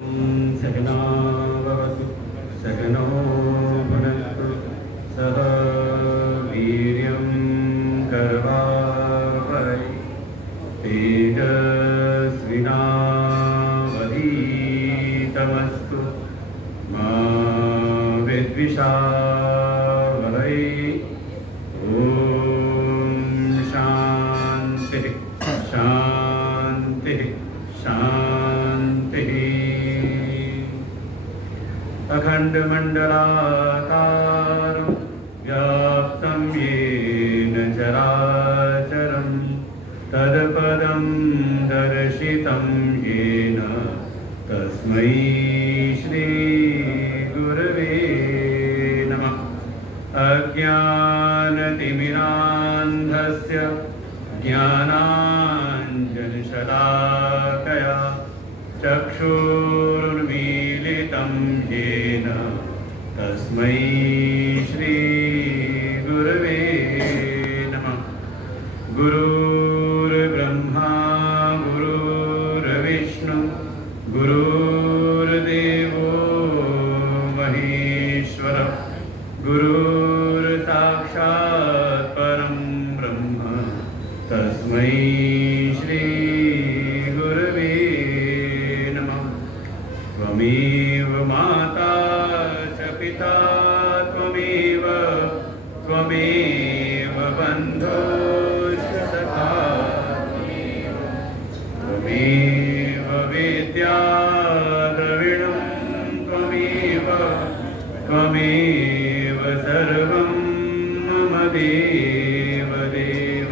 सहना भवतु सहनौ भुनक्तु सह वीर्यं करवावहै तेजस्विनावधीतमस्तु मा विद्विषावहै। ॐ शान्तिः शान्तिः शान्तिः। अखण्डमण्डलाकारं व्याप्तं येन चराचरं तत्पदं दर्शितं येन तस्मै श्रीगुरवे नमः। अज्ञानतिमिरान्धस्य ज्ञानाञ्जनशलाकया चक्षुरुन्मीलितं येन तस्मै श्रीगुरवे नमः। गुरुर्ब्रह्मा गुरुर्विष्णु गुरुर्देवो महेश्वरः गुरुर्साक्षात् परं ब्रह्म तस्मै श्रीगुरवे नमः। त्वमेव माता च पिता त्वमेव बन्धुश्च सखा त्वमेव वेद्या द्रविणं त्वमेव सर्वं मम देवदेव।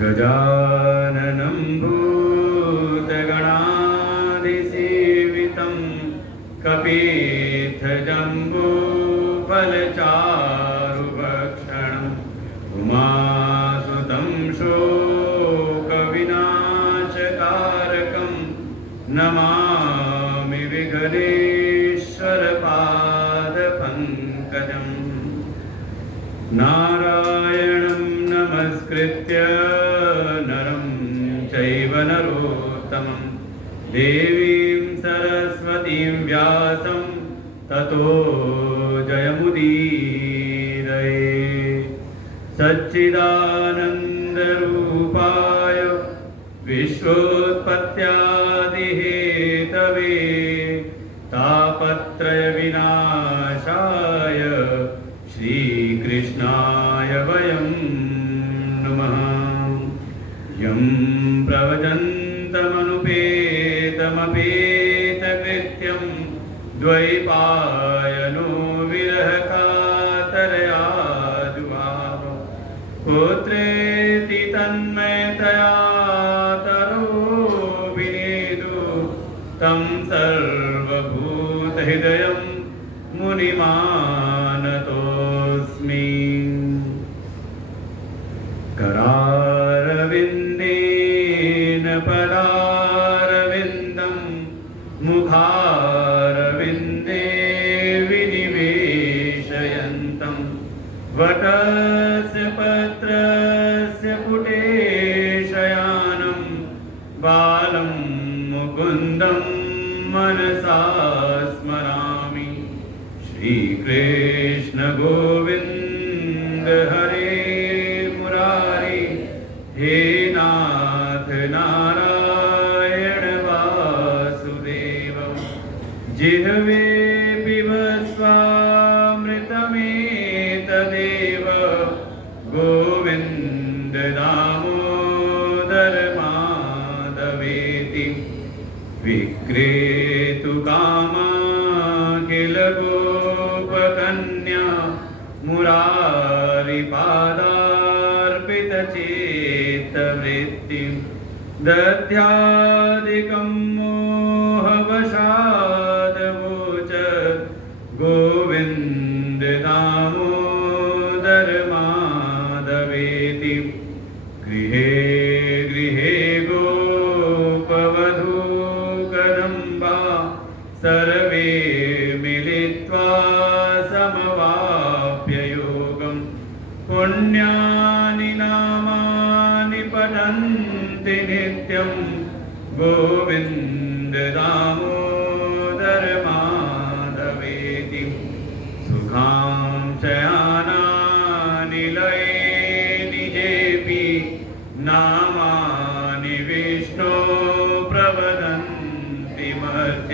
गजाननं भूतगणाधिसेवितं कपित्थजम्बूफलचारुभक्षणम् उमासुतं शोकविनाशकारकं नमामि विघ्नेश्वरपादपङ्कजम्। नारायणं नमस्कृत्य नरं चैव नरोत्तमं देवीं सरस्वतीं व्यासं ततो जयमुदीरये। सच्चिदानन्दरूपाय विश्वोत्पत्त्यादिहेतवे तापत्रयविनाशाय श्रीकृष्णाय वयं नमः। यं प्रवदन्तमनुपेतमपेतकृत्यं द्वैपायनो विरहकातरया जुहाव पुत्रेति तन्मयतया तरो विनेदु तं सर्वभूतहृदयं मुनिमानतोऽस्मि। करारविन्देन पदारविन्दं मुखारविन्दे विनिवेशयन्तं वटस्य पत्रस्य पुटे शयानं बालं मुकुन्दं मनसा स्मरामि। श्रीकृष्ण गोविन्द हरे मुरारी हे नाथ नारायण वासुदेव। जिह्वे पिबस्वामृतमेतदेव गोविन्द दामोदर माधवेति। विक्रेतु कामाखिल गोपकन्या मुरारिपादार्पितचेत्तवृत्तिं दध्यादिकं मोहवशादवोच गोविन्द दामोदर माधवेति। गृहे गृहे गोपवधूकदम्बा सर्वे मिलित्वा समवाप्य योगं पुण्यानि नामानि पठन्ति नित्यं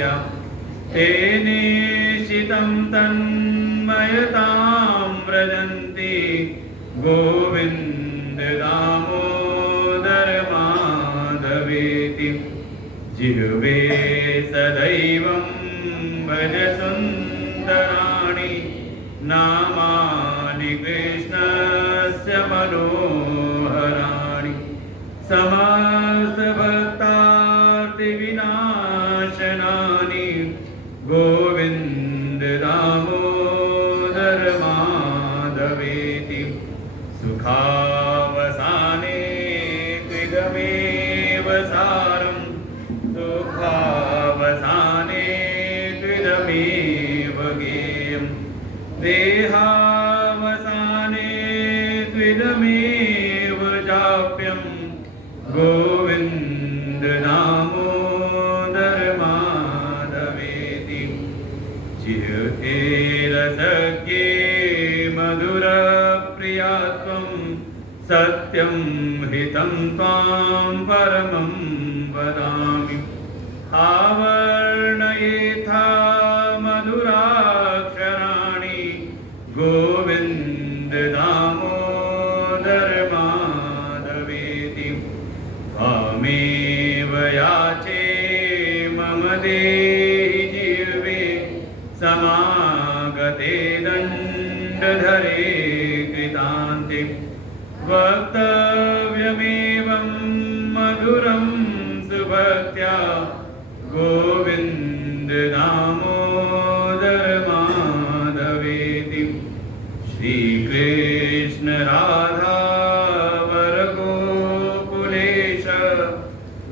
प्रिया तेने शितं तन्मयतां व्रजन्ति गोविन्द दामोदर माधवेति जिह्वे सदैवं भज सुन्दराणि नामानि कृष्णस्य मनोहराणि समस्तभक्तार्तिविनाशनानि गोविन्द दामोदर माधवेति सुखावसाने त्विदमेव सारं दुःखावसाने त्विदमेव गेयम् देहावसाने त्विदमेव जाप्यं गोविन्द दामोदर माधवेति जिह्वे रसज्ञे मधुरप्रियात्वं सत्यं हितं त्वां परमं वदामि आवर्णयेथा मधुराक्षराणि गोविन्द दामोदर माधवेति त्वामेव याचे मम देहि जिह्वे समागते दण्डधरे कृतान्ते वक्तव्यमेवं मधुरं सुभक्त्या गोविन्द दामोदर माधवेति श्रीकृष्ण राधा वरगोकुलेश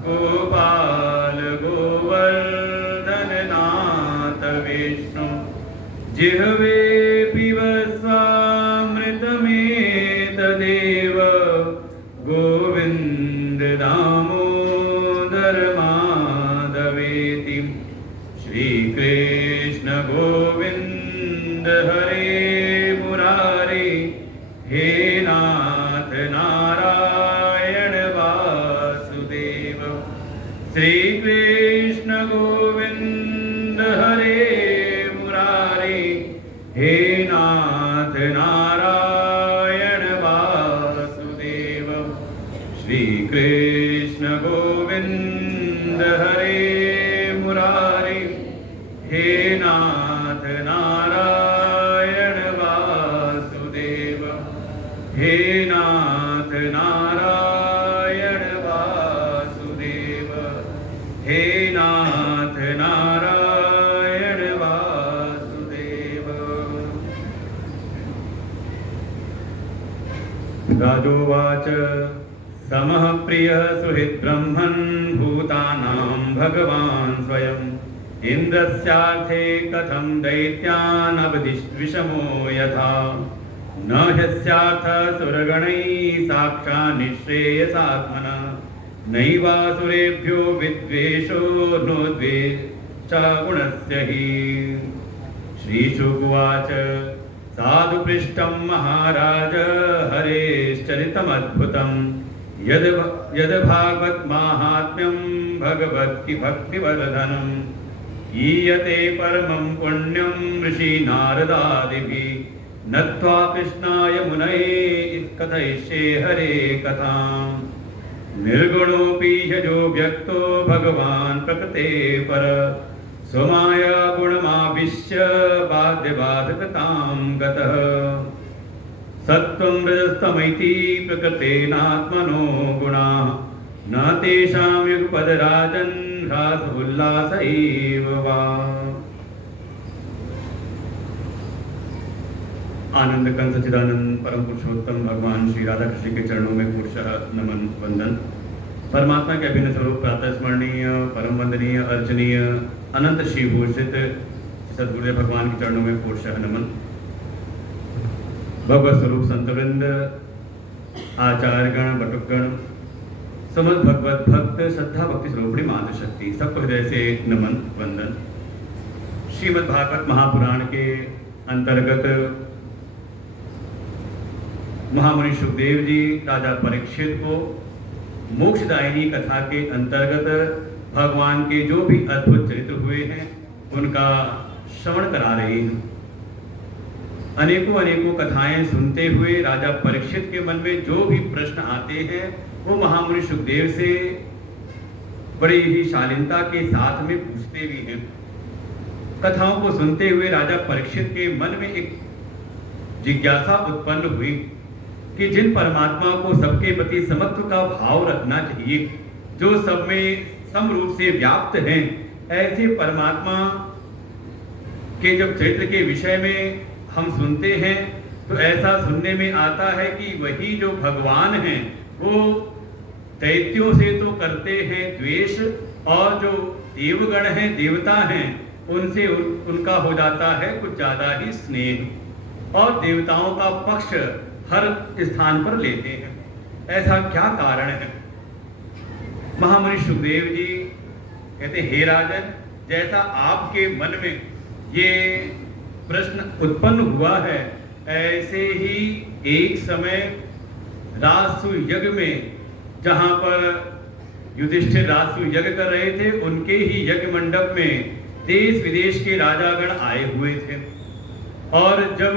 गोपाल गोवर्धन नाथ विष्णु जिह्वे पिब स्वामृतमेतदेव गोविन्द दामोदर माधवेति श्रीकृष्ण गोविन्द हरे मुरारे हे नाथ नारायण वासुदेव श्रीकृष्ण गोविन्द हरे मुरारे हे नाथ नारायण वासुदेव श्रीकृष्ण गोविन्द हरे मुरारे हे नाथ नारायण वासुदेव हे नाथ नारायण वासुदेव हे नाथ नारायण वासुदेव। राजोवाच समः प्रियः सुहृद्ब्रह्मन् भूतानां भगवान् स्वयम् इन्द्रस्यार्थे कथं दैत्यान् अवदिष्विषमो यथा न ह्यस्यार्थ सुरगणैः साक्षात् निःश्रेयसात्मना नैवासुरेभ्यो विद्वेषो नोद्वेष्टा गुणस्य हि। श्रीशुक उवाच साधु पृष्टं महाराज हरेश्चरितमद्भुतं यद् भागवत माहात्म्यं भगवद्गीता भक्तिवर्धनम् ईयते परमं पुण्यं ऋषि नारदादिभिः नत्वा कृष्णाय मुनये कथयिष्ये हरे कथाम् निर्गुणोऽपि ह्यजो व्यक्तो भगवान् प्रकृते पर स्वमाया गुणमाविश्य बाध्यबाधकतां गतः सत्त्वं रजस्तमैति प्रकृतेनात्मनो गुणाः न तेषां युगपदराजन् रास उल्लास एव वा। आनंद कंद सच्चिदानंद परम पुरुषोत्तम भगवान श्री राधा कृष्ण के चरणों में पुरुषः नमन वंदन। परमात्मा के अभिन्न स्वरूप प्रातः स्मरणीय परम वंदनीय अर्चनीय अनंत श्री भूषित सदगुरुदेव भगवान के चरणों में पुरुषः नमन। भगवत स्वरूप संतवृंद आचार्यगण बटुकगण समस्त भगवत भक्त श्रद्धा भक्ति स्वरूपणी मातृ शक्ति सबको हृदय से नमन वंदन। श्रीमद् भागवत महापुराण के अंतर्गत महामुनि सुखदेव जी राजा परीक्षित को मोक्षदायिनी कथा के अंतर्गत भगवान के जो भी अद्भुत चरित्र हुए हैं उनका श्रवण करा रही हैं। अनेकों अनेकों कथाएं सुनते हुए राजा परीक्षित के मन में जो भी प्रश्न आते हैं वो महामुनि सुखदेव से बड़ी ही शालीनता के साथ में पूछते भी हैं। कथाओं को सुनते हुए राजा परीक्षित के मन में एक जिज्ञासा उत्पन्न हुई कि जिन परमात्मा को सबके प्रति समत्व का भाव रखना चाहिए, जो सब में समरूप से व्याप्त हैं, ऐसे परमात्मा के जब चरित्र के विषय में हम सुनते हैं तो ऐसा सुनने में आता है कि वही जो भगवान हैं वो दैत्यों से तो करते हैं द्वेष, और जो देवगण हैं, देवता हैं, उनसे उनका हो जाता है कुछ ज्यादा ही स्नेह, और देवताओं का पक्ष हर स्थान पर लेते हैं। ऐसा क्या कारण है? महामुनि सुखदेव जी कहते हैं, हे राजन, जैसा आपके मन में ये प्रश्न उत्पन्न हुआ है, ऐसे ही एक समय राजसूय यज्ञ में, जहां पर युधिष्ठिर राजसूय यज्ञ कर रहे थे, उनके ही यज्ञ मंडप में देश विदेश के राजागण आए हुए थे। और जब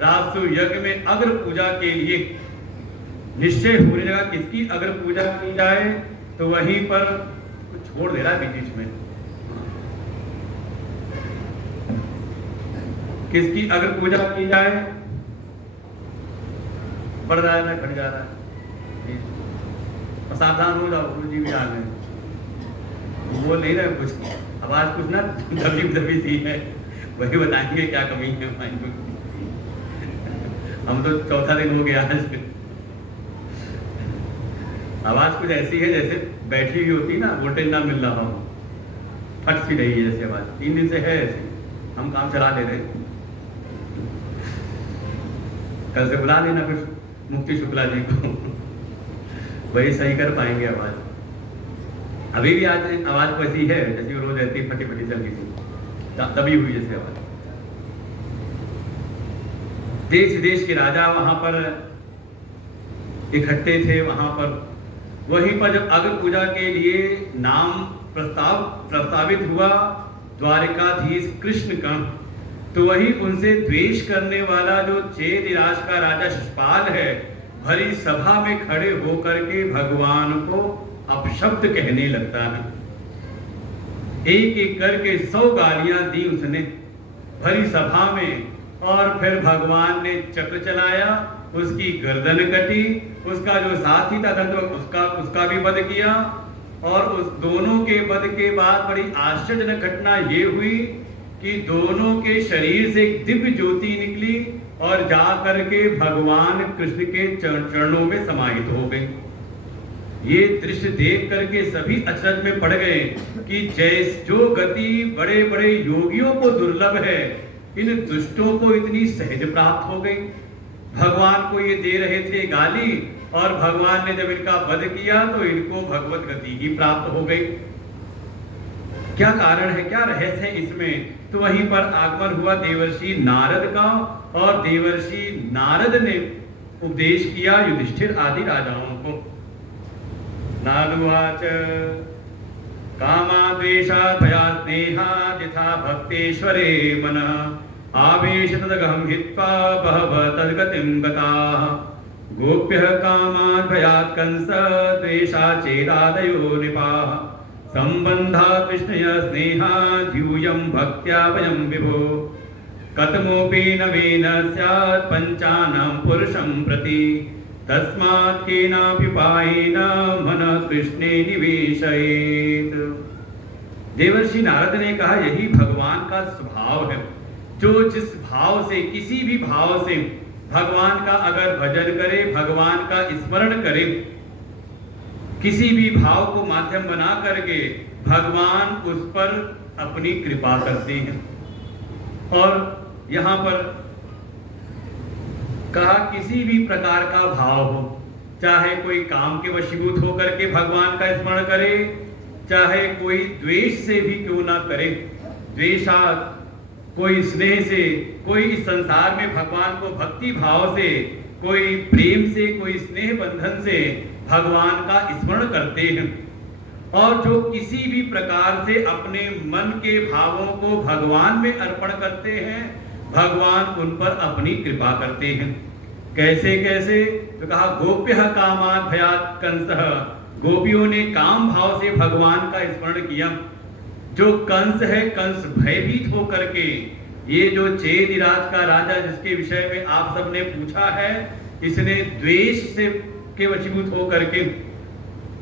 राजसूय यज्ञ में अग्र पूजा के लिए निश्चय होने लगा किसकी अग्र पूजा की जाए, तो वहीं पर कुछ छोड़ दे रहा है बीच में, किसकी अग्र पूजा की जाए, बढ़ रहा है ना घट जा रहा है, सावधान हो जाओ, गुरु जी भी आ गए, वो नहीं रहे कुछ, आवाज कुछ ना दबी दबी सी है, वही बताएंगे क्या कमी है हमारी। हम तो चौथा दिन हो गया आज, आवाज कुछ ऐसी है जैसे बैठी हुई होती ना, वोल्टेज ना मिल रहा हो, फट सी रही है जैसे आवाज, 3 दिन से है ऐसे, हम काम चला ले रहे। कल से बुला लेना फिर मुक्ति शुक्ला जी को, वही सही कर पाएंगे आवाज। अभी भी आज आवाज वैसी है जैसी वो रोज रहती, फटी फटी चल गई, दबी हुई जैसे आवाज। देश विदेश के राजा वहां पर इकट्ठे थे, वहां पर वहीं पर जब अग्र पूजा के लिए नाम प्रस्तावित हुआ द्वारिकाधीश कृष्ण का, तो वहीं उनसे द्वेष करने वाला जो चेदिराज का राजा शिशुपाल है, भरी सभा में खड़े होकर के भगवान को अपशब्द कहने लगता है। एक एक करके 100 गालियां दी उसने भरी सभा में, और फिर भगवान ने चक्र चलाया, उसकी गर्दन कटी, उसका जो साथी था तो उसका भी वध किया। और उस दोनों के वध के बाद बड़ी आश्चर्यजनक घटना ये हुई कि दोनों के शरीर से एक दिव्य ज्योति निकली और जा करके भगवान कृष्ण के चरणों में समाहित हो गई। ये दृश्य देख करके सभी अचरज में पड़ गए कि जैसे जो गति बड़े बड़े योगियों को दुर्लभ है, इन दुष्टों को इतनी सहज प्राप्त हो गई। भगवान को ये दे रहे थे गाली, और भगवान ने जब इनका वध किया तो इनको भगवत गति ही प्राप्त हो गई। क्या कारण है, क्या रहस्य है इसमें? तो वहीं पर आगमन हुआ देवर्षि नारद का, और देवर्षि नारद ने उपदेश किया युधिष्ठिर आदि राजाओं को। नारदुवाच कामाद्वेषा भया स्नेहा यथा भक्तेश्वरे मनः आवेश तदगहं हित्वा बहवः तद्गतिं गताः गोप्यः कामाद् भयात् कंस द्वेषा चेदादयो नृपाः संबन्धात् विष्णय स्नेहात् यूयं भक्त्या वयं विभो कथमोऽपि नवेन स्यात् पञ्चानां पुरुषं प्रति तस्मात् केनापि उपायेन मनः कृष्णे निवेशयेत्। देवर्षि नारद ने कहा, यही भगवान का स्वभाव है। जो जिस भाव से, किसी भी भाव से भगवान का अगर भजन करे, भगवान का स्मरण करे, किसी भी भाव को माध्यम बना करके भगवान उस पर अपनी कृपा करते हैं। और यहाँ पर कहा किसी भी प्रकार का भाव हो, चाहे कोई काम के वशीभूत होकर के भगवान का स्मरण करे, चाहे कोई द्वेष से भी क्यों ना करे, द्वेषा कोई स्नेह से, कोई इस संसार में भगवान को भक्ति भाव से, कोई प्रेम से, कोई स्नेह बंधन से भगवान का स्मरण करते हैं। और जो किसी भी प्रकार से अपने मन के भावों को भगवान में अर्पण करते हैं, भगवान उन पर अपनी कृपा करते हैं। कैसे कैसे? तो कहा गोप्यः कामात् भयात् कंसः, गोपियों ने काम भाव से भगवान का स्मरण किया। जो कंस है, कंस भयभीत होकर के, ये जो चेदिराज का राजा जिसके विषय में आप सबने पूछा है, इसने द्वेष से के वशीभूत होकर के,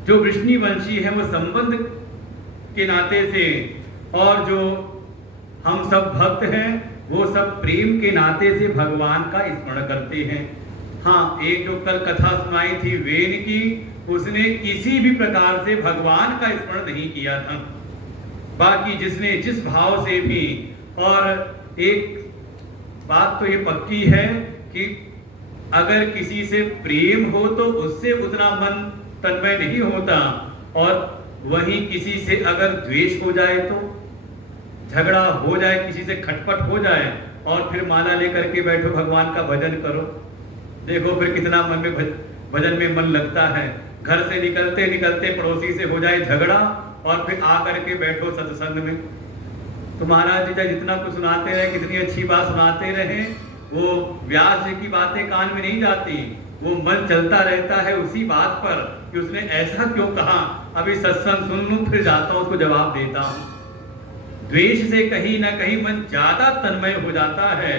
जो वृष्णिवंशी है वो संबंध के नाते से, और जो हम सब भक्त हैं वो सब प्रेम के नाते से भगवान का स्मरण करते हैं। हाँ, एक जो कल कथा सुनाई थी वेन की, उसने किसी भी प्रकार से भगवान का स्मरण नहीं किया था। बाकी जिसने जिस भाव से भी, और एक बात तो ये पक्की है कि अगर किसी से प्रेम हो तो उससे उतना मन तन्मय नहीं होता, और वहीं किसी से अगर द्वेष हो जाए तो, झगड़ा हो जाए, किसी से खटपट हो जाए, और फिर माला लेकर के बैठो भगवान का भजन करो, देखो फिर कितना मन में भजन में मन लगता है। घर से निकलते निकलते पड़ोसी से हो जाए झगड़ा, और फिर आकर के बैठो सत्संग में, तो महाराज जी जितना कुछ सुनाते रहे, कितनी अच्छी बात सुनाते रहे, वो व्यास जी की बातें कान में नहीं जाती, वो मन चलता रहता है उसी बात पर कि उसने ऐसा क्यों कहा, अभी सत्संग सुन लूं फिर जाता हूं उसको जवाब देता हूं। द्वेष से कहीं ना कहीं मन ज्यादा तन्मय हो जाता है।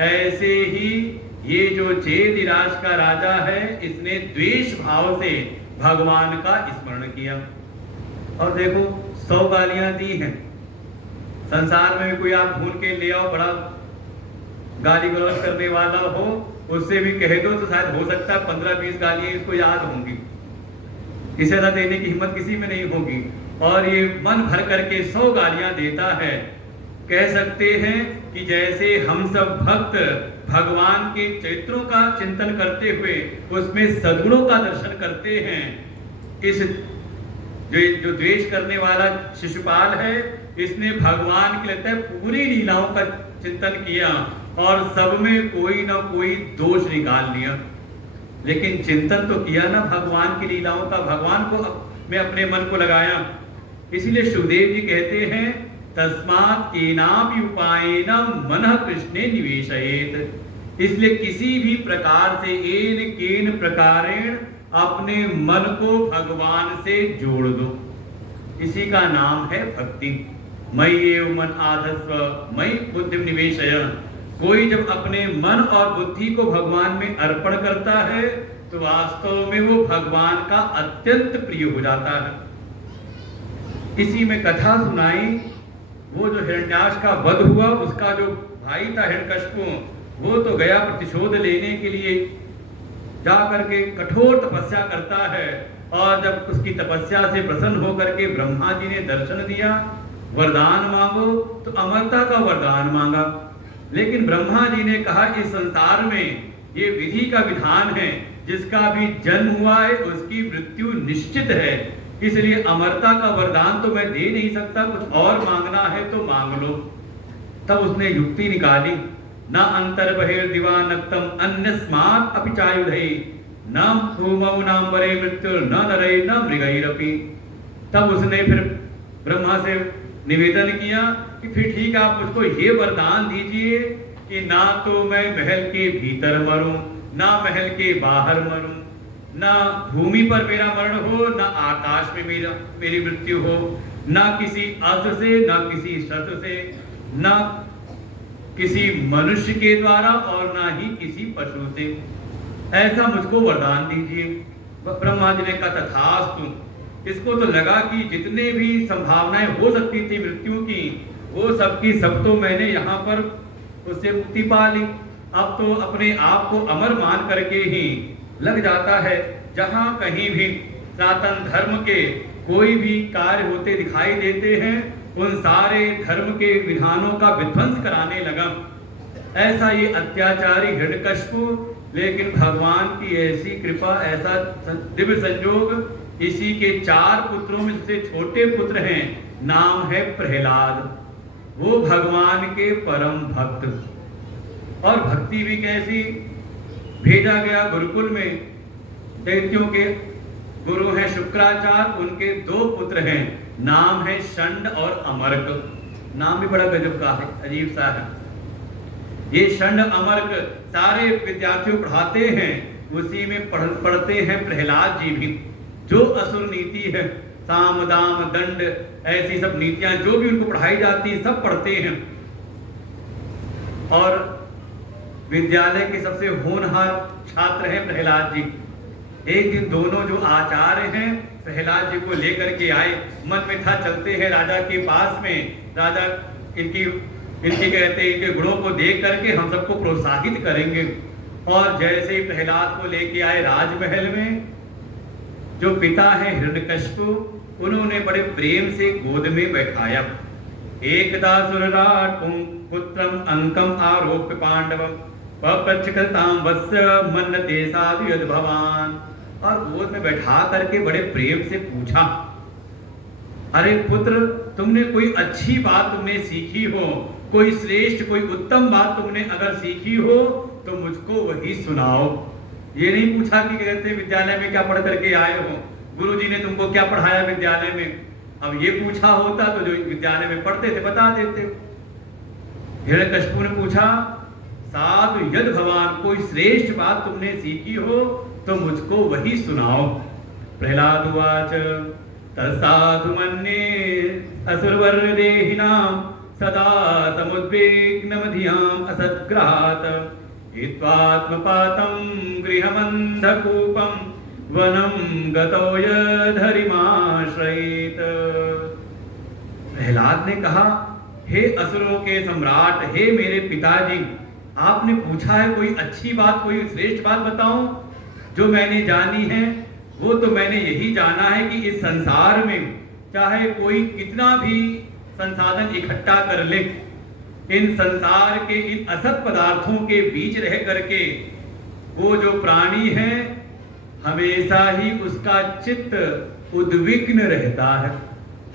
ऐसे ही ये जो चेदिराज का राजा है, इसने द्वेष भाव से भगवान का स्मरण किया, और देखो 100 गालियां दी हैं। संसार में भी कोई आप ढूंढ के ले आओ, बड़ा गाली गलौज करने वाला हो, उससे भी कह दो तो शायद हो सकता है 15-20 गालियां इसको याद होंगी, इसे ज्यादा देने की हिम्मत किसी में नहीं होगी, और ये मन भर करके 100 गालियां देता है। कह सकते हैं कि जैसे हम सब भक्त भगवान के चरित्रों का चिंतन करते हुए उसमें सद्गुणों का दर्शन करते हैं, इस जो द्वेष करने वाला शिशुपाल है, इसने भगवान के लगता है पूरी लीलाओं का चिंतन किया और सब में कोई ना कोई दोष निकाल लिया, लेकिन चिंतन तो किया ना भगवान की लीलाओं का, भगवान को में अपने मन को लगाया। इसीलिए सुखदेव जी कहते हैं तस्मात् केनापि उपायेन मनः कृष्णे निवेशयेत्, इसलिए किसी भी प्रकार से एन केन प्रकारेण अपने मन को भगवान से जोड़ दो, इसी का नाम है भक्ति। मयि एव मन आधस्व मयि बुद्धि निवेशय, कोई जब अपने मन और बुद्धि को भगवान में अर्पण करता है तो वास्तव में वो भगवान का अत्यंत प्रिय हो जाता है। इसी में कथा सुनाई, वो जो हिरण्याक्ष का वध हुआ, उसका जो भाई था हिरण्यकशिपु, वो तो गया प्रतिशोध लेने के लिए, जा करके कठोर तपस्या करता है, और जब उसकी तपस्या से प्रसन्न होकर के ब्रह्मा जी ने दर्शन दिया, वरदान मांगो, तो अमरता का वरदान मांगा, लेकिन ब्रह्मा जी ने कहा इस संसार में ये विधि का विधान है, जिसका भी जन्म हुआ है उसकी मृत्यु निश्चित है, इसलिए अमरता का वरदान तो मैं दे नहीं सकता, कुछ और मांगना है तो मांग लो। तब उसने युक्ति निकाली, न अंतर बहिर्दिवा नक्तम अन्यस्मात् अपि चायुधै न भूमौ नाम्बरे मृत्यु न नरै न मृगैरपि। तब उसने फिर ब्रह्मा से निवेदन किया कि फिर ठीक है, आप मुझको ये वरदान दीजिए कि ना तो मैं महल के भीतर मरूं, ना महल के बाहर मरूं, ना भूमि पर मेरा मरण हो, ना आकाश में मेरी मृत्यु हो, ना किसी अस्त्र से, ना किसी शस्त्र से, ना किसी मनुष्य के द्वारा, और ना ही किसी पशु से, ऐसा मुझको वरदान दीजिए। ब्रह्मा जी ने कहा तथास्तु। इसको तो लगा कि जितने भी संभावनाएं हो सकती थी मृत्यु की, वो सब की सब तो मैंने यहाँ पर उससे मुक्ति पा ली, अब तो अपने आप को अमर मान करके ही लग जाता है। जहाँ कहीं भी सनातन धर्म के कोई भी कार्य होते दिखाई देते हैं, उन सारे धर्म के विधानों का विध्वंस कराने लगा। ऐसा ये अत्याचारी हिरण्यकशिपु, लेकिन भगवान की ऐसी कृपा, ऐसा दिव्य संयोग, इसी के 4 पुत्रों में सबसे छोटे पुत्र हैं, नाम है प्रहलाद, वो भगवान के परम भक्त। और भक्ति भी कैसी, भेजा गया गुरुकुल में, दैत्यों के गुरु हैं शुक्राचार्य, उनके 2 पुत्र हैं, नाम है षंड और अमर्क। नाम भी बड़ा गजब का है, अजीब सा है। ये षंड अमर्क सारे विद्यार्थियों पढ़ाते हैं, उसी में पढ़ते हैं प्रहलाद जी भी। जो असुर नीति है, साम दाम दंड, ऐसी सब नीतियां जो भी उनको पढ़ाई जाती है सब पढ़ते हैं। और विद्यालय के सबसे होनहार छात्र हैं प्रहलाद जी। एक दिन दोनों जो आचार्य हैं प्रहलाद जी को लेकर के आए, मन में था चलते हैं राजा के पास में, राजा इनकी कहते हैं इनके गुणों को देख करके हम सबको प्रोत्साहित करेंगे। और जैसे ही प्रहलाद को लेके आए राजमहल में, जो पिता है हिरण्यकशिपु, उन्होंने बड़े प्रेम से गोद में बैठाया। एकदा सुरराट पुत्रम अंकम आरोप्य पांडवम पप्रच्छकताम वस्य मन्नते साधु यद भवान। और गोद में बैठा करके बड़े प्रेम से पूछा, अरे पुत्र, तुमने कोई अच्छी बात तुमने सीखी हो, कोई श्रेष्ठ कोई उत्तम बात तुमने अगर सीखी हो तो मुझको वही सुनाओ। ये नहीं पूछा कि कहते विद्यालय में क्या पढ़ करके आए हो, गुरुजी ने तुमको क्या पढ़ाया विद्यालय में। अब ये पूछा होता तो जो विद्यालय में पढ़ते थे बता देते। हिरण्यकशिपु ने पूछा, साधु यद भवान, कोई श्रेष्ठ बात तुमने सीखी हो तो मुझको वही सुनाओ। प्रहलाद उवाच, तत्साधु मन्ये असुरवर्य देहिनां सदा समुद्विग्नमधियाम् असद्ग्रहात् हित्वात्मपातं गृहमन्धकूपं वनं गतो यद्धरिमाश्रयेत। प्रहलाद ने कहा, हे असुरों के सम्राट, हे मेरे पिताजी, आपने पूछा है कोई अच्छी बात, कोई श्रेष्ठ बात बताओ। जो मैंने जानी है वो तो मैंने यही जाना है कि इस संसार में चाहे कोई कितना भी संसाधन इकट्ठा कर ले, इन संसार के इन असत पदार्थों के बीच रह करके वो जो प्राणी है हमेशा ही उसका चित्त उद्विग्न रहता है।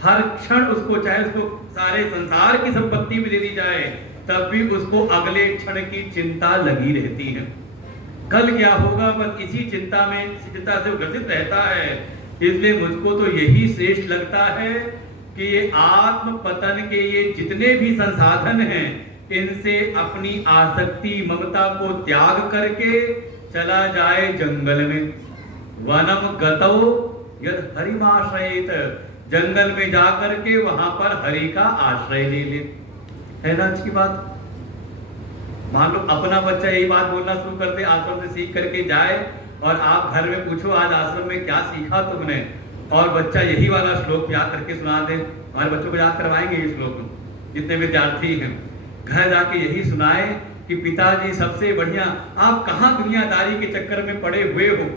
हर क्षण उसको, चाहे उसको सारे संसार की संपत्ति भी दे दी जाए तब भी उसको अगले क्षण की चिंता लगी रहती है। कल क्या होगा, बस इसी चिंता से ग्रसित रहता है। इसलिए मुझको तो यही श्रेष्ठ लगता है कि ये आत्म पतन के ये जितने भी संसाधन हैं, इनसे अपनी आसक्ति ममता को त्याग करके चला जाए जंगल में। वनम गतो यद हरिमाश्रयेत, जंगल में जाकर के वहां पर हरि का आश्रय ले ले। है ना अच्छी बात। मान लो अपना बच्चा यही बात बोलना शुरू कर दे, आश्रम से सीख करके जाए, और आप घर में पूछो आज आश्रम में क्या सीखा तुमने, और बच्चा यही वाला श्लोक याद करके सुना दे। हमारे बच्चों को याद करवाएंगे ये श्लोक, जितने विद्यार्थी हैं घर जाके यही सुनाए कि पिताजी सबसे बढ़िया, आप कहाँ दुनियादारी के चक्कर में पड़े हुए हो,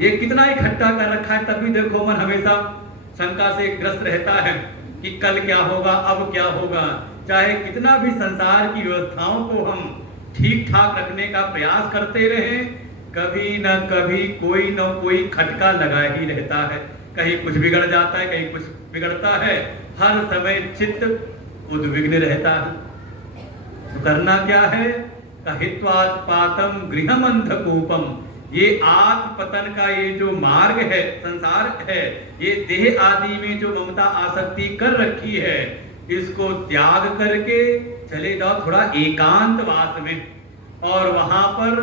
ये कितना इकट्ठा कर रखा है, तब भी देखो मन हमेशा शंका से ग्रस्त रहता है कि कल क्या होगा, अब क्या होगा। चाहे कितना भी संसार की व्यवस्थाओं को हम ठीक ठाक रखने का प्रयास करते रहें, कभी न कभी कोई न कोई खटका लगा ही रहता है। कहीं कुछ बिगड़ जाता है, कहीं कुछ बिगड़ता है, हर समय चित्त उद्विग्न रहता है। तो करना क्या है, हित्वात् पातम गृहम अंधकूपम, ये आत्म पतन का ये जो मार्ग है, संसार है, ये देह आदि में जो ममता आसक्ति कर रखी है, इसको त्याग करके चले जाओ थोड़ा एकांत वास में, और वहां पर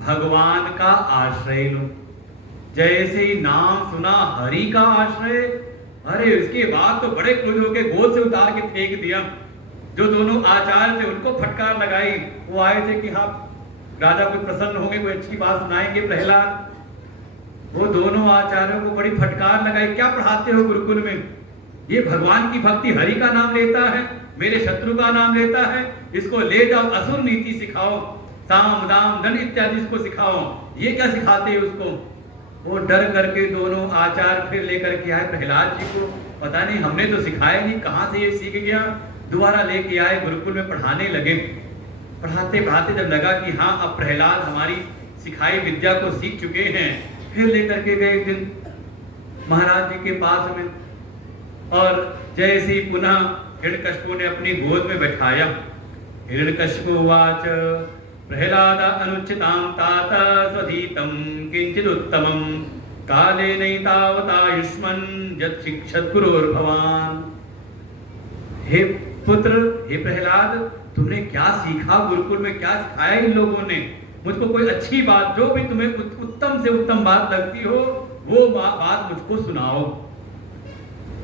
भगवान का आश्रय लो। जैसे ही नाम सुना हरि का आश्रय, अरे उसके बाद तो बड़े क्रोध होके गोद से उतार के फेंक दिया। जो दोनों आचार्य थे उनको फटकार लगाई, वो आए थे कि हाँ राजा को प्रसन्न होंगे, कोई अच्छी बात सुनाएंगे प्रहलाद। वो दोनों आचार्यों को बड़ी फटकार लगाई, क्या पढ़ाते हो गुरुकुल में, ये भगवान की भक्ति हरि का नाम लेता है, मेरे शत्रु का नाम लेता है, इसको ले जाओ असुर नीति सिखाओ, साम दाम दंड इत्यादि इसको सिखाओ, ये क्या सिखाते हैं उसको। वो डर करके दोनों आचार्य फिर लेकर के आए प्रहलाद जी को, पता नहीं हमने तो सिखाया नहीं, कहाँ से ये सीख गया। दोबारा लेके आए, गुरुकुल में पढ़ाने लगे। पढ़ाते पढ़ाते जब लगा कि हाँ अब प्रहलाद हमारी सिखाई विद्या को सीख चुके हैं, फिर लेकर के गए एक दिन महाराज जी के पास में, और जैसे ही पुनः हिरण्यकशिपु ने अपनी गोद में बैठाया। हिरण्यकशिपु उवाच, प्रहलाद अनुचितां तात स्वधीतं किंचिदुत्तमं काले नहीं तावतायुष्मन यत् शिक्षत गुरुर्भवान। हे पुत्र, हे प्रहलाद, तुमने क्या सीखा गुरुकुल में, क्या सिखाया इन लोगों ने? मुझको कोई अच्छी बात, जो भी तुम्हें उत्तम से उत्तम बात लगती हो, वो बात मुझको सुनाओ।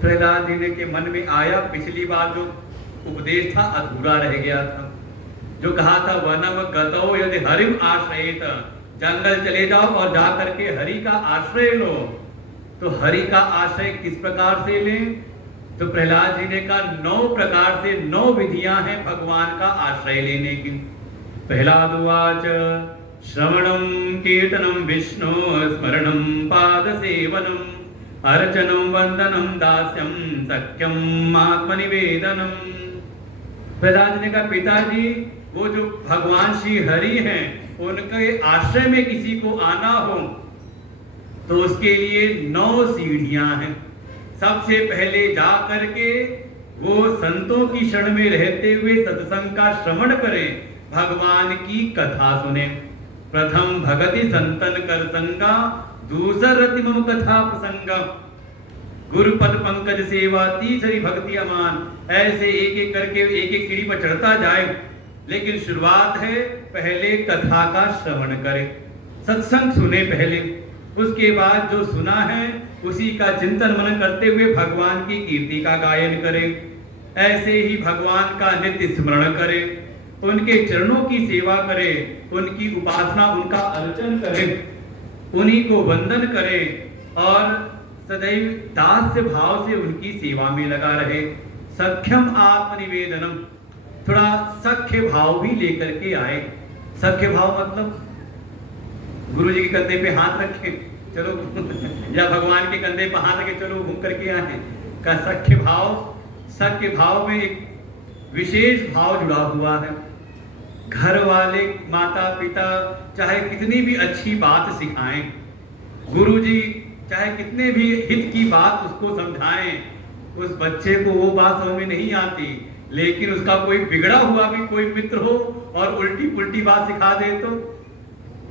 प्रहलाद जी ने के मन में आया, पिछली बार जो उपदेश था अधूरा रह गया था, जो कहा था वनम गतौ यदि हरिम आश्रयेत, जंगल चले जाओ और जा करके हरि का आश्रय लो। तो हरि का आश्रय किस प्रकार से लें? तो प्रहलाद जी ने कहा 9 प्रकार से 9 विधियां हैं भगवान का आश्रय लेने की। प्रहलाद उवाच श्रवणं कीर्तनं विष्णु स्मरणं पाद सेवनम अर्चनं वंदनं दास्यं सख्यम आत्मनिवेदनम। प्रहलाद जी ने कहा पिताजी, वो जो भगवान श्री हरि हैं, उनके आश्रय में किसी को आना हो तो उसके लिए 9 सीढ़ियां हैं। सबसे पहले जा करके वो संतों की शरण में रहते हुए सत्संग का श्रवण करें, भगवान की कथा सुने। प्रथम भगति संतन कर संगा, दूसर रति मम कथा प्रसंग, गुरुपद पंकज सेवा तीसरी भक्ति अमान। ऐसे एक एक करके एक एक सीढ़ी पर चढ़ता जाए, लेकिन शुरुआत है पहले कथा का श्रवण करें, सत्संग सुने पहले, उसके बाद जो सुना है उसी का चिंतन मनन करते हुए भगवान की कीर्ति का गायन करें। ऐसे ही भगवान का नित्य स्मरण करें, उनके चरणों की सेवा करें, उनकी उपासना, उनका अर्चन करें, उन्हीं को वंदन करें और सदैव दास्य भाव से उनकी सेवा में लगा रहे। सख्यम आत्मनिवेदनम, थोड़ा सख्य भाव भी लेकर के आए। सख्य भाव मतलब गुरु जी के कंधे पे हाथ रखे चलो या भगवान के कंधे पे हाथ रखे चलो घूम करके आए का सख्य भाव। सख्य भाव में एक विशेष भाव जुड़ा हुआ है। घर वाले माता पिता चाहे कितनी भी अच्छी बात सिखाएं, गुरु जी चाहे कितने भी हित की बात उसको समझाएं, उस बच्चे को वो बात समझ में नहीं आती, लेकिन उसका कोई बिगड़ा हुआ भी कोई मित्र हो और उल्टी पुल्टी बात सिखा दे तो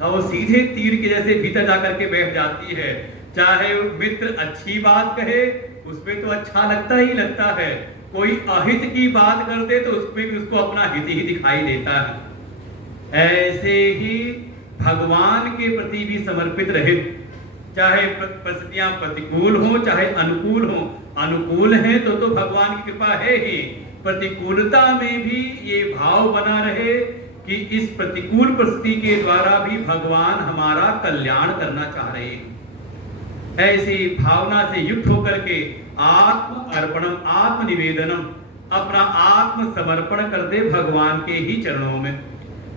वो सीधे तीर के जैसे भीतर जाकर के बैठ जाती है। चाहे वो मित्र अच्छी बात कहे उसमें तो अच्छा लगता ही लगता है, कोई अहित की बात कर दे तो उसमें भी उसको अपना हित ही दिखाई देता है। ऐसे ही भगवान के प्रति भी समर्पित रहे, चाहे परिस्थितियां प्रतिकूल हो चाहे अनुकूल हो। अनुकूल है तो भगवान की कृपा है ही, प्रतिकूलता में भी ये भाव बना रहे कि इस प्रतिकूल परिस्थिति के द्वारा भी भगवान हमारा कल्याण करना चाह रहे हैं। ऐसी भावना से युक्त होकर के आत्म अर्पणम, आत्म निवेदनम, अपना आत्म समर्पण कर दे भगवान के ही चरणों में।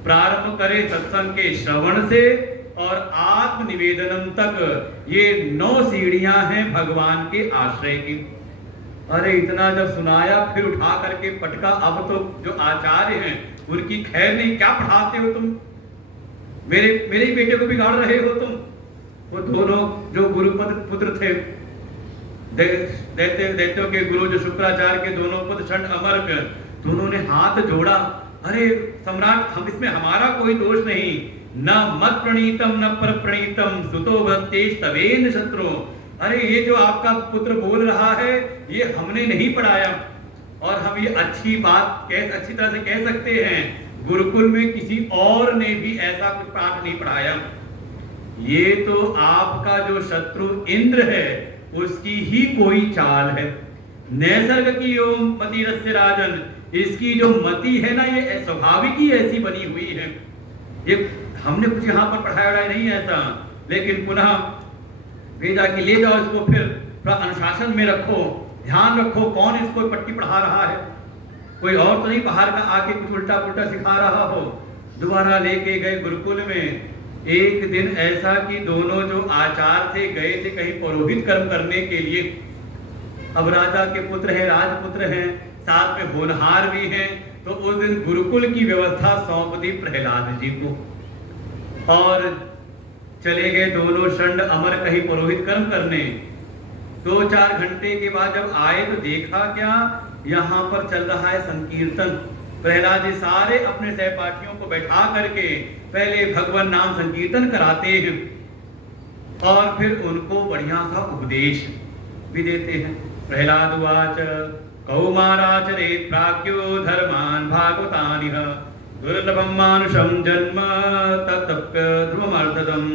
प्रारंभ करे सत्संग के श्रवण से और आत्म निवेदनम तक ये 9 सीढ़ियां हैं भगवान के आश्रय की। अरे इतना जब सुनाया फिर उठा करके पटका। अब तो जो आचार्य हैं उनकी खैर नहीं, क्या पढ़ाते हो तुम, मेरे ही बेटे को बिगाड़ रहे हो तुम। वो दोनों जो गुरुपद पुत्र थे, दैत्यों के गुरु जो शुक्राचार्य के दोनों पुत्र षण्ड अमर्क, दोनों ने हाथ जोड़ा। अरे सम्राट, हम इसमें हमारा कोई दोष नहीं, न मत प्रणीतम न पर प्रणीतम सुतो भक्तेश तवेन शत्रु। अरे ये जो आपका पुत्र बोल रहा है ये हमने नहीं पढ़ाया, और हम ये अच्छी बात अच्छी तरह से कह सकते हैं गुरुकुल में किसी और ने भी ऐसा कुछ पाठ नहीं पढ़ाया। ये तो आपका जो शत्रु इंद्र है उसकी ही कोई चाल है। नैसर्ग की यो मति रस्य राजन, इसकी जो मति है ना ये स्वाभाविक ही ऐसी बनी हुई है। ये हमने कुछ यहाँ पर पढ़ाया नहीं ऐसा, लेकिन पुनः भेजा कि ले जाओ इसको, फिर थोड़ा अनुशासन में रखो, ध्यान रखो कौन इसको पट्टी पढ़ा रहा है, कोई और तो नहीं बाहर का आके कुछ उल्टा पुल्टा सिखा रहा हो। दोबारा लेके गए गुरुकुल में। एक दिन ऐसा कि दोनों जो आचार्य थे गए थे कहीं पौरोहित कर्म करने के लिए। अब राजा के पुत्र हैं, राजपुत्र हैं, साथ में होनहार भी हैं, तो उस दिन गुरुकुल की व्यवस्था सौंप दी प्रहलाद जी को और चले गए दोनों षण्ड अमर कहीं पुरोहित कर्म करने। 2-4 घंटे के बाद जब आए तो देखा क्या, यहाँ पर चल रहा है संकीर्तन। प्रहलाद जी सारे अपने सहपाठियों को बैठा करके पहले भगवान नाम संकीर्तन कराते हैं। और फिर उनको बढ़िया सा उपदेश भी देते हैं। प्रहलाद उवाच कौमाराचरेत् प्राज्ञो धर्मान् भागवतानिह दुर्लभं मानुषं जन्म तत्तप्य ध्रुवमर्थदम्।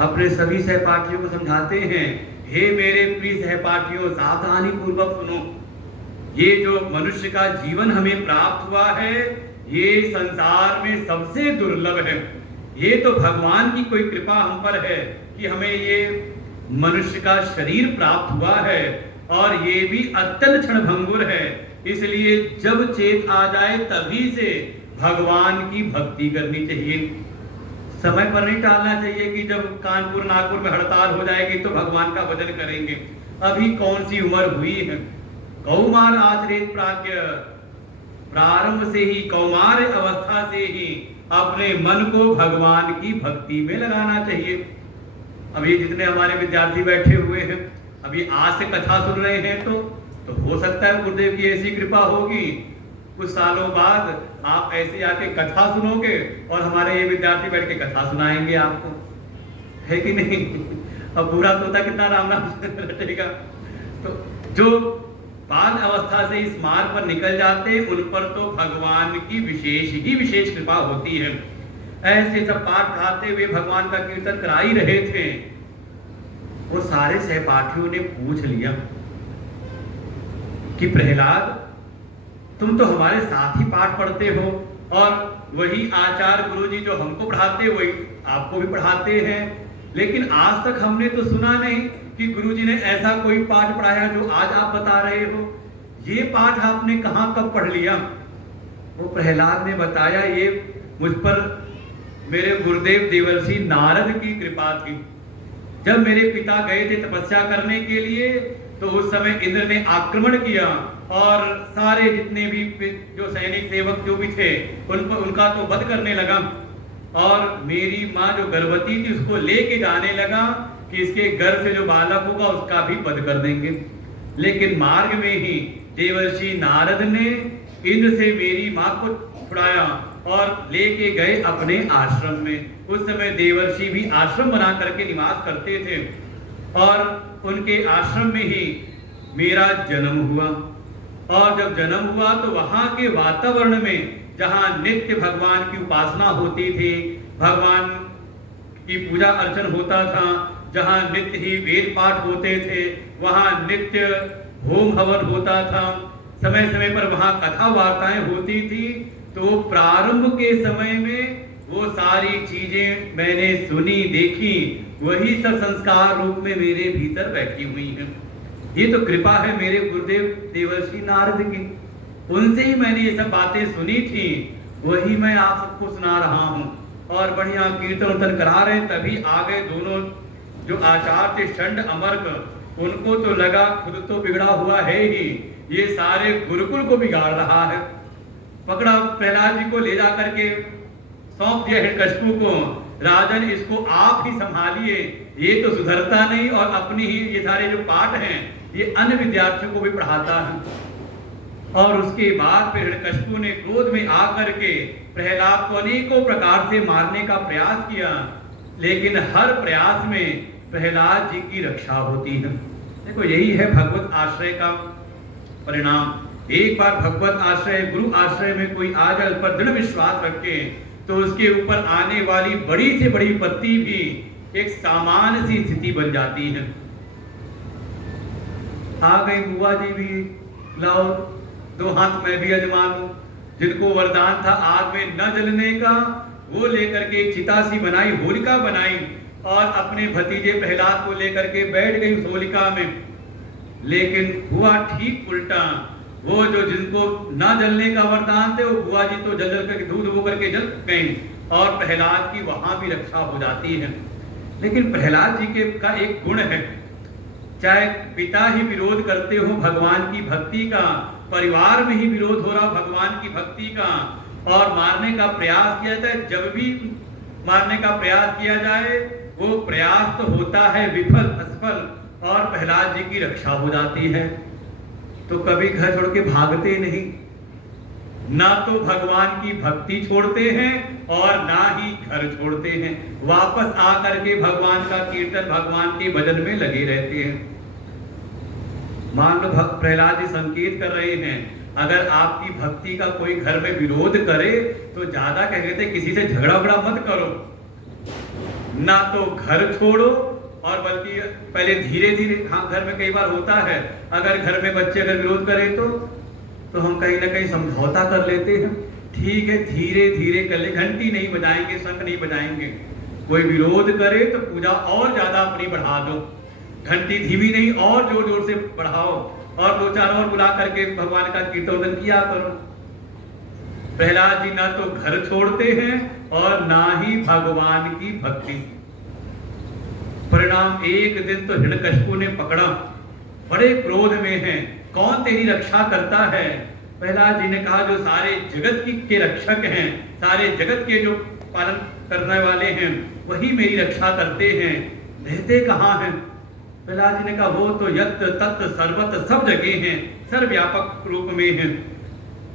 अपने सभी सहपाठियों को समझाते हैं, हे मेरे प्रिय सहपाठियों, सावधानी पूर्वक सुनो। ये जो मनुष्य का जीवन हमें प्राप्त हुआ है, ये संसार में सबसे दुर्लभ है। ये तो भगवान की कोई कृपा हम पर है कि हमें ये मनुष्य का शरीर प्राप्त हुआ है, और ये भी अत्यंत क्षणभंगुर है। इसलिए जब चेत आ जाए तभी से भगवान की भक्ति करनी चाहिए। समय पर नहीं टालना चाहिए कि जब कानपुर नागपुर में हड़ताल हो जाएगी तो भगवान का भजन करेंगे। अभी कौन सी उम्र हुई है। कौमार आचरित प्राज्ञ, प्रारंभ से ही, कौमार अवस्था से ही अपने मन को भगवान की भक्ति में लगाना चाहिए। अभी जितने हमारे विद्यार्थी बैठे हुए हैं, अभी आज से कथा सुन रहे हैं, तो हो सकता है गुरुदेव की ऐसी कृपा होगी, कुछ सालों बाद आप ऐसे आके कथा सुनोगे और हमारे ये विद्यार्थी बैठ के कथा सुनाएंगे आपको, है कि नहीं। अब पूरा तोता कितना राम नाम रटेगा। तो जो बाल अवस्था से इस मार्ग पर निकल जाते हैं, उन पर तो भगवान की विशेष कृपा होती है। ऐसे सब पाठ पढ़ाते हुए भगवान का कीर्तन करा ही रहे थे। वो सारे सहपाठियों ने पूछ लिया कि प्रहलाद, तुम तो हमारे साथ ही पाठ पढ़ते हो, और वही आचार्य गुरुजी जो हमको पढ़ाते वही आपको भी पढ़ाते हैं, लेकिन आज तक हमने तो सुना नहीं कि गुरुजी ने ऐसा कोई पाठ पढ़ाया जो आज आप बता रहे हो। ये पाठ आपने कहाँ कब पढ़ लिया। वो प्रहलाद ने बताया, ये मुझ पर मेरे गुरुदेव देवर्षि नारद की कृपा थी। जब मेरे पिता गए थे तपस्या करने के लिए, तो उस समय इंद्र ने आक्रमण किया और सारे जितने भी जो सैनिक सेवक जो भी थे उनका तो वध करने लगा, और मेरी माँ जो गर्भवती थी उसको लेके जाने लगा कि इसके गर्भ से जो बालक होगा उसका भी वध कर देंगे। लेकिन मार्ग में ही देवर्षि नारद ने इंद्र से मेरी माँ को छुड़ाया और लेके गए अपने आश्रम में। उस समय देवर्षि भी आश्रम बना करके निवास करते थे, और उनके आश्रम में ही मेरा जन्म हुआ। और जब जन्म हुआ तो वहाँ के वातावरण में, जहाँ नित्य भगवान की उपासना होती थी, भगवान की पूजा अर्चन होता था, जहाँ नित्य ही वेद पाठ होते थे, वहाँ नित्य होम हवन होता था, समय समय पर वहाँ कथा वार्ताएं होती थी। तो प्रारंभ के समय में वो सारी चीजें मैंने सुनी देखी, वही सब संस्कार रूप में मेरे भीतर बैठी हुई हैं। ये तो कृपा है मेरे गुरुदेव देवर्षि नारद की, उनसे ही मैंने ये सब बातें सुनी थी, वही मैं आप सबको सुना रहा हूँ। और बढ़िया कीर्तन उर्तन करा रहे, तभी आ गए दोनों जो आचार्य थे षंड अमर्क। उनको तो लगा खुद तो बिगड़ा हुआ है ही, ये सारे गुरुकुल को बिगाड़ रहा है। पकड़ा प्रहलाद जी को ले जा करके सौंप दिया हिरण्यकशिपु को, राजन इसको आप ही संभालिए, ये तो सुधरता नहीं और अपनी ही ये सारे जो पाठ हैं ये अन्य विद्यार्थियों को भी पढ़ाता है। और उसके बाद फिर हिरण्यकशिपु ने क्रोध में आकर के प्रहलाद को अनेकों प्रकार से मारने का प्रयास किया, लेकिन हर प्रयास में प्रहलाद जी की रक्षा होती है। देखो यही है भगवत आश्रय का परिणाम। एक बार भगवत आश्रय गुरु आश्रय में कोई आ जाए, पर दृढ़ विश्वास रखे, तो उसके ऊपर आने वाली बड़ी से बड़ी विपत्ति भी एक सामान्य सी स्थिति बन जाती है। आ गई बुआ जी भी, लाओ दो हाथ मैं भी अजमा लूं। जिनको वरदान था आग में न जलने का, वो लेकर के चिता सी बनाई, होलिका बनाई, और अपने भतीजे प्रहलाद को लेकर के बैठ गई उस होलिका में। लेकिन हुआ ठीक उल्टा, वो जो जिनको ना जलने का वरदान थे, वो बुआ जी तो जल जल करके दूध हो करके जल गई, और प्रहलाद की वहां भी रक्षा हो जाती है। लेकिन प्रहलाद जी के का एक गुण है, चाहे पिता ही विरोध करते हो भगवान की भक्ति का, परिवार में ही विरोध हो रहा भगवान की भक्ति का, और मारने का प्रयास किया जाए, जब भी मारने का प्रयास किया जाए वो प्रयास तो होता है विफल असफल, और प्रहलाद जी की रक्षा हो जाती है। तो कभी घर छोड़ के भागते नहीं, ना तो भगवान की भक्ति छोड़ते हैं और ना ही घर छोड़ते हैं, वापस आकर के भगवान का कीर्तन, भगवान के भजन में लगे रहते हैं। मान लो प्रहलाद जी संकेत कर रहे हैं, अगर आपकी भक्ति का कोई घर में विरोध करे तो ज्यादा कह कहते किसी से झगड़ा वगड़ा मत करो, ना तो घर छोड़ो, और बल्कि पहले धीरे धीरे, हाँ घर में कई बार होता है, अगर घर में बच्चे अगर विरोध करें तो हम कहीं ना कहीं समझौता कर लेते हैं, ठीक है धीरे धीरे कर ले, घंटी नहीं बजाएंगे, शंख नहीं बजाएंगे। कोई विरोध करे तो पूजा और ज्यादा अपनी बढ़ा दो, घंटी धीमी नहीं और जोर जोर से बढ़ाओ, और दो चार और बुला करके भगवान का कीर्तन किया करो। प्रहलाद जी ना तो घर छोड़ते हैं और ना ही भगवान की भक्ति। परिणाम एक दिन तो हिरण्यकशिपु ने पकड़ा, बड़े क्रोध में है, कौन तेरी रक्षा करता है? प्रहलाद जी ने कहा जो सारे जगत के रक्षक हैं, सारे जगत के जो पालन करने वाले हैं वही मेरी रक्षा करते हैं, रहते कहाँ हैं? प्रहलाद जी ने कहा वो तो यत्र तत्र सर्वत्र सब जगह हैं, सर्वव्यापक रूप में हैं।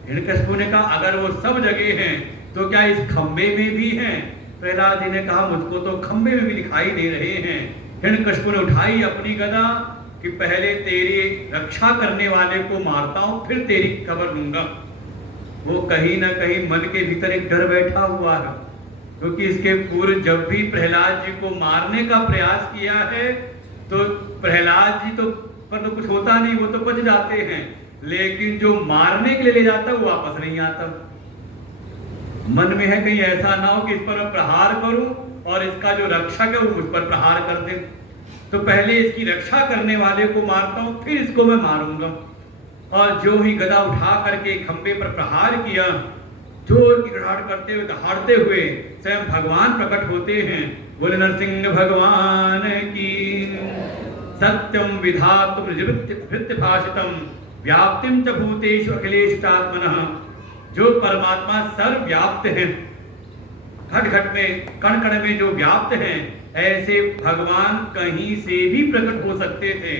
हिरण्यकशिपु ने कहा अगर वो सब जगह हैं तो क्या इस खंबे में भी हैं? प्रहलाद जी ने कहा मुझको तो खंबे में भी दिखाई दे रहे हैं। हिरण्यकशिपु ने उठाई अपनी गदा कि पहले तेरी रक्षा करने वाले को मारता हूं, फिर तेरी खबर लूंगा। वो कहीं ना कहीं मन के भीतर एक डर बैठा हुआ है, क्योंकि इसके पूर्व जब भी प्रहलाद जी को मारने का प्रयास किया है तो प्रहलाद जी तो पर तो कुछ होता नहीं, वो तो बच जाते हैं, लेकिन जो मारने के लिए ले जाता है वो वापस नहीं आता। मन में है कहीं ऐसा ना हो कि इस पर प्रहार करूं और इसका जो रक्षक है वो मुझ पर प्रहार कर दे, तो पहले इसकी रक्षा करने वाले को मारता हूं, फिर इसको मैं मारूंगा। और जो ही गदा उठा करके खंबे पर प्रहार किया, जोर की गड़ाहट करते हुए, दहाड़ते हुए स्वयं भगवान प्रकट होते हैं। बोले नरसिंह भगवान की। सत्यम विधातुम भृत्य भाषितम व्याप्तिम च भूतेषु अखिलेषु चात्मनः। जो परमात्मा सर्वव्याप्त हैं, घट घट में, कण कण में जो व्याप्त हैं, ऐसे भगवान कहीं से भी प्रकट हो सकते थे,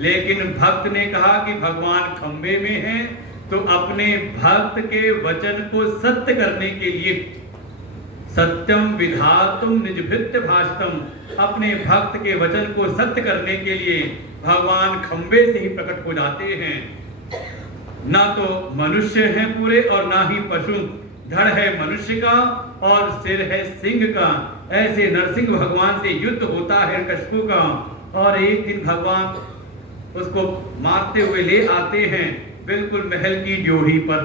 लेकिन भक्त ने कहा कि भगवान खंबे में हैं, तो अपने भक्त के वचन को सत्य करने के लिए सत्यम विधातुम निज भृत्य भाषितम, अपने भक्त के वचन को सत्य करने के लिए भगवान खंबे से ही प्रकट हो जाते हैं। ना तो मनुष्य हैं पूरे और ना ही पशु, धड़ है मनुष्य का और सिर है सिंह का। ऐसे नरसिंह भगवान से युद्ध होता है हिरण्यकशिपु का, और एक दिन भगवान उसको मारते हुए ले आते हैं बिल्कुल महल की ड्योढ़ी पर,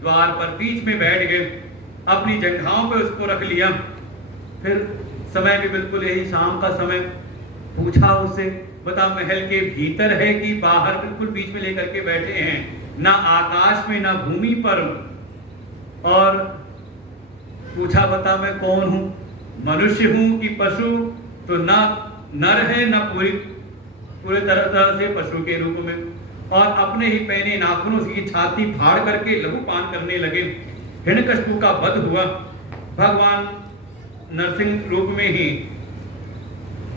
द्वार पर बीच में बैठ गए, अपनी जंघाओं पे उसको रख लिया। फिर समय भी बिल्कुल यही शाम का समय, पूछा उससे बता महल के भीतर है कि बाहर? बिल्कुल बीच में लेकर के बैठे हैं, ना आकाश में ना भूमि पर। और पूछा बता मैं कौन हूं, मनुष्य हूं कि पशु? तो ना नर है ना पूरे तरह से पशु के रूप में। और अपने ही पहने नाखूनों से छाती फाड़ करके लहूपान करने लगे। हिरण्यकशिपु का वध हुआ। भगवान नरसिंह रूप में ही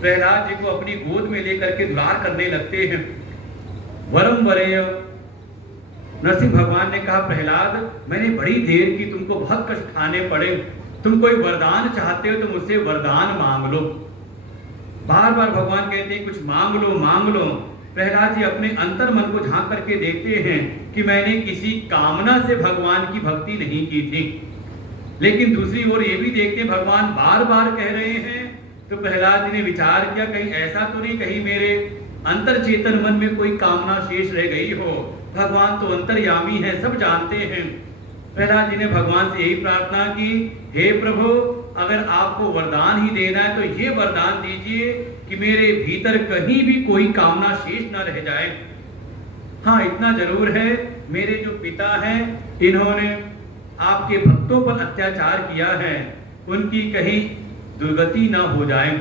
प्रहलाद जी को अपनी गोद में लेकर के दुलार करने लगते हैं। वरम वरेय, नरसिंह भगवान ने कहा प्रहलाद मैंने बड़ी देर की, तुमको बहुत कष्ट खाने पड़े, तुम कोई वरदान चाहते हो तो मुझसे वरदान मांग लो। बार बार भगवान कहते हैं कुछ मांग लो मांग लो। प्रहलाद जी अपने अंतर मन को झांक करके देखते हैं कि मैंने किसी कामना से भगवान की भक्ति नहीं की थी, लेकिन दूसरी ओर ये भी देखते भगवान बार बार कह रहे हैं। तो प्रहलाद जी ने विचार किया कहीं ऐसा तो नहीं, कहीं मेरे अंतर चेतन मन में कोई कामना शेष रह गई हो। भगवान तो अंतर्यामी है, सब जानते हैं। प्रहलाद जी ने भगवान से यही प्रार्थना की, हे प्रभु अगर आपको वरदान ही देना है तो ये वरदान दीजिए कि मेरे भीतर कहीं भी कोई कामना शेष न रह जाए। हाँ इतना जरूर है, मेरे जो पिता हैं इन्होंने आपके भक्तों पर अत्याचार किया है, उनकी कहीं दुर्गति ना हो जाए।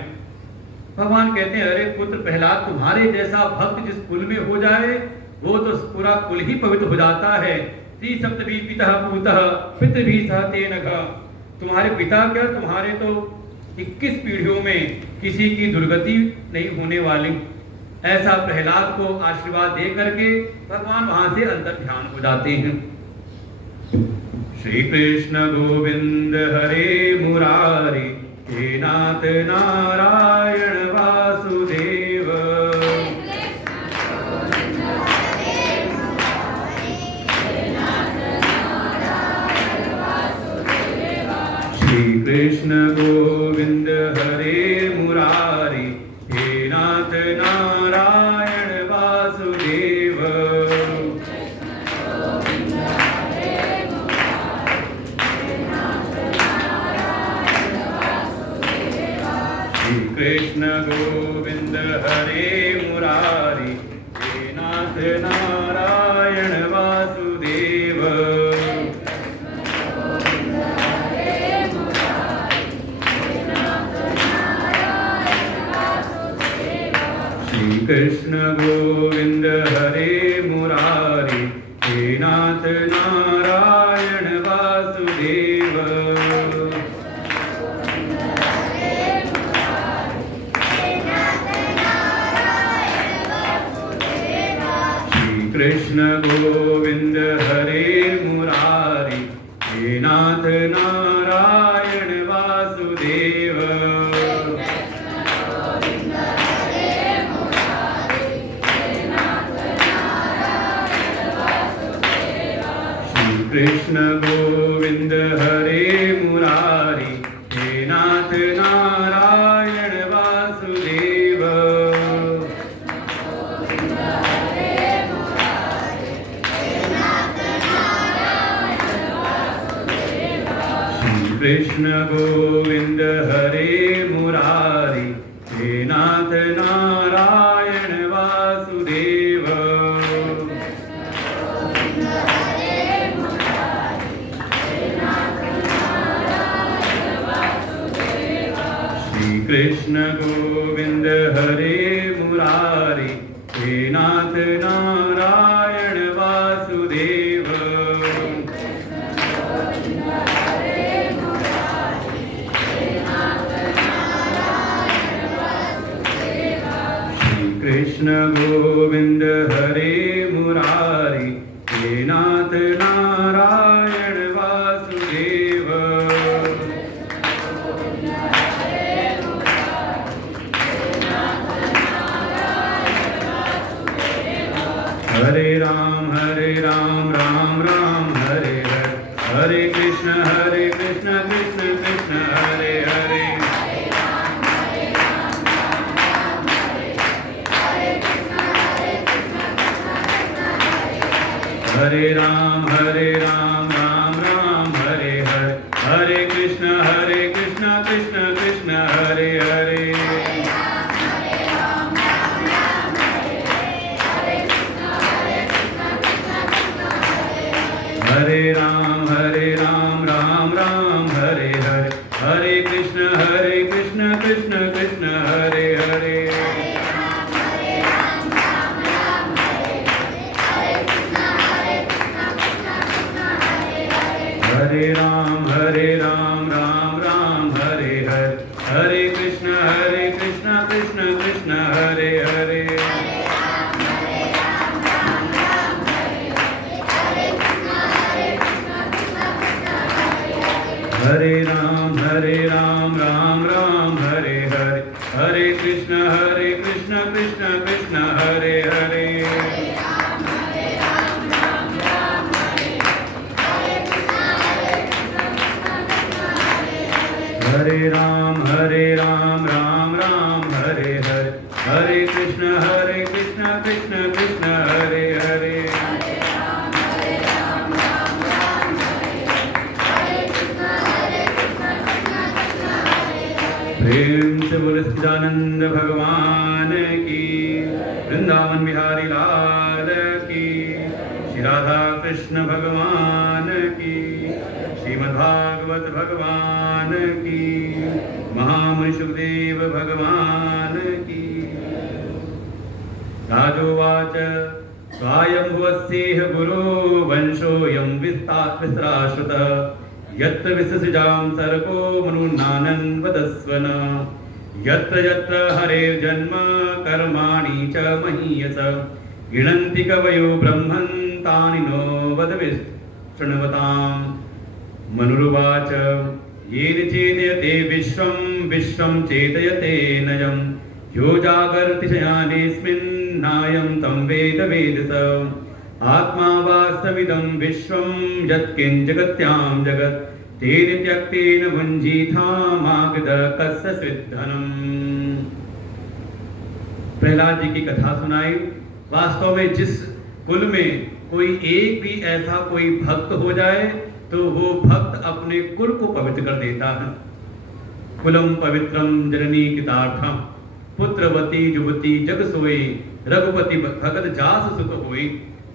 भगवान कहते हैं अरे पुत्र प्रहलाद तुम्हारे जैसा भक्त जिस कुल में हो जाए वो तो पूरा कुल ही पवित्र हो जाता है। सप्तभी पिता पूतः पितृभी सह तेन घ। तुम्हारे पिता क्या, तुम्हारे तो 21 पीढ़ियों में किसी की दुर्गति नहीं होने वाली। ऐसा प्रहलाद को आशीर्वाद दे करके भगवान वहां से अंतर ध्यान हो जाते हैं। श्री कृष्ण गोविंद हरे मुरारी हे नाथ नारायण वासुदेव। श्री कृष्ण गोविंद हरे मुरारी हे नाथ नारायण वासुदेव। श्री कृष्ण गोविंद हरे मुरारी हे नाथ नारायण वासुदेव। श्री कृष्ण गोविंद हरे मुरारी हे नाथ नारायण वासुदेव। श्री कृष्ण गोविंद हरे मुरारी हे नाथ नारायण वासुदेव। श्री कृष्ण गोविंद हरे मुरारी हे नाथ नारायण वासुदेव। श्री कृष्ण गोविंद हरे मुरारी हे नाथ नारायण वासुदेव। श्री कृष्ण गोविंद हरे मुरारी हे नाथ नारायण वासुदेव। श्री कृष्ण गोविंद हरे मुरारी हे नाथ नारायण वासुदेव। हरे राम राम राम हरे हरे, हरे कृष्ण कृष्ण कृष्ण हरे हरे। हरे राम राम राम हरे हरे, हरे कृष्ण कृष्ण कृष्ण हरे हरे। हरे राम राम राम हरे हरे, हरे कृष्ण कृष्ण कृष्ण हरे हरे। हरे राम राम राम हरे हरे, हरे कृष्ण कृष्ण कृष्ण हरे हरे। हरे राम राम राम हरे हरे, हरे कृष्ण कृष्ण कृष्ण हरे हरे। हरे राम राम राम हरे हरे, हरे कृष्ण कृष्ण कृष्ण हरे हरे। प्रेम से बोले सच्चिदानंद भगवान की, वृंदावन बिहारी लाल की, श्री राधा कृष्ण भगवान की, श्रीमद्भागवत भगवान की, महामुनि सुखदेव भगवान की। राजोवाच स्वायंभुवस्येह गुरो वंशोऽयं विस्ताश्रुतः, यत्र विसृजां सरको मनुनानन् वदस्व न, यत्र यत्र हरेर्जन्म कर्माणि च महीयस, गृह्णन्ति कवयो ब्रह्मन् तानि नो वद शृण्वताम्। मनुरुवाच येन चेतयते विश्वं विश्वं चेतयते नयम्। यो जागर्ति शयानेऽस्मिन् नायं तं वेद वेदस। आत्मा वास्तविदं विश्वं यत्किञ्जगत्यां जगत्। तेन त्यक्तेन भुञ्जीथामागध कस्य सिद्धनम्। प्रहलाद जी की कथा सुनाई। वास्तव में जिस कुल में कोई एक भी ऐसा कोई भक्त हो जाए तो वो भक्त अपने कुल को पवित्र कर देता है। कुलम पवित्रम जननी कृतार्थम पुत्रवती युवती जग सोई रघुपति भगत जास सुत होई।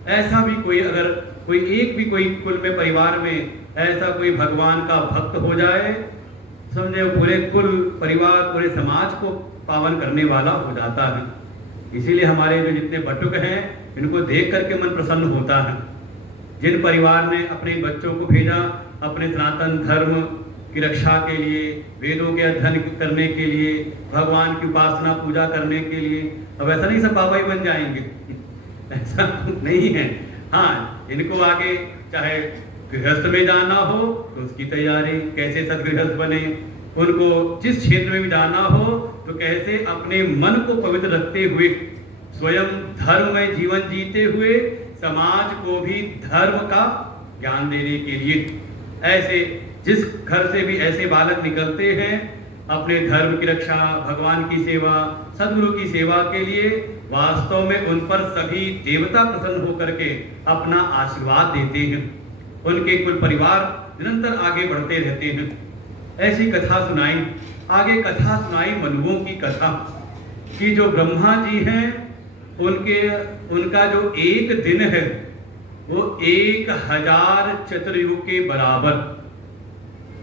ऐसा भी कोई अगर कोई एक भी कोई कुल में परिवार में ऐसा कोई भगवान का भक्त हो जाए, समझे पूरे कुल परिवार पूरे समाज को पावन करने वाला हो जाता है। इसीलिए हमारे जो जितने बटुक हैं इनको देख करके मन प्रसन्न होता है। जिन परिवार ने अपने बच्चों को भेजा अपने सनातन धर्म की रक्षा के लिए, वेदों के अध्ययन करने के लिए, भगवान की उपासना पूजा करने के लिए, अब ऐसा नहीं सब बाबा ही बन जाएंगे ऐसा नहीं है। हाँ, इनको आगे चाहे गृहस्थ में जाना हो तो उसकी तैयारी कैसे सदगृहस्थ बने, उनको जिस क्षेत्र में भी जाना हो तो कैसे अपने मन को पवित्र रखते हुए स्वयं धर्म में जीवन जीते हुए समाज को भी धर्म का ज्ञान देने के लिए, ऐसे जिस घर से भी ऐसे बालक निकलते हैं अपने धर्म की रक्षा, भगवान की सेवा, सद्गुरु की सेवा के लिए, वास्तव में उन पर सभी देवता प्रसन्न होकर के अपना आशीर्वाद देते हैं। उनके कुल परिवार निरंतर आगे बढ़ते रहते हैं। ऐसी कथा सुनाई। आगे कथा सुनाई मनुओं की कथा कि जो ब्रह्मा जी हैं उनका जो एक दिन है वो 1000 चतुर्युग के बराबर।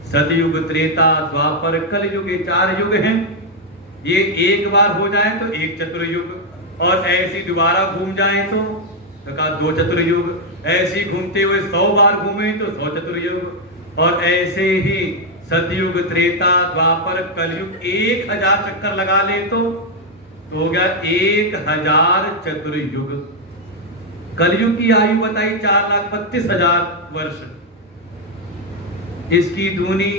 सतयुग, त्रेता, द्वापर, कलयुग, ये 4 युग हैं। ये एक बार हो जाए तो एक चतुर्युग, और ऐसी दोबारा घूम जाए तो कहा 2 चतुर्युग, ऐसी घूमते हुए 100 बार घूमे तो 100 चतुर्युग, और ऐसे ही सतयुग, त्रेता, द्वापर, कलयुग 1000 चक्कर लगा ले तो हो गया 1000 चतुर्युग। कलयुग की आयु बताई 4,32,000 वर्ष। इसकी दूनी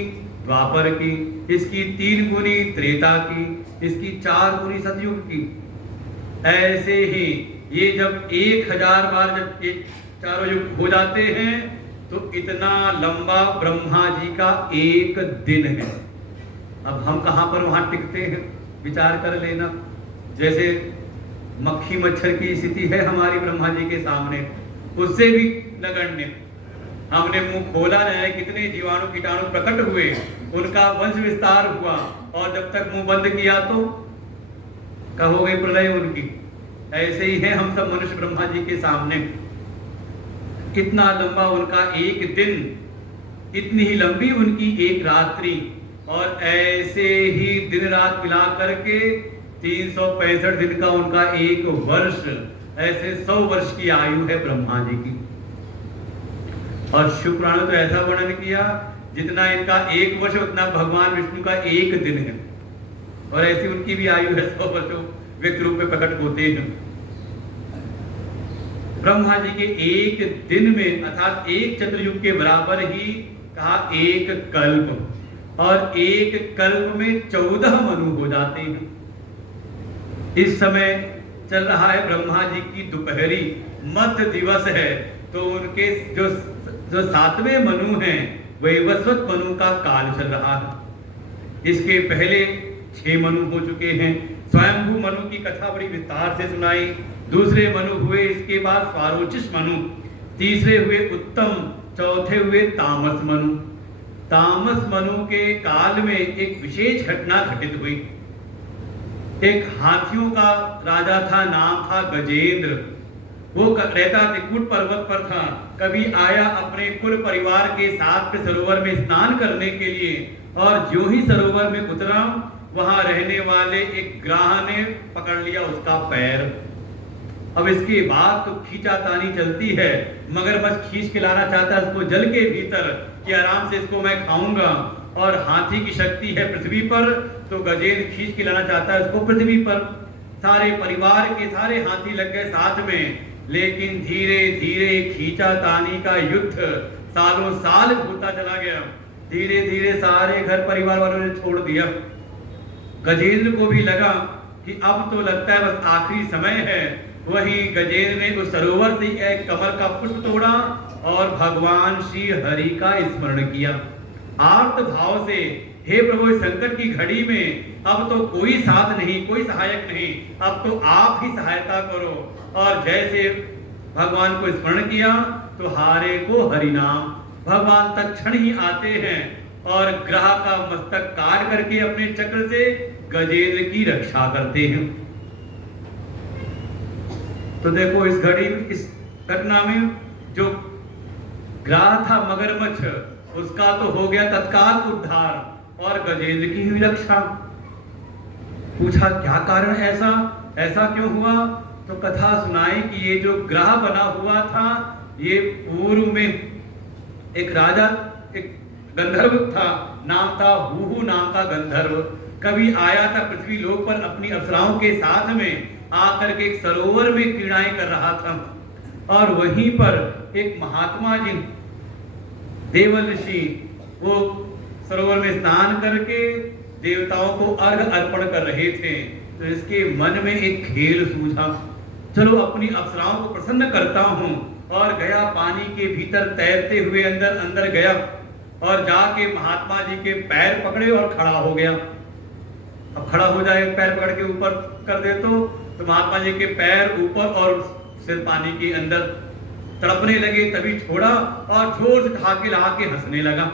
द्वापर की, इसकी 3 गुनी त्रेता की, इसकी 4 गुनी सतयुग की। ऐसे ही ये जब 1000 बार जब ये चारों युग हो जाते हैं तो इतना लंबा ब्रह्मा जी का एक दिन है। अब हम कहां पर वहां टिकते हैं, विचार कर लेना। जैसे मक्खी मच्छर की स्थिति है हमारी ब्रह्मा जी के सामने, उससे भी नगण्य। हमने मुंह खोला नहीं, कितने जीवाणु कीटाणु प्रकट हुए, उनका वंश विस्तार हुआ, और जब तक मुंह बंद किया तो कहोगे प्रलय उनकी। ऐसे ही है हम सब मनुष्य ब्रह्मा जी के सामने। कितना लंबा उनका एक दिन, इतनी ही लंबी उनकी एक रात्रि, और ऐसे ही दिन रात मिला करके 365 दिन का उनका एक वर्ष। ऐसे 100 वर्ष की आयु है ब्रह्मा जी की। और शिव पुराण तो ऐसा वर्णन किया जितना इनका एक वर्ष उतना भगवान विष्णु का एक दिन है, और ऐसी उनकी भी आयु है 100 वर्षों व्यक्त रूप में प्रकट होते हैं। ब्रह्मा जी के एक दिन में अर्थात एक चतुर्युग के बराबर ही कहा एक कल्प, और एक कल्प में 14 मनु हो जाते हैं। इस समय चल रहा है ब्रह्मा जी की दोपहरी मध्य दिवस है, तो उनके जो 7वें मनु हैं वैवस्वत मनु का काल चल रहा है। इसके पहले 6 मनु हो चुके हैं। स्वयंभू मनु की कथा बड़ी विस्तार से सुनाई। दूसरे मनु हुए, इसके बाद स्वारोचिष मनु, तीसरे हुए उत्तम, चौथे हुए तामस मनु। तामस मनु के काल में एक विशेष घटना घटित हुई। एक हाथियों का राजा था, नाम था गजेंद्र। वो रहता त्रिकूट पर्वत पर था। कभी आया अपने कुल परिवार के साथ सरोवर में स्नान करने के लिए, और जो ही सरोवर में उतरा वहां रहने वाले एक ग्राह ने पकड़ लिया उसका पैर। अब इसके बाद तो खींचातानी चलती है, मगरमच्छ खींच के लाना चाहता है उसको जल के भीतर कि आराम से इसको मैं खाऊंगा, और हाथी की शक्ति है पृथ्वी पर, तो गजेंद्र खींच के लाना चाहता है उसको पृथ्वी पर। सारे परिवार के सारे हाथी लग गए साथ में, लेकिन धीरे धीरे खींचातानी का युद्ध सालों साल होता चला गया। धीरे धीरे सारे घर परिवार वालों ने छोड़ दिया। गजेंद्र को भी लगा कि अब तो लगता है बस आखिरी समय है। वही गजेंद्र ने उस सरोवर से एक कमल का पुष्प तोड़ा और भगवान श्री हरि का स्मरण किया। आर्त भाव से, हे प्रभु, इस संकट की घड़ी में अब तो कोई साथ नहीं, कोई सहायक नहीं, अब तो आप ही सहायता करो। और जैसे भगवान को स्मरण किया तो हारे को हरिनाम, भगवान तत्क्षण ही आते हैं और ग्रह का मस्तक काट करके अपने चक्र से गजेंद्र की रक्षा करते हैं। तो देखो इस घड़ी, इस घटना में जो ग्रह था मगरमच्छ, उसका तो हो गया तत्काल उद्धार और गजेंद्र की हुई रक्षा। पूछा क्या कारण, ऐसा क्यों हुआ? तो कथा सुनाई कि ये जो ग्रह बना हुआ था, ये पूर्व में एक राजा, एक गंधर्व था, नाम था हुहु नाम का गंधर्व। कभी आया था पृथ्वी लोक पर अपनी अप्सराओं के साथ में, आकर के एक सरोवर में क्रीड़ाएं कर रहा था। और वहीं पर एक महात्मा जी, देवल ऋषि, वो सरोवर में स्नान करके देवताओं को अर्घ अर्पण कर रहे थे। तो इसके मन में एक खेल सूझा, चलो अपनी अप्सराओं को प्रसन्न करता हूँ। और गया पानी के भीतर तैरते हुए अंदर गया और जाके महात्मा जी के पैर पकड़े और खड़ा हो गया। अब खड़ा हो जाए, पैर पकड़ के ऊपर कर दे तो महात्मा जी के पैर ऊपर और सिर पानी के अंदर तड़पने लगे। तभी छोड़ा और जोर से ढाके लगा के हंसने लगा।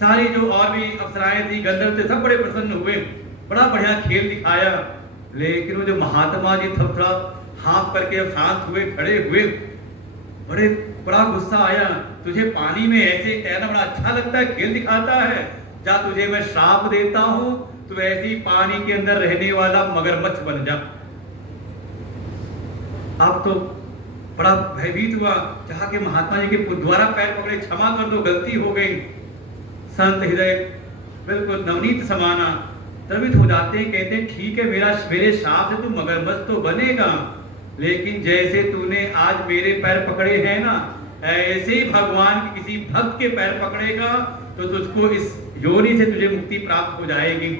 सारी जो और भी अप्सराएं थी, गंधर्व थे, सब बड़े प्रसन्न हुए, बड़ा बढ़िया खेल दिखाया। लेकिन वो जो महात्मा जी थोड़ा हाँफ करके शांत हुए, खड़े हुए, बड़ा गुस्सा आया। तुझे पानी में ऐसे तैरना बड़ा अच्छा लगता है, खेल दिखाता है, जा तुझे मैं श्राप देता हूं, तू ऐसे ही पानी के अंदर रहने वाला मगरमच्छ बन जा। अब तो बड़ा भयभीत हुआ, जाके महात्मा जी के द्वारा पैर पकड़े, क्षमा कर दो, गलती हो गई। संत हृदय बिल्कुल नवनीत समाना, द्रवित हो जाते हैं, कहते हैं ठीक है, मेरे श्राप से तू मगरमच्छ तो बनेगा, लेकिन जैसे तूने आज मेरे पैर पकड़े हैं ना, ऐसे ही भगवान के किसी भक्त के पैर पकड़ेगा तो तुझको इस योनि से तुझे मुक्ति प्राप्त हो जाएगी।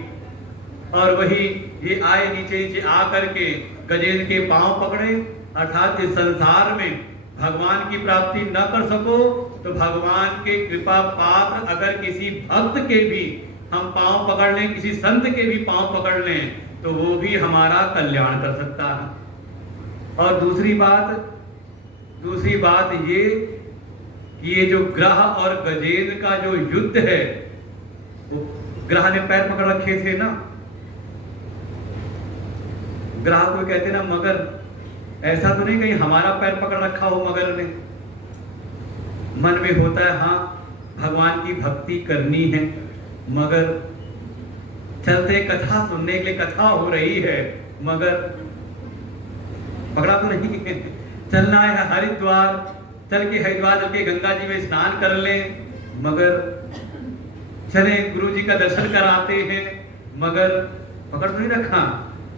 और वही ये आए नीचे आ करके गजेंद्र के पांव पकड़े, अर्थात इस संसार में भगवान की प्राप्ति न कर सको तो भगवान के कृपा पात्र अगर किसी भक्त के भी हम पांव पकड़ लें, किसी संत के भी पांव पकड़ लें, तो वो भी हमारा कल्याण कर सकता है। और दूसरी बात ये कि ये जो ग्रह और गजेंद्र का जो युद्ध है, वो ग्रह ने पैर पकड़ रखे थे ना, ग्रह को कहते ना मगर, ऐसा तो नहीं कहीं हमारा पैर पकड़ रखा हो मगर ने। मन में होता है हाँ भगवान की भक्ति करनी है, मगर चलते कथा सुनने के लिए कथा हो रही है, मगर पकड़ा तो नहीं है। चलना है हरिद्वार, चल के हरिद्वार चल के गंगा जी में स्नान कर ले, मगर चले गुरु जी का दर्शन कराते हैं, मगर पकड़ तो नहीं रखा।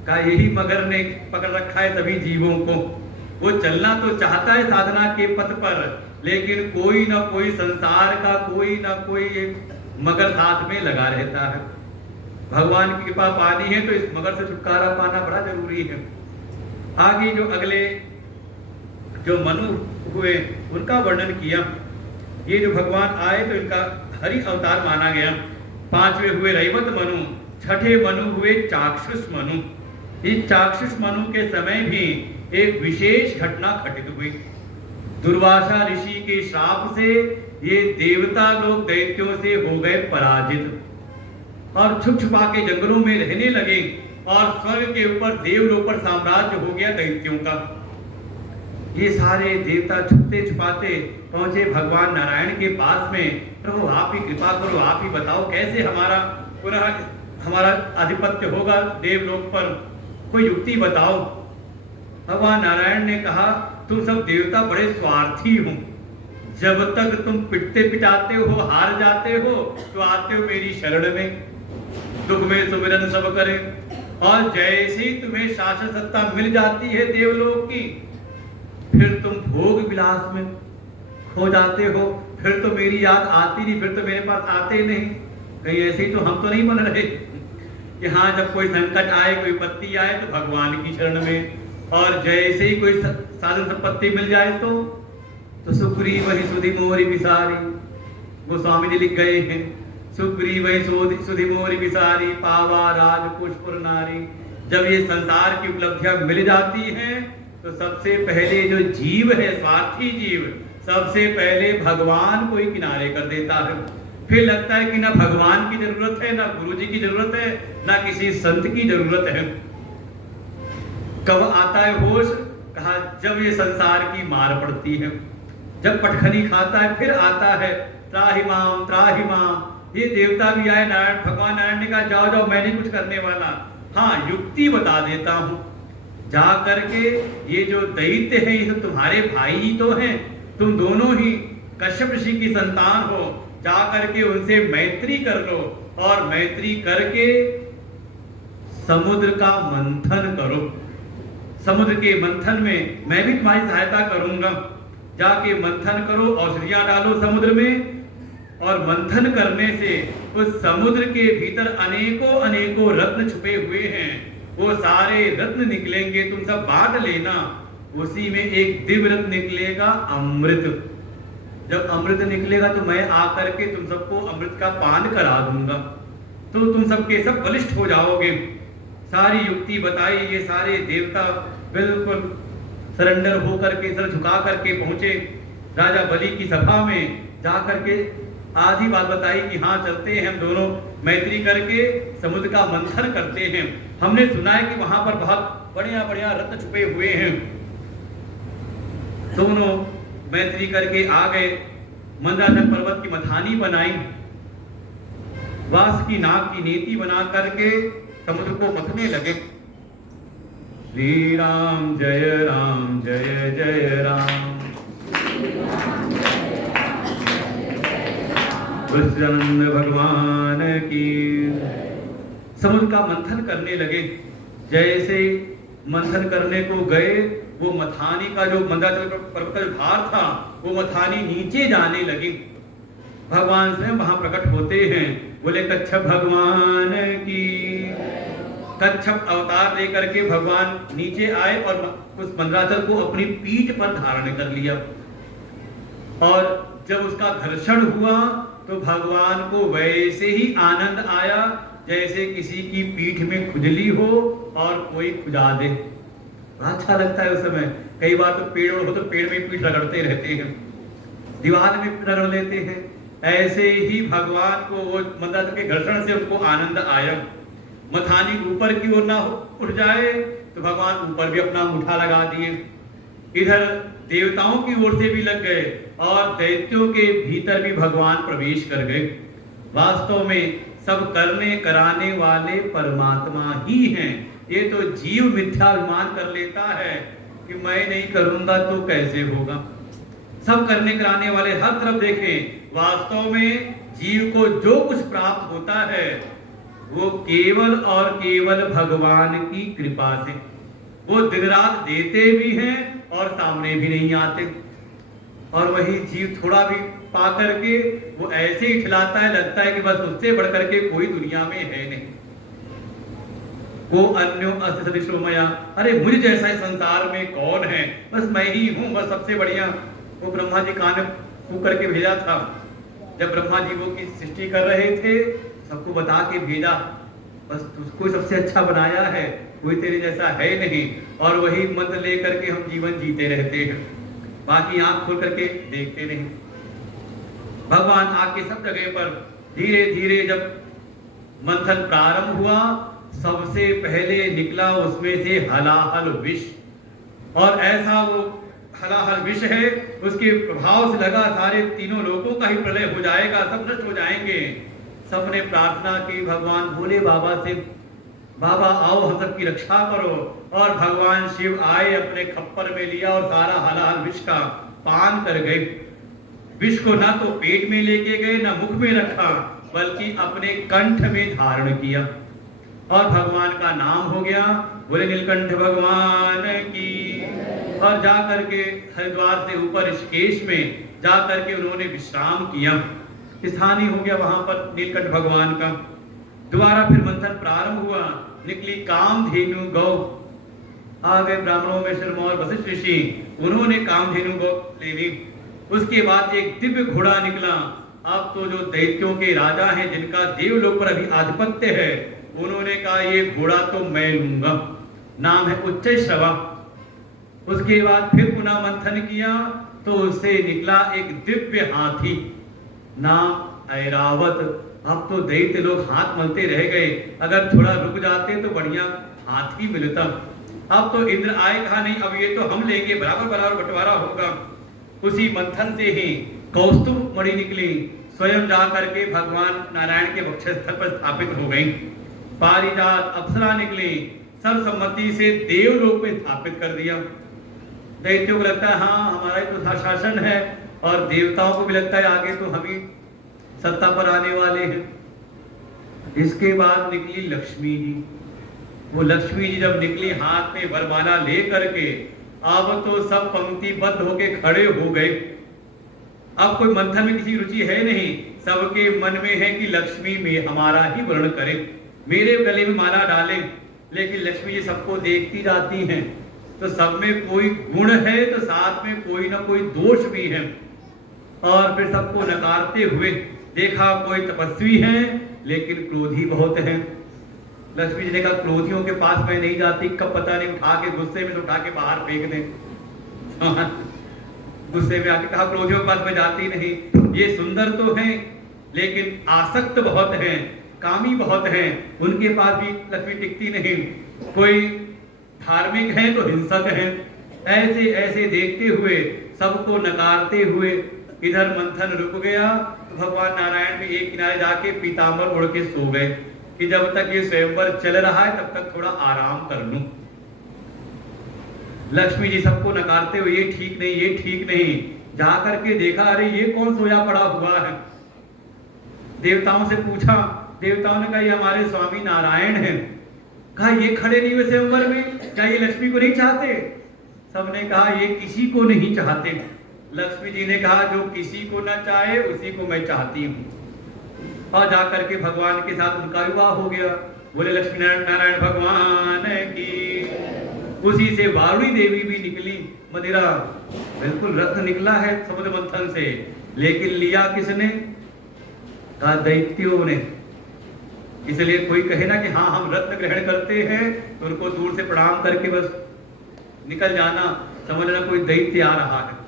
का यही मगर ने पकड़ रखा है सभी जीवों को। वो चलना तो चाहता है साधना के पथ पर, लेकिन कोई ना कोई संसार का कोई ना कोई मगर साथ में लगा रहता है। भगवान की कृपा पानी है तो इस मगर से छुटकारा पाना बड़ा जरूरी है। आगे जो अगले जो मनु हुए उनका वर्णन किया। ये जो भगवान आए तो इनका हरि अवतार माना गया। पांचवे हुए रैवत मनु, छठे मनु हुए चाक्षुष मनु। इस चाक्षुष मनु के समय भी एक विशेष घटना घटित हुई। दुर्वासा ऋषि के श्राप से ये देवता लोग दैत्यों से हो गए पराजित और छुप छुपा के जंगलों में रहने लगे और स्वर्ग के ऊपर देवलोक पर साम्राज्य हो गया दैत्यों का। ये सारे देवता छुपते छुपाते पहुंचे भगवान नारायण के पास में। प्रभु आप ही कृपा करो, आप ही बताओ कैसे हमारा पुनः हमारा आधिपत्य होगा देवलोक पर, कोई युक्ति बताओ। भगवान नारायण ने कहा तुम सब देवता बड़े स्वार्थी हो, जब तक तुम पिटते पिटाते हो, हार जाते हो, तो आते हो मेरी शरण में, दुख में सुमिरन सब करे, और जैसे ही तुम्हें शासन सत्ता मिल जाती है देवलोक की, फिर तुम भोग विलास में खो जाते हो, फिर तो मेरी याद आती नहीं, फिर तो मेरे पास आते नहीं। कहीं ऐसे ही तो हम तो नहीं बन रहे कि हाँ जब कोई संकट आए, कोई विपत्ति आए तो भगवान की शरण में, और जैसे ही कोई साधन संपत्ति मिल जाए तो सुग्रीव वही सुधि मोरी विसारी, गोस्वामी जी लिख गए हैं, सुग्रीव वही सुधि मोरी विसारी, पावा राज पुष्पुर नारी। जब ये संसार की उपलब्धियां मिल जाती हैं तो सबसे पहले जो जीव है, स्वार्थी जीव, सबसे पहले भगवान को ही किनारे कर देता है। फिर लगता है कि ना भगवान की जरूरत है, ना गुरु जी की जरूरत है, ना किसी संत की जरूरत है। कब आता है होश? कहा जब ये संसार की मार पड़ती है, जब पटखनी खाता है, फिर आता है त्राहि माम त्राहि माम। ये देवता भी आए, नारायण भगवान नारायण ने कहा जाओ जाओ मैं नहीं कुछ करने वाला, हाँ युक्ति बता देता हूं। जा करके ये जो दैत्य है ये तुम्हारे भाई ही तो हैं, तुम दोनों ही कश्यप ऋषि की संतान हो, जा करके उनसे मैत्री कर लो, और मैत्री करके समुद्र का मंथन करो। समुद्र के मंथन में मैं भी तुम्हारी सहायता करूंगा। जाके मंथन करो, औषधियां डालो समुद्र में, और मंथन करने से उस समुद्र के भीतर अनेकों अनेकों रत्न छुपे हुए हैं, वो सारे रत्न निकलेंगे, तुम सब बांट लेना। उसी में एक दिव्य रत्न निकलेगा, अमृत। जब अमृत निकलेगा तो मैं आकर के तुम सबको अमृत का पान करा दूंगा, तो तुम सबके सब बलिष्ठ हो जाओगे। सारी युक्ति बताई, ये सारे देवता बिल्कुल सरेंडर होकर के, सर झुका करके पहुंचे राजा बलि की सभा में। जा करके आधी बात बताई कि हाँ चलते हैं हम दोनों मैत्री करके समुद्र का मंथन करते हैं। हमने सुना है कि वहां पर बहुत बढ़िया बढ़िया रत्न छुपे हुए हैं। दोनों मैत्री करके आ गए, मंदराचल पर्वत की मथानी बनाई, वास की नाग की नीति बना करके समुद्र को मथने लगे। श्री राम जय जय राम, कृष्णानंद भगवान की। समुद्र का मंथन करने लगे। जैसे मंथन करने को गए, वो मथानी का जो मंदराचल पर्वत का जो भार था, वो मथानी नीचे जाने लगी। भगवान स्वयं वहां प्रकट होते हैं, बोले कच्छप भगवान की। कच्छप अवतार लेकर के भगवान नीचे आए और उस मंदराचल को अपनी पीठ पर धारण कर लिया। और जब उसका घर्षण हुआ तो भगवान को वैसे ही आनंद आया जैसे किसी की पीठ में खुजली हो और कोई खुजा दे। अच्छा लगता है उस समय। कई बार तो पेड़ हो तो पेड़ में पीठ रगड़ते रहते हैं, दीवार में रगड़ लेते हैं। ऐसे ही भगवान को वो मंदराचल के घर्षण से उनको आनंद आया। मथानी ऊपर की ओर ना उठ जाए तो भगवान ऊपर भी अपना मुठा लगा दिए। इधर देवताओं की ओर से भी लग गए और दैत्यों के भीतर भी भगवान प्रवेश कर गए। वास्तव में सब करने कराने वाले परमात्मा ही हैं। ये तो जीव मिथ्याभिमान कर लेता है कि मैं नहीं करूंगा तो कैसे होगा। सब करने कराने वाले हर तरफ देखें, वास्तव में जीव को जो कुछ प्राप्त होता है वो केवल और केवल भगवान की कृपा से। वो दिन रात देते भी हैं और सामने भी नहीं आते। और वही जीव थोड़ा भी पा करके वो ऐसे ही खिलाता है, लगता है कि बस उससे बढ़कर के कोई दुनिया में है नहीं। वो अन्यो अस्ति सदृशो मया, अरे मुझ जैसा इस संसार में कौन है, बस मैं ही हूँ, बस सबसे बढ़िया। वो ब्रह्मा जी कान फूंक करके भेजा था। जब ब्रह्मा जी वो की सृष्टि कर रहे थे, सबको बता के भेजा, बस तुझको सबसे अच्छा बनाया है, कोई तेरे जैसा है नहीं। और वही मंत्र लेकर के हम जीवन जीते रहते हैं, बाकी आंख खोल करके देखते नहीं। भगवान आके सब जगह पर धीरे धीरे जब मंथन प्रारंभ हुआ, सबसे पहले निकला उसमें से हलाहल विष। और ऐसा वो हलाहल विष है, उसके प्रभाव से लगा सारे तीनों लोगों का ही प्रलय हो जाएगा, सब नष्ट हो जाएंगे। सबने प्रार्थना की भगवान भोले बाबा से, बाबा आओ हम सबकी रक्षा करो। और भगवान शिव आए, अपने खप्पर में लिया और सारा हलाहल विष का पान कर गए। विष को ना तो पेट में लेके गए, ना मुख में रखा, बल्कि अपने कंठ में धारण किया और भगवान का नाम हो गया, बोले नीलकंठ भगवान की। और जा करके हरिद्वार से ऊपर ऋषिकेश में जा करके उन्होंने विश्राम किया। स्थानीय हो गया वहां पर नीलकंठ भगवान का। दोबारा फिर मंथन प्रारंभ हुआ। निकली कामधेनु गौ। आ गए ब्राह्मणों में सिरमौर वशिष्ठ ऋषि, उन्होंने कामधेनु गौ ले ली। उसके बाद एक दिव्य घोड़ा निकला। अब तो जो दैत्यों के राजा हैं, जिनका देवलोक पर अभी आधिपत्य है, उन्होंने कहा ये घोड़ा तो मैं लूंगा। नाम है उच्चैश्रवा। उसके बाद फिर पुनः मंथन किया तो उससे निकला एक दिव्य हाथी, नाम ऐरावत। अब तो दैत्य लोग हाथ मलते रह गए, अगर थोड़ा रुक जाते तो बढ़िया हाथी मिलता। अब तो इंद्र आए, कहा नहीं अब ये तो हम लेंगे, बराबर बराबर बंटवारा होगा। उसी मंथन से ही कौस्तुभ मणि निकली, स्वयं जा करके भगवान नारायण के वक्षस्थल पर स्थापित हो गई। पारिजात अप्सरा निकली, सर्वसम्मति से देवलोक में स्थापित कर दिया। दैत्यों को लगता है हाँ हमारा ही तो शासन है, और देवताओं को भी लगता है आगे तो हम ही सत्ता पर आने वाले हैं। इसके बाद निकली लक्ष्मी जी। वो लक्ष्मी जी जब निकली हाथ में वरमाला ले करके, अब तो सब पंक्तिबद्ध होके खड़े हो गए। अब कोई मंथन में किसी रुचि है नहीं, सबके मन में है कि लक्ष्मी में हमारा ही वर्ण करे, मेरे गले में माला डाले। लेकिन लक्ष्मी जी सबको देखती जाती हैं, तो सब में कोई गुण है तो साथ में कोई ना कोई दोष भी है। और फिर सबको नकारते हुए देखा कोई तपस्वी है लेकिन क्रोधी बहुत है। लक्ष्मी जी ने कहा क्रोधियों के पास मैं नहीं जाती, कब पता नहीं उठा के गुस्से में उठा के बाहर फेंक दे। गुस्से में आके कहा क्रोधियों के पास मैं जाती नहीं। ये सुंदर तो हैं लेकिन आसक्त बहुत हैं, कामी बहुत हैं, उनके पास भी लक्ष्मी टिकती नहीं। कोई धार्मिक हैं तो हिंसक हैं। ऐसे ऐसे देखते हुए सबको नकारते हुए इधर मंथन रुक गया। तो भगवान नारायण भी एक किनारे जाके पीताम्बर ओढ़ के सो गए कि जब तक ये स्वयंवर चल रहा है तब तक थोड़ा आराम कर लूं। लक्ष्मी जी सबको नकारते हुए ये ठीक नहीं, ये ठीक नहीं। जा करके देखा अरे ये कौन सोया पड़ा हुआ है। देवताओं से पूछा, देवताओं ने कहा ये हमारे स्वामी नारायण हैं। कहा ये खड़े नहीं हुए स्वयंवर में, क्या ये लक्ष्मी को नहीं चाहते? सबने कहा ये किसी को नहीं चाहते। लक्ष्मी जी ने कहा जो किसी को न चाहे उसी को मैं चाहती हूँ। और जाकर के भगवान के साथ उनका विवाह हो गया। बोले लक्ष्मी नारायण भगवान की। उसी से वारुणी देवी भी निकली मदिरा। बिल्कुल रत्न निकला है समुद्र मंथन से, लेकिन लिया किसने? कहा दैत्यों ने। इसलिए कोई कहे ना कि हाँ हम रत्न ग्रहण करते हैं तो उनको दूर से प्रणाम करके बस निकल जाना, समझना कोई दैत्य आ रहा है।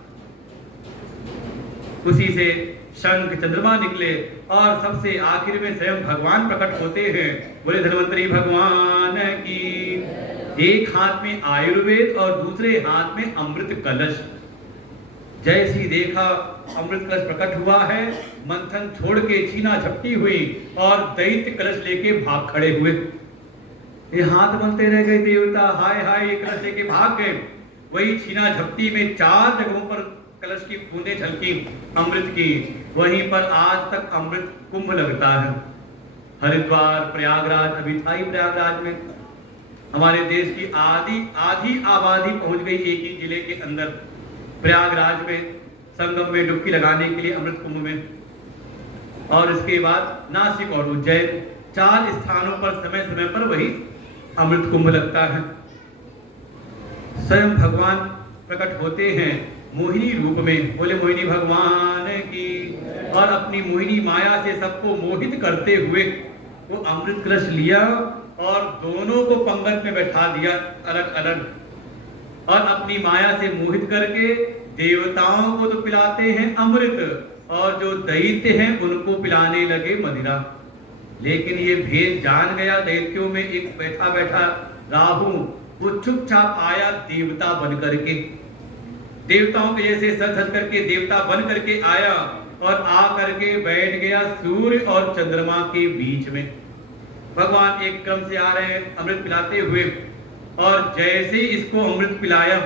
उसी से शंख चंद्रमा निकले और सबसे आखिर में स्वयं भगवान प्रकट होते हैं। बोले धन्वंतरी भगवान की। एक हाथ में आयुर्वेद और दूसरे हाथ में अमृत कलश। जैसी देखा अमृत कलश प्रकट हुआ है, मंथन छोड़ के छीना झपटी हुई और दैत्य कलश लेके भाग खड़े हुए। ये हाथ मलते रह गए देवता, हाय हाय ये कलश लेके भाग गए। वही छीना झपटी में 4 जगहों पर कलश की बूंदें झलकी अमृत की। वहीं पर आज तक अमृत कुंभ लगता है। हरिद्वार, प्रयागराज, अभी था ही प्रयागराज में। हमारे देश की आधी आबादी पहुंच गई एक ही जिले के अंदर, प्रयागराज में संगम में डुबकी लगाने के लिए अमृत कुंभ में। और इसके बाद नासिक और उज्जैन, 4 स्थानों पर समय समय पर वही अमृत कुंभ लगता है। स्वयं भगवान प्रकट होते हैं मोहिनी रूप में। बोले मोहिनी भगवान की। और अपनी मोहिनी माया से सबको मोहित करते हुए वो अमृत कलश लिया और दोनों को पंगत में बैठा दिया अलग अलग। और अपनी माया से मोहित करके देवताओं को तो पिलाते हैं अमृत, और जो दैत्य हैं उनको पिलाने लगे मदिरा। लेकिन ये भेद जान गया दैत्यों में एक बैठा बैठा राहु, वो चुपचाप आया देवता बन करके। देवताओं के जैसे सर धस करके देवता बन करके आया और आ करके बैठ गया सूर्य और चंद्रमा के बीच में। भगवान एक क्रम से आ रहे हैं अमृत पिलाते हुए, और जैसे इसको अमृत पिलाया,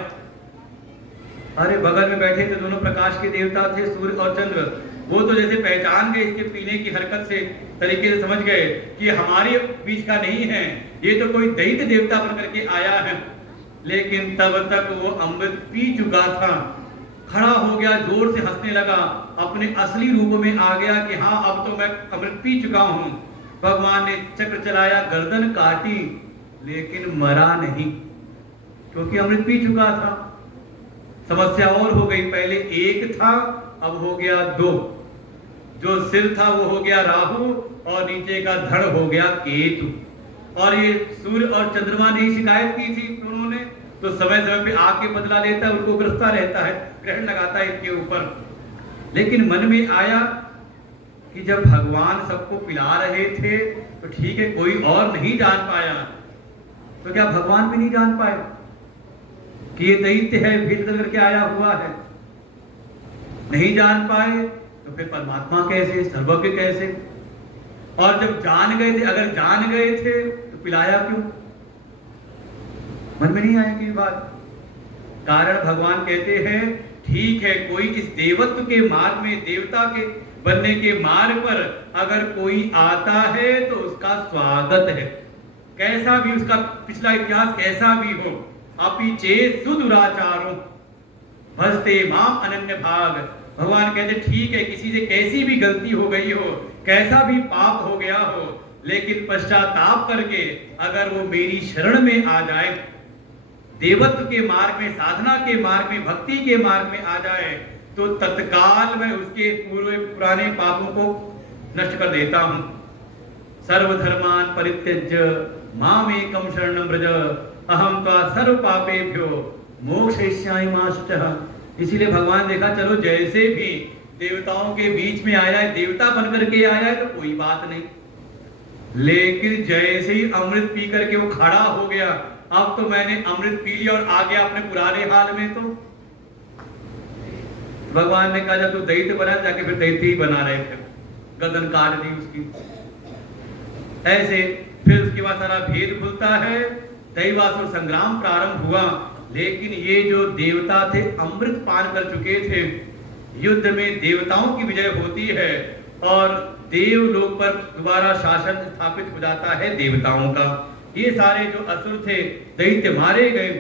अरे बगल में बैठे थे दोनों प्रकाश के देवता थे सूर्य और चंद्र। वो तो जैसे पहचान गए इसके पीने की हरकत से, तरीके से समझ गए कि हमारे बीच का नहीं है, ये तो कोई दैत्य देवता बन करके आया है। लेकिन तब तक वो अमृत पी चुका था खड़ा हो गया, जोर से हंसने लगा, अपने असली रूप में आ गया कि हाँ अब तो मैं अमृत पी चुका हूं। भगवान ने चक्र चलाया, गर्दन काटी, लेकिन मरा नहीं, क्योंकि अमृत पी चुका था। समस्या और हो गई, पहले एक था, अब हो गया दो। जो सिर था वो हो गया राहु और नीचे का धड़ हो गया केतु। और ये सूर्य और चंद्रमा ने ही शिकायत की थी उन्होंने, तो समय समय पे आके बदला लेता है, उनको ग्रस्ता रहता है, ग्रहण लगाता है इनके ऊपर। लेकिन मन में आया कि जब भगवान सबको पिला रहे थे तो ठीक है, कोई और नहीं जान पाया तो क्या भगवान भी नहीं जान पाए कि ये दैत्य है, भेद करके आया हुआ है? नहीं जान पाए तो फिर परमात्मा कैसे, सर्वज्ञ कैसे? और जब जान गए थे, अगर जान गए थे तो पिलाया क्यों? मन में नहीं आएगी बात। कारण भगवान कहते हैं ठीक है, कोई इस देवत्व के मार्ग में, देवता के बनने के मार्ग पर अगर कोई आता है तो उसका स्वागत है, कैसा भी उसका पिछला इतिहास कैसा भी हो। अपि चेत सुदुराचारों भजते माम अनन्य भाग। भगवान कहते ठीक है, किसी से कैसी भी गलती हो गई हो, कैसा भी पाप हो गया हो, लेकिन पश्चाताप करके अगर वो मेरी शरण में आ जाए, देवत्व के मार्ग में, साधना के मार्ग में, भक्ति के मार्ग में आ जाए, तो तत्काल मैं उसके पुराने पापों को नष्ट कर देता हूं। सर्वधर्मान परित्यज्य मामेकं शरणं व्रज अहं त्वा सर्व पापेभ्यो मोक्षयिष्यामि मा शुचः। इसीलिए भगवान देखा चलो जैसे भी देवताओं के बीच में आया है, देवता बन करके आया है तो कोई बात नहीं, लेकिन जैसे ही अमृत पी करके वो खड़ा हो गया, अब तो मैंने अमृत पी लिया और आ गया अपने पुराने हाल में, तो भगवान ने कहा जब तू दैत्य बना, जाके फिर दैत्य ही बना रहे थे, गर्दन काट दी उसकी। ऐसे फिर उसके बाद सारा भेद खुलता है, दैवासुर संग्राम प्रारंभ हुआ। लेकिन ये जो देवता थे अमृत पान कर चुके थे, युद्ध में देवताओं की विजय होती है और देवलोक पर दोबारा शासन स्थापित हो जाता है देवताओं का। ये सारे जो असुर थे दैत्य मारे गए,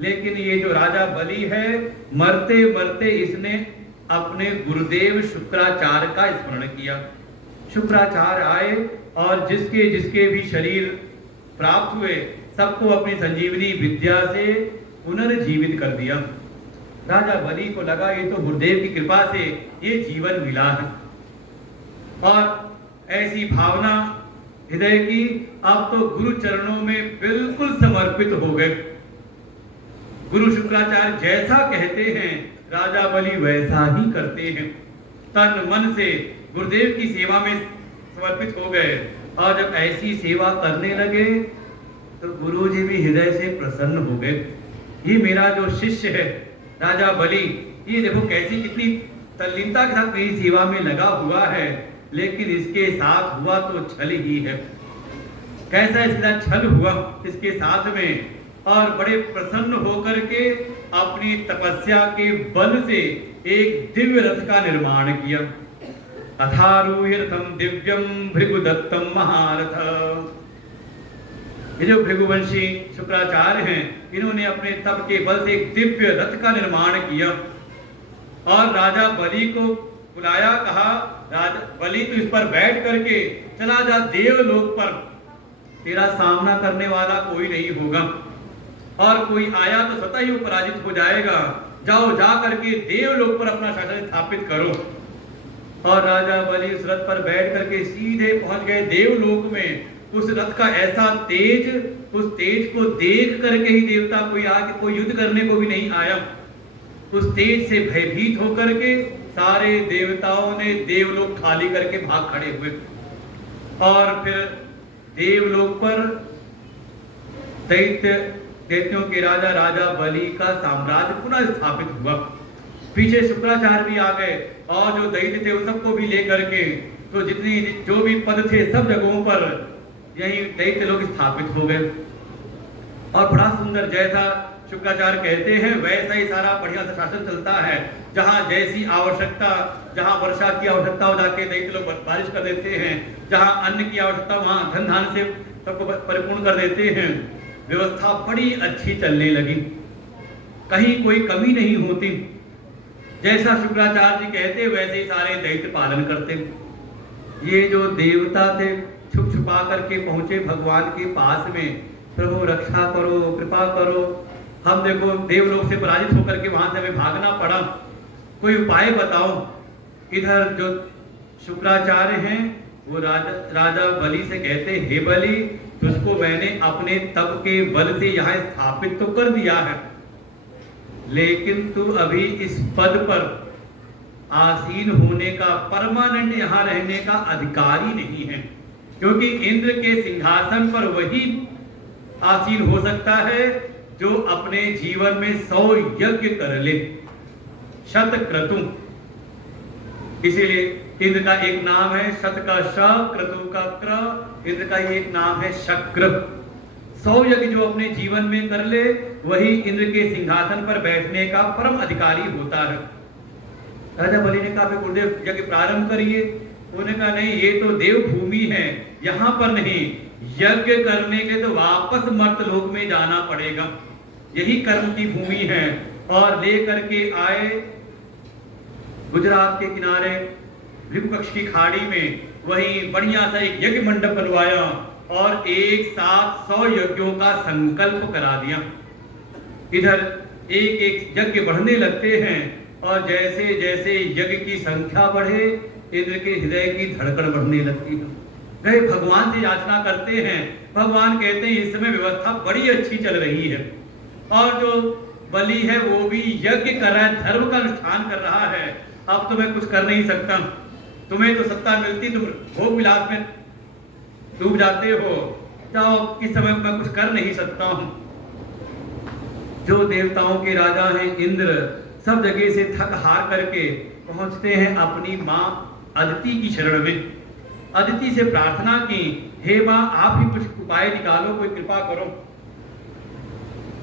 लेकिन ये जो राजा बलि है, मरते मरते इसने अपने गुरुदेव शुक्राचार्य का स्मरण किया। शुक्राचार्य आए और जिसके जिसके भी शरीर प्राप्त हुए सबको अपनी संजीवनी विद्या से पुनर्जीवित कर दिया। राजा बलि को लगा ये तो गुरुदेव की कृपा से ये जीवन मिला है, और ऐसी भावना हृदय की, अब तो गुरु चरणों में बिल्कुल समर्पित हो गए। गुरु शुक्राचार्य जैसा कहते हैं राजा बलि वैसा ही करते हैं, तन मन से गुरुदेव की सेवा में समर्पित हो गए। और जब ऐसी सेवा करने लगे तो गुरु जी भी हृदय से प्रसन्न हो गए। ये मेरा जो शिष्य है राजा बलि, ये देखो कैसी कितनी तल्लीनता के साथ मेरी सेवा में लगा हुआ है, लेकिन इसके साथ हुआ तो छल ही है। कैसा इसके साथ छल हुआ इसके साथ में, और बड़े प्रसन्न होकर के अपनी तपस्या के बल से एक दिव्य रथ का निर्माण किया। अथारूह्य रथम दिव्यम भृगुदत्तम महारथ। ये जो भृगुवंशी शुक्राचार्य हैं, इन्होंने अपने तप के बल से एक दिव्य रथ का निर्माण किया और राजा बलि को बुलाया, कहा राजा बलि तू इस पर बैठ करके चला जा देवलोक पर, तेरा सामना करने वाला कोई नहीं होगा, और कोई आया तो स्वतः ही वो पराजित हो जाएगा। जाओ जा करके देवलोक पर अपना शासन स्थापित करो। और राजा बलि उस रथ पर बैठ करके सीधे पहुंच गए देवलोक में। उस रथ का ऐसा तेज, उस तेज को देख करके ही देवता कोई आके कोई युद्ध करने को भी नहीं आया। उस तेज से भयभीत होकर के सारे देवताओं ने देवलोक खाली करके भाग खड़े हुए, और फिर देवलोक पर दैत्यों के राजा राजा बलि का साम्राज्य पुनः स्थापित हुआ। पीछे शुक्राचार्य भी आ गए और जो दैत्य थे उन सबको भी लेकर के, तो जितनी जो भी पद थे सब जगहों पर यही दैत्य लोग स्थापित हो गए। और बड़ा सुंदर, जैसा शुक्राचार्य कहते हैं वैसा ही सारा बढ़िया सा शासन चलता है। जहाँ जैसी आवश्यकता, जहाँ वर्षा की आवश्यकता हो जाके दैत्य लोग बारिश कर देते हैं, जहाँ अन्न की आवश्यकता वहाँ धन धान से सबको परिपूर्ण कर देते हैं। व्यवस्था बड़ी अच्छी चलने लगी, कहीं कोई कमी नहीं होती। जैसा शुक्राचार्य जी कहते वैसे ही सारे दैत्य पालन करते। ये जो देवता थे छुप छुपा करके पहुंचे भगवान के पास में, प्रभु रक्षा करो, कृपा करो। हम देखो देवलोक से पराजित होकर के वहां से हमें भागना पड़ा, कोई उपाय बताओ। इधर जो शुक्राचार्य हैं वो राजा बलि से कहते, हे बलि, तुझको मैंने अपने तप के बल से यहाँ स्थापित तो कर दिया है, लेकिन तू अभी इस पद पर आसीन होने का, परमानेंट यहाँ रहने का अधिकारी नहीं है, क्योंकि इंद्र के सिंहासन पर वही आसीन हो सकता है जो अपने जीवन में 100 यज्ञ कर ले, शतक्रतु। इसीलिए इंद्र का एक नाम है शत का श, क्रतु का क्र, इंद्र का एक नाम है शक्र। 100 यज्ञ जो अपने जीवन में कर ले वही इंद्र के सिंहासन पर बैठने का परम अधिकारी होता है। राजा बलि ने कहा, गुरुदेव यज्ञ प्रारंभ करिए। उन्होंने कहा, नहीं, ये तो देव भूमि है, यहाँ पर नहीं। यज्ञ करने के तो वापस मर्तलोक में जाना पड़ेगा, यही कर्म की भूमि है। और ले करके आए गुजरात के किनारे भृगुपक्ष की खाड़ी में, वहीं बढ़िया सा एक यज्ञ मंडप बनवाया और एक साथ 100 यज्ञों का संकल्प करा दिया। इधर एक एक यज्ञ बढ़ने लगते हैं और जैसे जैसे यज्ञ की संख्या बढ़े इंद्र के हृदय की धड़कन बढ़ने लगती है। वे भगवान से याचना करते हैं, भगवान कहते हैं इस समय व्यवस्था बड़ी अच्छी चल रही है और जो बलि है वो भी यज्ञ कर रहा है, धर्म का अनुष्ठान कर रहा है। अब तो मैं कुछ कर नहीं सकता, तुम्हें तो सत्ता मिलती, तुम भोग विलास में डूब जाते हो, जाओ, इस समय मैं कुछ कर नहीं सकता हूं। जो देवताओं के राजा हैं इंद्र, सब जगह से थक हार करके पहुंचते हैं अपनी मां अदिति की शरण में। अदिति से प्रार्थना की, हे मां, आप ही कुछ उपाय निकालो, कोई कृपा करो।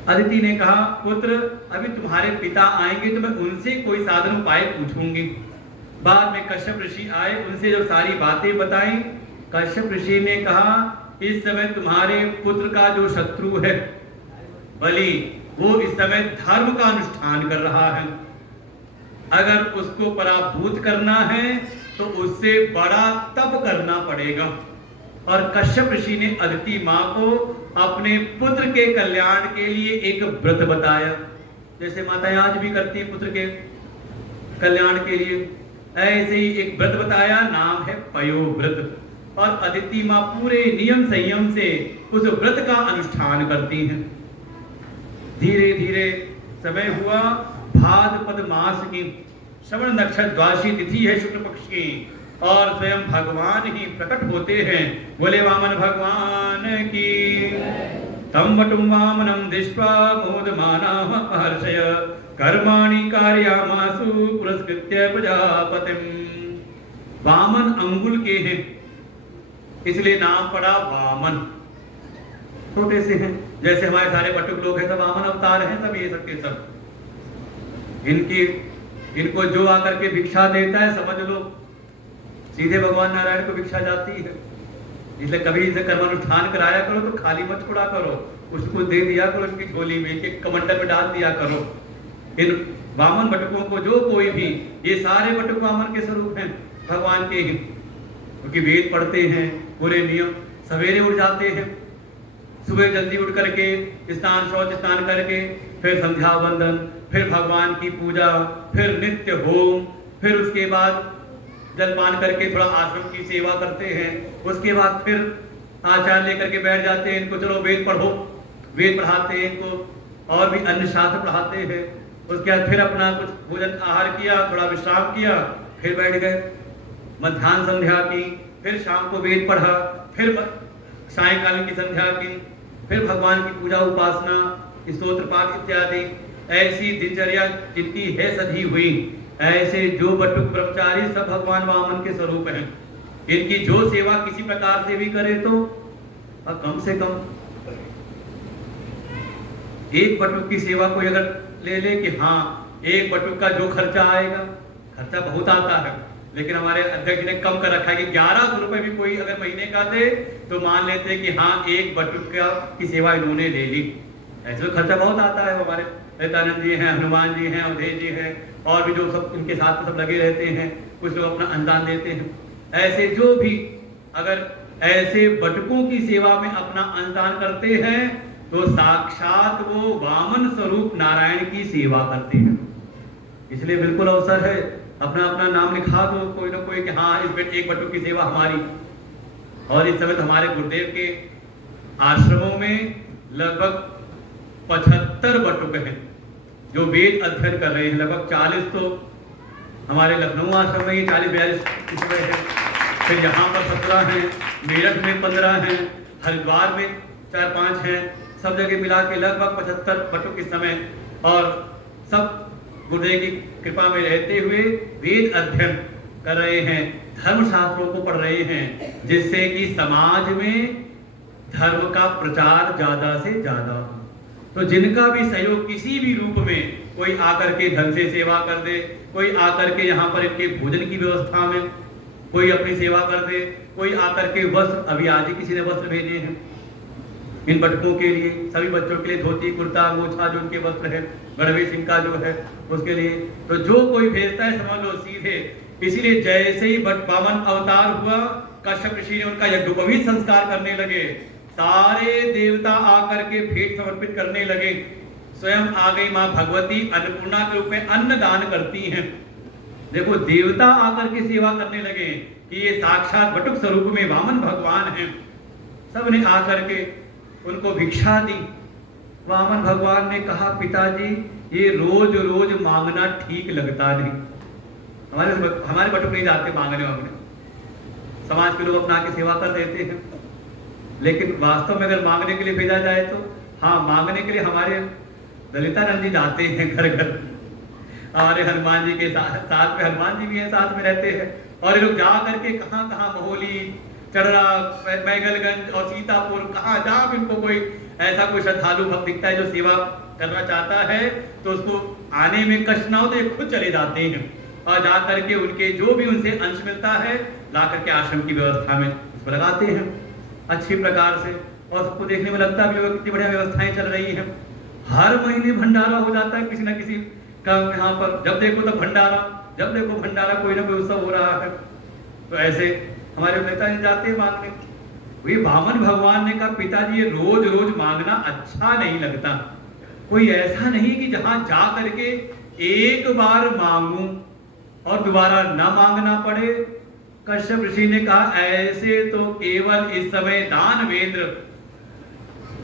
अदिति ने कहा, पुत्र, अभी तुम्हारे पिता आएंगे तो मैं उनसे कोई साधन उपाय पूछूंगी। बाद में कश्यप ऋषि आए, उनसे जब सारी बातें बताई, कश्यप ऋषि ने कहा, इस समय तुम्हारे पुत्र का जो शत्रु है बलि, वो इस समय धर्म का अनुष्ठान कर रहा है। अगर उसको पराभूत करना है तो उससे बड़ा तप करना पड़ेगा। और कश्यप ऋषि ने अदिति माँ को अपने पुत्र के कल्याण के लिए एक व्रत बताया, जैसे माताएं आज भी करती हैं पुत्र के कल्याण के लिए, ऐसे ही एक व्रत बताया, नाम है पयो व्रत। और अदिति माँ पूरे नियम संयम से उस व्रत का अनुष्ठान करती हैं। धीरे धीरे समय हुआ भाद्रपद मास की, श्रवण नक्षत्र द्वादशी तिथि है शुक्ल पक्ष की, और स्वयं भगवान ही प्रकट होते हैं। बोले वामन भगवान की। तम वटुम वामनम दृष्ट्वा मोदमानाः महर्षय कर्माणि कारयामासु पुरस्कृत्य प्रजापतिम। वामन अंगुल के हैं, इसलिए नाम पड़ा वामन। छोटे से हैं, जैसे हमारे सारे बटुक लोग हैं, सब वामन अवतार हैं, सब ये सब के सब। इनको जो आकर के भिक्षा देता है, समझ लो सीधे भगवान नारायण को भिक्षा जाती है। इसलिए कभी इसे कर्मानुष्ठान कराया करो तो खाली मत छोड़ा करो, उसको दे दिया करो, इनकी झोली में, एक कमंडल में डाल दिया करो। इन वामन बटुकों को जो कोई भी, ये सारे बटुक वामन के स्वरूप हैं भगवान के ही, क्योंकि वेद पढ़ते हैं, पूरे नियम, सवेरे उठ जाते हैं, सुबह जल्दी उठ करके स्नान शौच स्नान करके फिर संध्या वंदन, फिर भगवान की पूजा, फिर नित्य होम, फिर उसके बाद जलपान करके थोड़ा आश्रम की सेवा करते हैं। उसके बाद फिर आचार्य लेकर के बैठ जाते हैं, इनको चलो वेद पढ़ो, वेद पढ़ाते हैं इनको, और भी अन्य शास्त्र पढ़ाते हैं। उसके बाद फिर अपना कुछ भोजन आहार किया, थोड़ा विश्राम किया, फिर बैठ गए, मध्याह्न संध्या की, फिर शाम को वेद पढ़ा, फिर सायंकाल की संध्या की, फिर भगवान की पूजा उपासना, स्तोत्र पाठ इत्यादि। ऐसी दिनचर्या जिनकी है सधी हुई, ऐसे जो बटुक ब्रह्मचारी सब भगवान वामन के स्वरूप हैं। इनकी जो सेवा किसी प्रकार से भी करे तो कम से कम एक बटुक की सेवा कोई अगर ले ले कि हाँ एक बटुक का जो खर्चा आएगा, खर्चा बहुत आता है, लेकिन हमारे अध्यक्ष ने कम कर रखा है कि 1100 रुपए भी कोई अगर महीने का दे तो मान लेते हैं कि हाँ एक बटुक की सेवा इन्होंने ले ली। ऐसे तो खर्चा बहुत आता है हमारे ललितानंद जी हैं, हनुमान जी हैं, अवधेश जी हैं, और भी जो सब इनके साथ में सब लगे रहते हैं, कुछ लोग अपना अनुदान देते हैं। ऐसे जो भी अगर ऐसे बटुकों की सेवा में अपना अनुदान करते हैं तो साक्षात वो वामन स्वरूप नारायण की सेवा करते हैं। इसलिए बिल्कुल अवसर है, अपना अपना नाम लिखा दो कोई ना कोई कि हाँ इस एक बटुक की सेवा हमारी। और इस समय हमारे गुरुदेव के आश्रमों में लगभग 75 बटुक हैं जो वेद अध्ययन कर रहे हैं। लगभग 40 तो हमारे लखनऊ आश्रम में ही 40-42 इस समय है, फिर यहाँ पर 17 हैं, मेरठ में 15 हैं, हरिद्वार में 4-5 हैं, सब जगह मिला के लगभग 75 बटुक इस समय। और सब गुरुदेव की कृपा में रहते हुए वेद अध्ययन कर रहे हैं, धर्मशास्त्रों को पढ़ रहे हैं, जिससे कि समाज में धर्म का प्रचार ज्यादा से ज्यादा हो। तो जिनका भी सहयोग किसी भी रूप में, कोई आकर के ढंग से सेवा कर दे, कोई आकर के यहाँ पर इनके भोजन की व्यवस्था में कोई अपनी सेवा कर दे, कोई आकर के वस्त्र, अभी आज ही किसी ने वस्त्र भेजे हैं इन बटकों के लिए, सभी बच्चों के लिए धोती कुर्ता मोछा जो उनके वस्त्र है, गणवेश इनका जो है उसके लिए, तो जो कोई भेजता है समझ लो सीधे। इसीलिए जैसे ही वामन अवतार हुआ, कश्यप ऋषि ने उनका यज्ञोपवीत संस्कार करने लगे, सारे देवता आकर के भेंट समर्पित करने लगे। स्वयं आ गई माँ भगवती अन्नपूर्णा के रूप में अन्न दान करती हैं। देखो देवता आकर के सेवा करने लगे कि ये साक्षात बटुक स्वरूप में वामन भगवान हैं। सब ने आकर के उनको भिक्षा दी। वामन भगवान ने कहा पिताजी ये रोज रोज मांगना ठीक लगता नहीं, हमारे बटुक नहीं जाते मांगने वांगने, समाज के लोग अपना के सेवा कर देते हैं, लेकिन वास्तव में अगर मांगने के लिए भेजा जाए तो हाँ मांगने के लिए हमारे ललितानंद जी जाते हैं घर घर, हमारे हनुमान जी के साथ में हनुमान जी भी हैं, साथ में रहते हैं। और ये लोग जा करके कहाँ कहाँ महोली, चररा, मैगलगंज और सीतापुर, कहाँ जहाँ भी इनको कोई ऐसा कोई श्रद्धालु भक्त दिखता है जो सेवा करना चाहता है तो उसको आने में कष्ट ना हो तो ये खुद चले जाते हैं और जा करके उनके जो भी उनसे अंश मिलता है ला करके आश्रम की व्यवस्था में उसको लगाते हैं अच्छी प्रकार से। और सबको देखने में लगता भी कितनी बढ़िया व्यवस्थाएं चल रही हैं। हर महीने भंडारा हो जाता है किसी न किसी का, यहाँ पर जब देखो तब भंडारा, जब देखो भंडारा, कोई ना कोई उत्सव हो रहा है। तो ऐसे हमारे नेता जी जाते हैं मांगने। ये वामन भगवान ने कहा पिताजी ये रोज रोज मांगना अच्छा नहीं लगता, कोई ऐसा नहीं कि जहां जा करके एक बार मांगूं और दोबारा न मांगना पड़े। कश्यप ऋषि ने कहा ऐसे तो केवल इस समय दानवेंद्र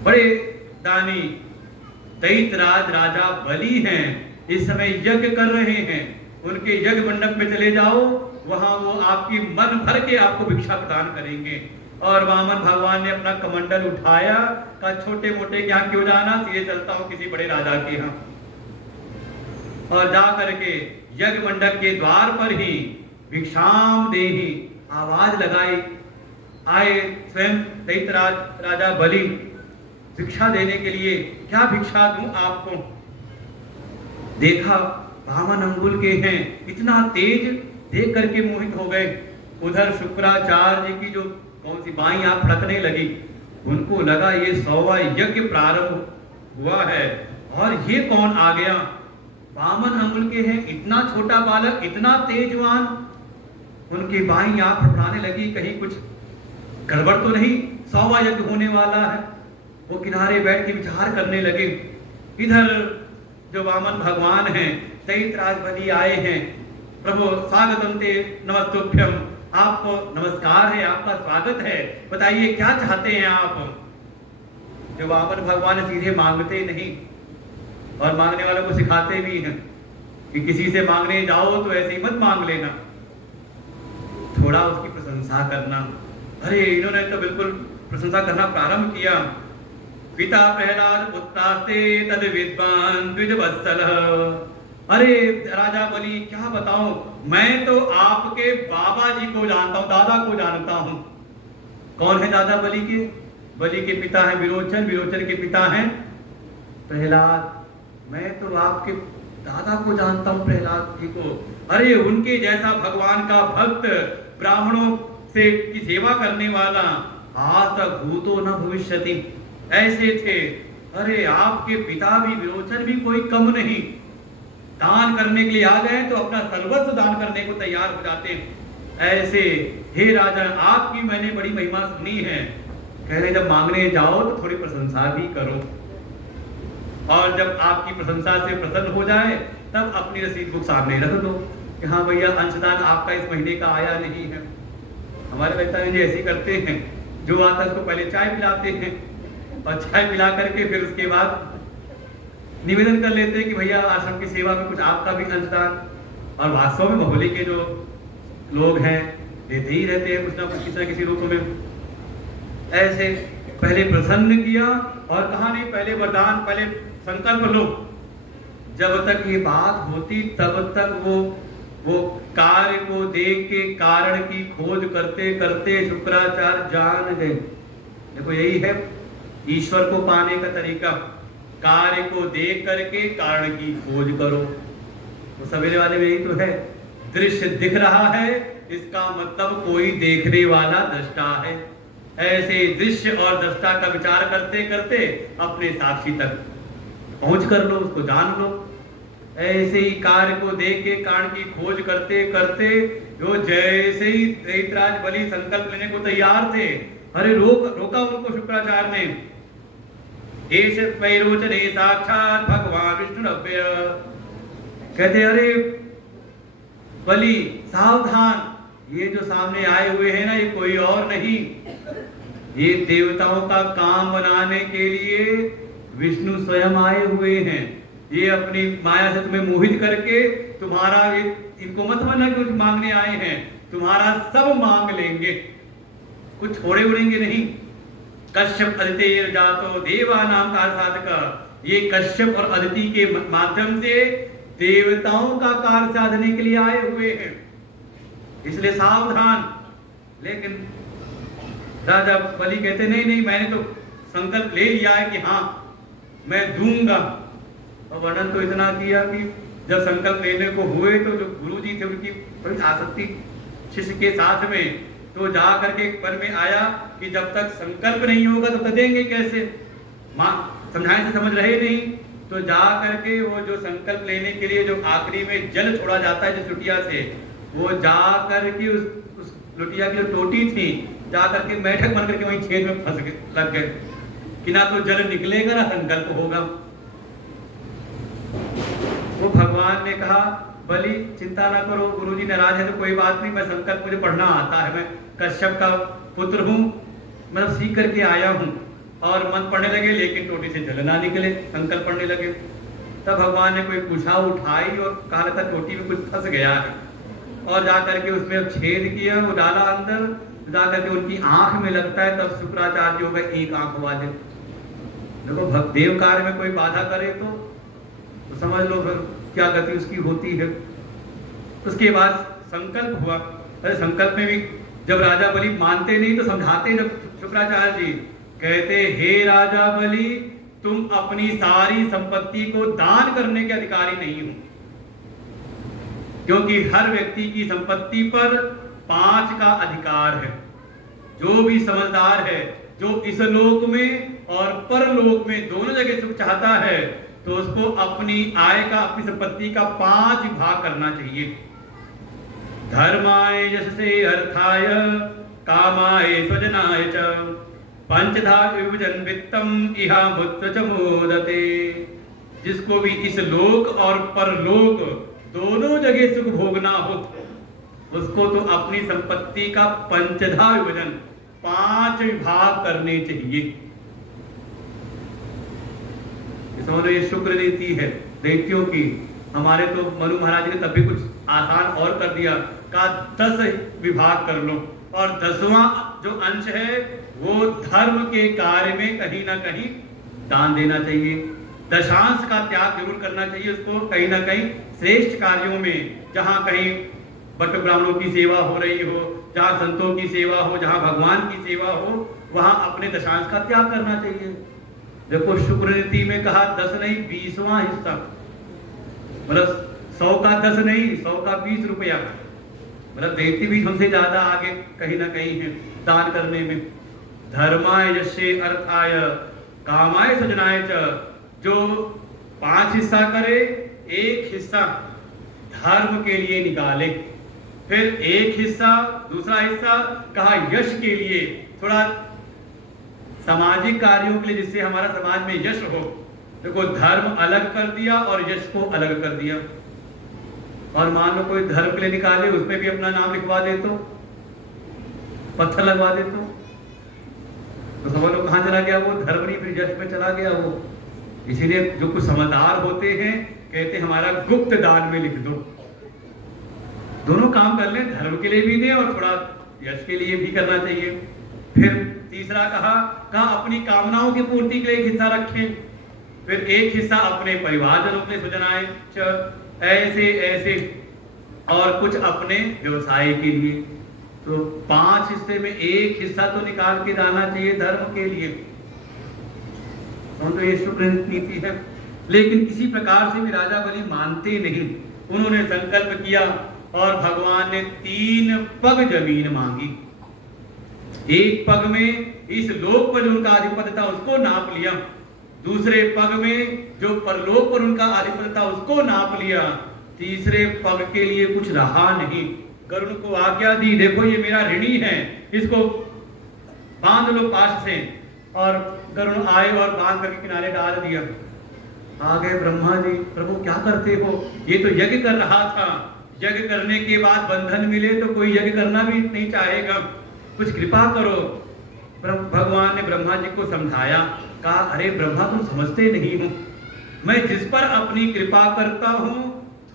बड़े दानी दैत्यराज राजा बलि हैं, इस समय यज्ञ कर रहे हैं, उनके यज्ञ मंडप में चले जाओ, वहां वो आपकी मन भर के आपको भिक्षा प्रदान करेंगे। और वामन भगवान ने अपना कमंडल उठाया, कहा छोटे मोटे यहाँ क्यों जाना, सीधे चलता हूँ किसी बड़े राजा के यहाँ। और जा करके यज्ञ मंडप के द्वार पर ही भिक्षाम देहि आवाज लगाई। आए स्वयं दैत्यराज राजा बलि भिक्षा देने के लिए, क्या भिक्षा दूं आपको। देखा वामन अंगुल के हैं, इतना तेज देख करके मोहित हो गए। उधर शुक्राचार्य जी की जो कौन सी बाई आप फड़कने लगी, उनको लगा ये 100वां यज्ञ प्रारंभ हुआ है और ये कौन आ गया। वामन अंगुल के हैं, इतना छोटा बालक, इतना तेजवान, उनकी बाई आप फड़काने लगी, कहीं कुछ गड़बड़ तो नहीं, 100वां यज्ञ होने वाला है। वो किनारे बैठ के विचार करने लगे। इधर जो वामन भगवान हैं दैत्यराज बलि आए हैं, प्रभु स्वागतम ते नमस्तुभ्यम, आपको नमस्कार है, आपका स्वागत है, बताइए क्या चाहते हैं आप। जो वामन भगवान सीधे मांगते नहीं और मांगने वालों को सिखाते भी हैं कि किसी से मांगने जाओ तो ऐसे ही मत मांग लेना, थोड़ा उसकी प्रशंसा करना। अरे इन्होंने तो बिल्कुल प्रशंसा करना प्रारंभ किया। पिता प्रहलाद पुत्रास्ते तद विद्वान द्विजवत्सल। अरे राजा बलि क्या बताऊं, मैं तो आपके बाबा जी को जानता हूं, दादा को जानता हूं। कौन है दादा बलि के? बलि के पिता हैं विरोचन, विरोचन के पिता हैं प्रहलाद। मैं तो आपके दादा को जानता हूं, प्रहलाद जी को। अरे उनके जैसा भगवान का भक्त, ब्राह्मणों से की सेवा करने वाला आज तक भूतो न भविष्यति, ऐसे थे। अरे आपके पिता भी विरोचन भी कोई कम नहीं, दान करने के लिए आ गए तो अपना सर्वस्व दान करने को तैयार हो जाते हैं। ऐसे हे राजा, आपकी मैंने बड़ी महिमा सुनी है, कह रहे जब मांगने जाओ तो थोड़ी प्रशंसा भी करो, और जब आपकी प्रशंसा से प्रसन्न हो जाए तब अपनी रसीद बुक सामने रख दो कि हाँ भैया अंशदान आपका इस महीने का आया नहीं है। हमारे पिताजी जी ऐसे करते हैं, जो आता है उसको पहले चाय पिलाते हैं और चाय पिला करके फिर उसके बाद निवेदन कर लेते हैं कि भैया आश्रम की सेवा में कुछ आपका भी अंशदान। और वास्तव में मोहल्ले के जो लोग हैं देते ही रहते हैं कुछ ना कुछ, किसी न किसी रूप में। ऐसे पहले प्रसन्न किया और कहा नहीं, पहले वरदान, पहले संकल्प लो। जब तक ये बात होती तब तक वो कार्य को देख के कारण की खोज करते करते शुक्राचार्य जान गए। देखो यही है ईश्वर को पाने का तरीका, कार्य को देख करके कारण की खोज करो। तो सवेरे वाले में यही तो है, दृश्य दिख रहा है इसका मतलब कोई देखने वाला दृष्टा है। ऐसे दृश्य और दृष्टा का विचार करते करते अपने साक्षी तक पहुंच कर लो, उसको जान लो। ऐसे ही कार्य को देख के कारण की खोज करते करते जो जैसे ही दैत्यराज बलि संकल्प लेने को तैयार थे, अरे रोका उनको शुक्राचार्य ने। ऐसे वैरोचने साक्षात भगवान विष्णु नव्य, कहते अरे बलि सावधान, ये जो सामने आए हुए हैं ना ये कोई और नहीं, ये देवताओं का काम बनाने के लिए विष्णु स्वयं आए हुए हैं। ये अपनी माया से तुम्हें मोहित करके तुम्हारा, इनको मत समझना कि कुछ मांगने आए हैं, तुम्हारा सब मांग लेंगे, कुछ छोड़े उड़ेंगे नहीं। कश्यप अदिति जातो देवा नाम का साधक, ये कश्यप और अदिति के माध्यम से देवताओं का कार्य साधने के लिए आए हुए हैं, इसलिए सावधान। लेकिन राजा बलि कहते नहीं नहीं, मैंने तो संकल्प ले लिया है कि हाँ मैं दूंगा। और वर्णन तो इतना किया कि जब संकल्प लेने को हुए तो जो गुरुजी थे उनकी बड़ी आसक्ति शिष्य के साथ में, तो जा करके मन में आया कि जब तक संकल्प नहीं होगा तब तक देंगे कैसे, माँ समझाने से समझ रहे नहीं। तो जा करके वो जो संकल्प लेने के लिए जो आखिरी में जल छोड़ा जाता है जिस लुटिया से, वो जा करके उस लुटिया की जो टोटी थी जा करके बैठक बन करके वहीं छेद में फंस लग गए कि ना तो जल निकलेगा ना संकल्प होगा। वो भगवान ने कहा बलि चिंता ना करो, गुरुजी नाराज है तो कोई बात नहीं, मैं संकल्प मुझे पढ़ना आता है, मैं कश्यप का पुत्र हूँ, मतलब सीख करके आया हूँ। और मन पढ़ने लगे लेकिन टोटी से जल ना निकले, संकल्प पढ़ने लगे। तब भगवान ने कोई पूछा उठाई और कहा था टोटी में कुछ फंस गया है, और जा करके उसमें छेद किया, वो डाला अंदर, जा करके उनकी आंख में लगता है, तब शुक्राचार्य हो गए एक आंख वाले। देखो भक्तदेव कार्य में कोई बाधा करे तो समझ लो फिर क्या गति उसकी होती है। उसके बाद संकल्प हुआ। अरे संकल्प में भी जब राजा बलि मानते नहीं तो समझाते जब शुक्राचार्य जी, कहते हे राजा बलि तुम अपनी सारी संपत्ति को दान करने के अधिकारी नहीं हो, क्योंकि हर व्यक्ति की संपत्ति पर 5 का अधिकार है। जो भी समझदार है, जो इस लोक में और परलोक में दोनों जगह सुख चाहता है, तो उसको अपनी आय का, अपनी संपत्ति का 5 भाग करना चाहिए। धर्माय यशसे अर्थाय कामाय स्वजनाय च पंचधा विभजन वित्तम इहा भूत च मोदते। जिसको भी इस लोक और परलोक दोनों जगह सुख भोगना हो, उसको तो अपनी संपत्ति का पंचधा विभजन 5 भाग करने चाहिए। समझो ये शुक्र नीति है दैत्यों की। हमारे तो मनु महाराज ने तब भी कुछ आसान और कर दिया, का 10 विभाग कर लो, और 10वां जो अंश है वो धर्म के कार्य में कहीं ना कहीं दान देना चाहिए। दशांश का त्याग जरूर करना चाहिए उसको, कहीं ना कहीं श्रेष्ठ कार्यों में, जहाँ कहीं बट ब्राह्मणों की सेवा हो रही हो, जहाँ संतों की सेवा हो, जहाँ भगवान की सेवा हो, वहाँ अपने दशांश का त्याग करना चाहिए। देखो शुक्र नीति में कहा 10 नहीं 20वां हिस्सा, मतलब 100 का 10 नहीं 100 का 20 रुपया, मतलब दैत्य भी हमसे ज्यादा आगे कहीं ना कहीं है दान करने में। धर्माय यशे अर्थाय कामाय सजनाय च, जो 5 हिस्सा करे, 1 हिस्सा धर्म के लिए निकाले, फिर 1 हिस्सा, दूसरा हिस्सा कहा यश के लिए, थोड़ा सामाजिक कार्यों के लिए, जिससे हमारा समाज में यश हो। देखो धर्म अलग कर दिया और यश को अलग कर दिया। और मान लो कोई धर्म के लिए निकाले, उसमें भी अपना नाम लिखवा दे तो, पत्थर लगवा दे तो समझ लो कहां चला गया वो धर्म, नहीं फिर यश में चला गया वो। इसीलिए जो कुछ समझदार होते हैं कहते हमारा गुप्त दान में लिख दो, दोनों काम कर लें, धर्म के लिए भी दें और थोड़ा यश के लिए भी करना चाहिए। फिर तीसरा कहा अपनी कामनाओं की पूर्ति के लिए 1 हिस्सा रखें, फिर 1 हिस्सा अपने परिवारजनों के लिए सजनाए ऐसे ऐसे, और कुछ अपने व्यवसाय के लिए। तो 5 हिस्से में 1 हिस्सा तो निकाल के डालना चाहिए धर्म के लिए। तो ये शुक्र नीति है। लेकिन किसी प्रकार से भी राजा बलि मानते नहीं। उन्होंने संकल्प किया और भगवान ने 3 पग जमीन मांगी। 1 पग में इस लोक पर जो उनका आधिपत्य था उसको नाप लिया, दूसरे पग में जो परलोक पर उनका आधिपत्य था उसको नाप लिया, तीसरे पग के लिए कुछ रहा नहीं। गरुड़ को आज्ञा दी, देखो ये मेरा ऋणी है, इसको बांध लो पाश से। और गरुड़ आए और बांध करके किनारे डाल दिया। आ गए ब्रह्मा जी, प्रभु क्या करते हो? ये तो यज्ञ कर रहा था, यज्ञ करने के बाद बंधन मिले तो कोई यज्ञ करना भी नहीं चाहेगा, कुछ कृपा करो। भगवान ने ब्रह्मा जी को समझाया, कहा अरे ब्रह्मा तुम समझते नहीं हो, मैं जिस पर अपनी कृपा करता हूँ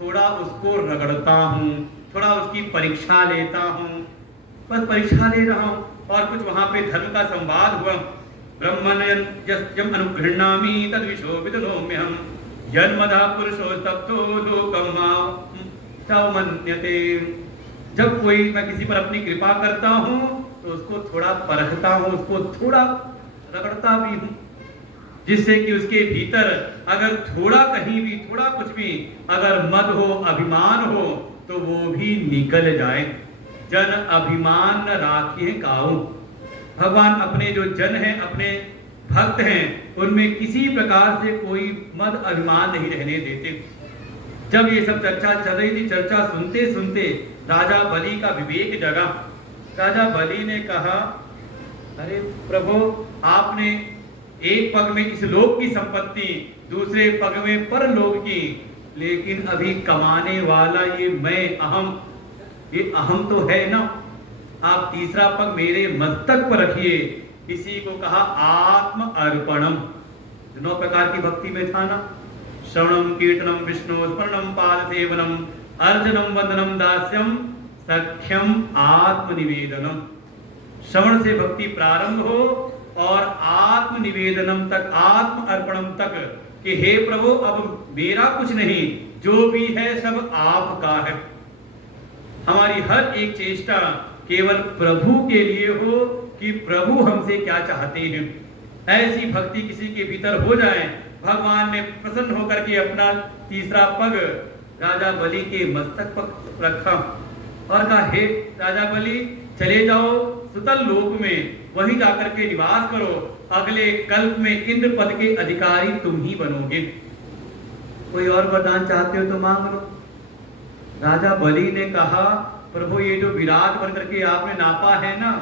थोड़ा उसको रगड़ता हूँ, थोड़ा उसकी परीक्षा लेता हूँ, बस परीक्षा ले रहा हूँ। और कुछ वहां पे धर्म का संवाद हुआ। ब्रह्मण यम अनुगृह्णामि तद्विशो विदुनोम्यहम् यन्मदा पुरुषो स्तब्धो लोकं मां मन्यते। जब कोई मैं किसी पर अपनी कृपा करता हूँ तो उसको थोड़ा परखता हूँ, उसको थोड़ा रगड़ता भी हूँ, जिससे कि उसके भीतर अगर थोड़ा कहीं भी थोड़ा कुछ भी अगर मद हो, अभिमान हो तो वो भी निकल जाए। जन अभिमान न राखिए काऊ। भगवान अपने जो जन हैं, अपने भक्त हैं, उनमें किसी प्रकार से कोई मद अभिमान नहीं रहने देते। जब ये सब चर्चा चल रही थी, चर्चा सुनते सुनते राजा बलि का विवेक जगा। राजा बलि ने कहा, अरे प्रभु आपने 1 पग में इस लोक की संपत्ति, दूसरे पग में परलोक की, लेकिन अभी कमाने वाला ये मैं अहम, ये अहम तो है ना। आप तीसरा पग मेरे मस्तक पर रखिए। इसी को कहा आत्म अर्पणम। 9 प्रकार की भक्ति में था ना, श्रवणम कीर्तनम विष्णु स्मरणम पाद सेवनम अर्चनम वंदनम दास्यम सख्यम आत्मनिवेदनम। श्रवण से भक्ति प्रारंभ हो और आत्मनिवेदनम तक, आत्म अर्पणम तक कि हे प्रभु अब मेरा कुछ नहीं, जो भी है सब आपका है। हमारी हर एक चेष्टा केवल प्रभु के लिए हो कि प्रभु हमसे क्या चाहते हैं। ऐसी भक्ति किसी के भीतर हो जाए, भगवान ने प्रसन्न होकर के अपना तीसरा पग राजा बलि के मस्तक पर रखा और कहा, हे राजा बलि चले जाओ सुतल लोक में, वहीं जाकर के निवास करो, अगले कल्प में इंद्र पद के अधिकारी तुम ही बनोगे। कोई और वरदान चाहते हो तो मांग लो। राजा बलि ने कहा, प्रभु ये जो विराट बन करके आपने नापा है ना,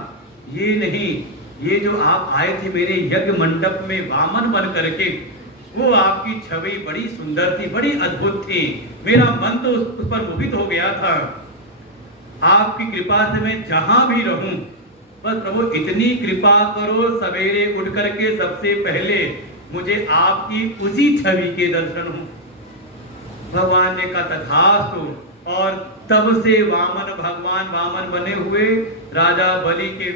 ये नहीं, ये जो आप आए थे मेरे यज्ञ मंडप में वामन बन करके, वो आपकी छवि बड़ी सुंदर थी, बड़ी अद्भुत थी, मेरा मन तो उस पर मोहित हो गया था। आपकी कृपा से मैं जहां भी रहूं, बस प्रभु इतनी कृपा करो, सवेरे उठ करके सबसे पहले मुझे आपकी उसी छवि के दर्शन हो। भगवान ने कहा तथास्तु, और तब से वामन भगवान वामन बने हुए राजा बलि के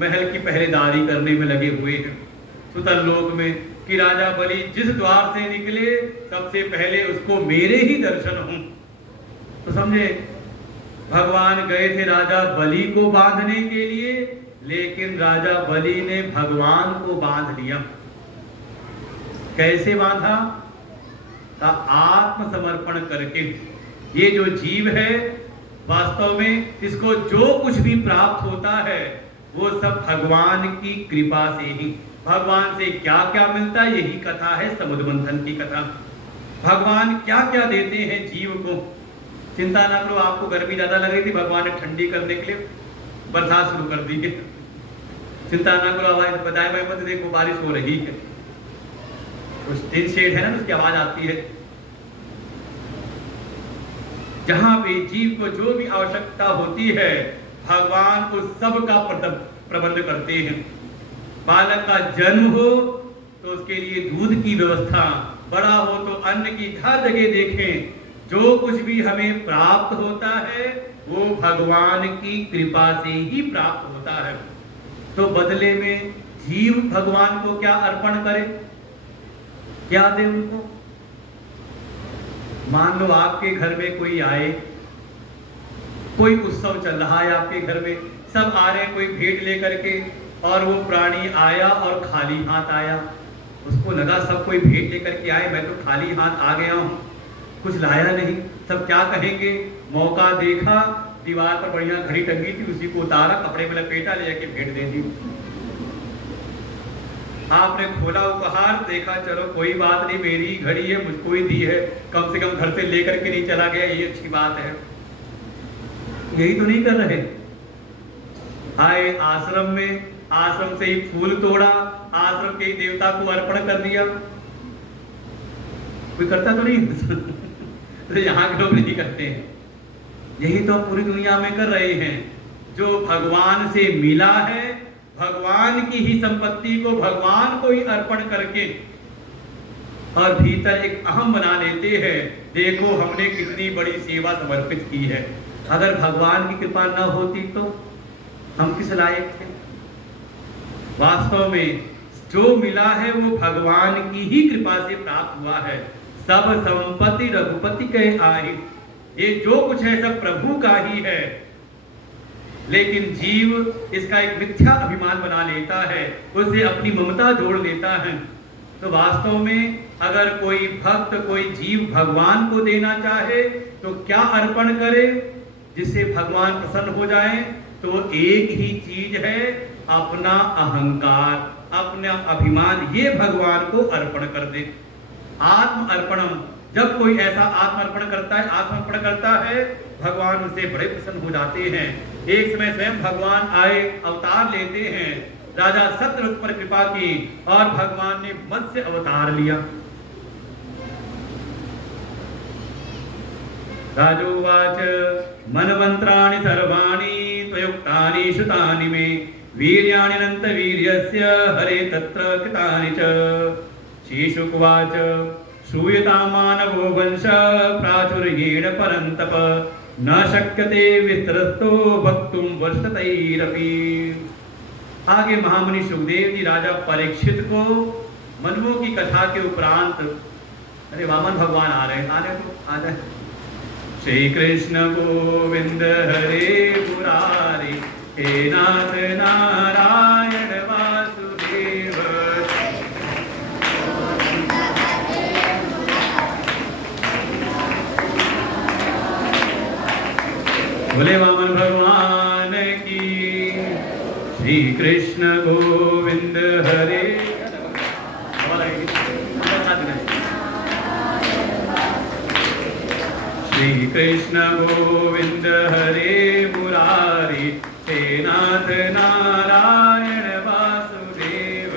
महल की पहरेदारी करने में लगे हुए हैं सुतल लोक में, कि राजा बलि जिस द्वार से निकले सबसे पहले उसको मेरे ही दर्शन हों। तो समझे, भगवान गए थे राजा बलि को बांधने के लिए, लेकिन राजा बलि ने भगवान को बांध लिया। कैसे बांधा? आत्मसमर्पण करके। ये जो जीव है वास्तव में इसको जो कुछ भी प्राप्त होता है वो सब भगवान की कृपा से ही। भगवान से क्या क्या मिलता है, यही कथा है समुद्र मंथन की कथा। भगवान क्या क्या देते हैं जीव को। चिंता ना करो, आपको गर्मी ज्यादा लग रही थी, भगवान ने ठंडी करने के लिए बरसात शुरू कर दी है। चिंता ना करो, आवाज बताए भाई मत देखो बारिश हो रही है, कुछ दिन शेड है ना, उसकी आवाज आती है। जहां पे जीव को जो भी आवश्यकता होती है भगवान उस सब का प्रबंध करते हैं। बालक का जन्म हो तो उसके लिए दूध की व्यवस्था, बड़ा हो तो अन्न की हर जगह देखें। जो कुछ भी हमें प्राप्त होता है वो भगवान की कृपा से ही प्राप्त होता है। तो बदले में जीव भगवान को क्या अर्पण करे, क्या दे उनको। मान लो आपके घर में कोई आए, कोई उत्सव चल रहा है आपके घर में, सब आ रहे हैं कोई भेंट लेकर के, और वो प्राणी आया और खाली हाथ आया। उसको लगा सब कोई भेंट लेकर के आए, मैं तो खाली हाथ आ गया हूँ, कुछ लाया नहीं। सब क्या कहेंगे, मौका देखा, दीवार पर बढ़िया घड़ी टंगी थी, उसी को उतारा, कपड़े में लपेटा, ले जाके भेंट दे दी। आपने खोला उपहार, देखा चलो कोई बात नहीं, मेरी घड़ी है, मुझको ही दी है, कम से कम घर से लेकर के नहीं चला गया, ये अच्छी बात है। यही तो नहीं कर रहे। आए आश्रम में, आश्रम से ही फूल तोड़ा, आश्रम के ही देवता को अर्पण कर दिया। कोई करता तो नहीं तो यहाँ के लोग नहीं करते हैं। यही तो पूरी दुनिया में कर रहे हैं। जो भगवान से मिला है, भगवान की ही संपत्ति को भगवान को ही अर्पण करके और भीतर एक अहम बना लेते हैं, देखो हमने कितनी बड़ी सेवा समर्पित की है। अगर भगवान की कृपा न होती तो हम किस लायक थे। वास्तव में जो मिला है वो भगवान की ही कृपा से प्राप्त हुआ है। सब संपत्ति रघुपति के आई, ये जो कुछ है सब प्रभु का ही है। लेकिन जीव इसका एक मिथ्या अभिमान बना लेता है, उसे अपनी ममता जोड़ लेता है। तो वास्तव में अगर कोई भक्त, कोई जीव भगवान को देना चाहे तो क्या अर्पण करे जिससे भगवान प्रसन्न हो जाए। तो एक ही चीज है, अपना अहंकार, अपना अभिमान, ये भगवान को अर्पण कर दे। आत्म अर्पणम, जब कोई ऐसा आत्मर्पण करता है, आत्मर्पण करता है, भगवान उससे बड़े प्रसन्न हो जाते हैं। एक समय स्वयं भगवान आए, अवतार लेते हैं, राजा सतरुत पर कृपा की और भगवान ने मत्स्य अवतार लिया। राजोवाच मनमंत्राणि सर्वाणि त्वयुक्तानि श्रुतानि मे, वीर्याणि अनंत वीर्यस्य हरे तत्र कृतानि च। शेषुकवाच श्रूयता मानवो वंश प्राचुर्येण परन्तप, न शक्यते विस्तरस्तो वक्तुं वर्षतैरपि। आगे महामुनि सुखदेव जी राजा परीक्षित को मनुओं की कथा के उपरांत, अरे वामन भगवान आ रहे आ रहे। श्री कृष्ण गोविंद हरे मुरारी, हे नाथ नारायण वासुदेव। बोले वामन भगवान की। श्री कृष्ण गोविंद हरे। श्री कृष्ण गोविंद हरे मुरारी, हे नाथ नारायण वासुदेव।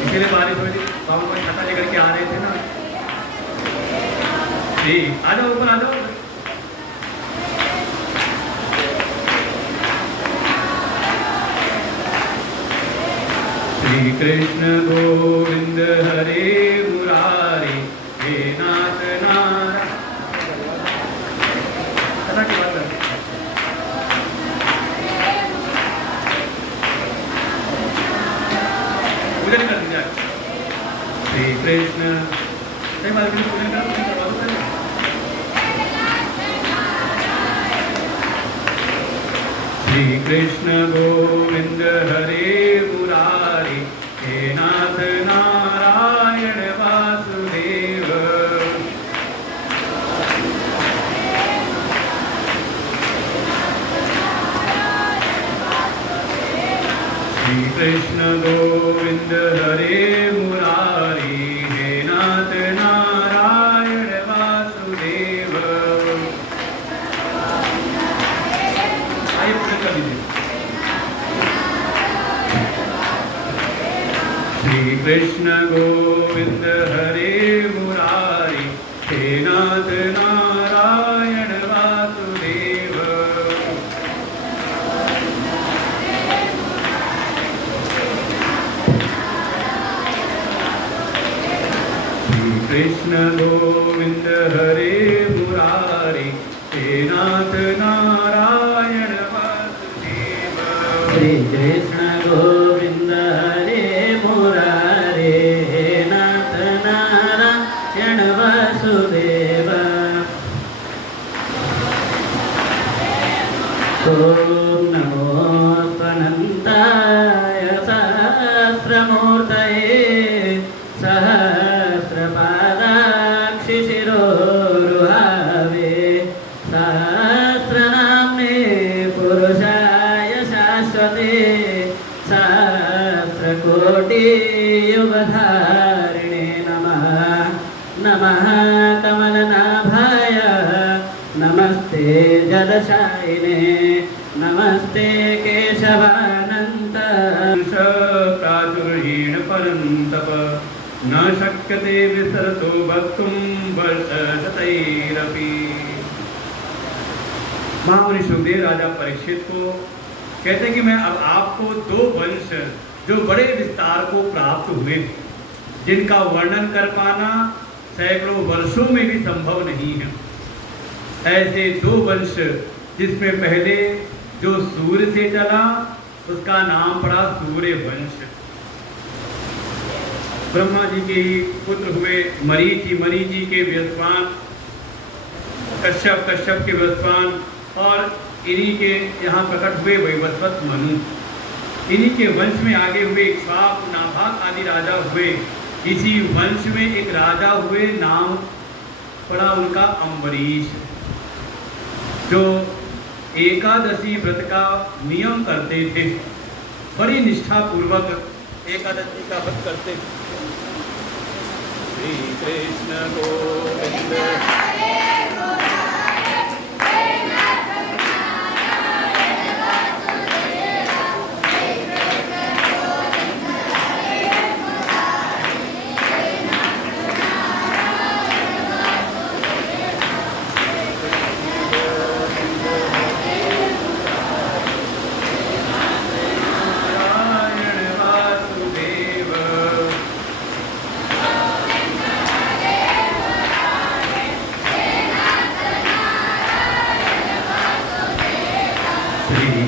इसीलिए बारिश हो रही, बाबा कोई छाता लेकर के आ रहे थे ना। जी आ जाओ, ऊपर आ जाओ। श्री कृष्ण गोविंद हरे मुरारी, हे नाथ नारायण। पूजन कर दीजिए। श्री कृष्ण पूजन करो। श्री कृष्ण गोविंद हरे मुरारी, हे नाथ नारायण वासुदेव। कृष्ण गोविंद हरे मुरारी, हे नाथ नारायण वासुदेव। आइए पूजा कर लीजिए। श्री कृष्ण गोविंद हरे मुरारी, हे नाथ नारायण वासुदेव। श्री कृष्ण गोविंद हरे मुरारी, हे नाथ नारायण वासुदेव। श्री कृष्ण गोविंद हरे मुरारे, हे नाथ नारायण वासुदेव। ओम नमो अनंताय सहस्रमूर्तये, सहस्रपादाक्षि शिरोरुहावे, सहस्रनाम्ने पुरुषाय शाश्वते, सहस्रकोटियुगधारिणे नमः। नमः कमलनाभाय, नमस्ते जलशायिने, नमस्ते केशवानन्त। प्राचुर्येण परन्तप, न शक्यते विसरतो वक्तुं वर्षशतैरपि। महामुनि सुखदेव राजा परीक्षित को कहते हैं कि मैं अब आपको दो वंश जो बड़े विस्तार को प्राप्त हुए, जिनका वर्णन कर पाना सैकड़ों वर्षों में भी संभव नहीं है, ऐसे दो वंश जिसमें पहले जो सूर्य से चला उसका नाम पड़ा सूर्य वंश। ब्रह्मा जी के पुत्र हुए मरीचि, मरीचि के व्यस्वान कश्यप, कश्यप के व्यस्वान, और इन्हीं के यहाँ प्रकट हुए वैवस्वत मनु। इन्हीं के वंश में आगे हुए इक्ष्वाकु, नाभाग आदि राजा हुए। इसी वंश में एक राजा हुए, नाम पड़ा उनका अम्बरीश, जो एकादशी व्रत का नियम करते थे। बड़ी निष्ठा पूर्वक एकादशी का व्रत करते थे। श्री कृष्ण गोविंद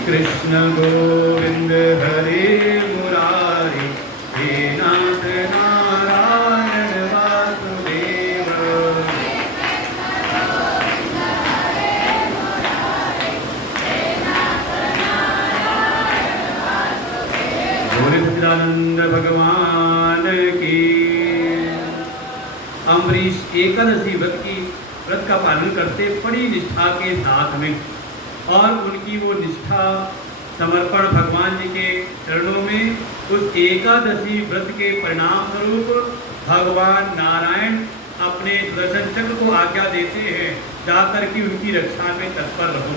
कृष्ण गोविंद हरे मुरारी, हे नाथ नारायण वासुदेव। बोले सच्चिदानंद भगवान की। अम्बरीश एकादशी व्रत का पालन करते बड़ी निष्ठा के साथ में, और उनकी वो निष्ठा समर्पण भगवान जी के चरणों में, उस एकादशी व्रत के परिणाम स्वरूप भगवान नारायण अपने सुदर्शन चक्र को आज्ञा देते हैं जाकर कि उनकी रक्षा में तत्पर रहो।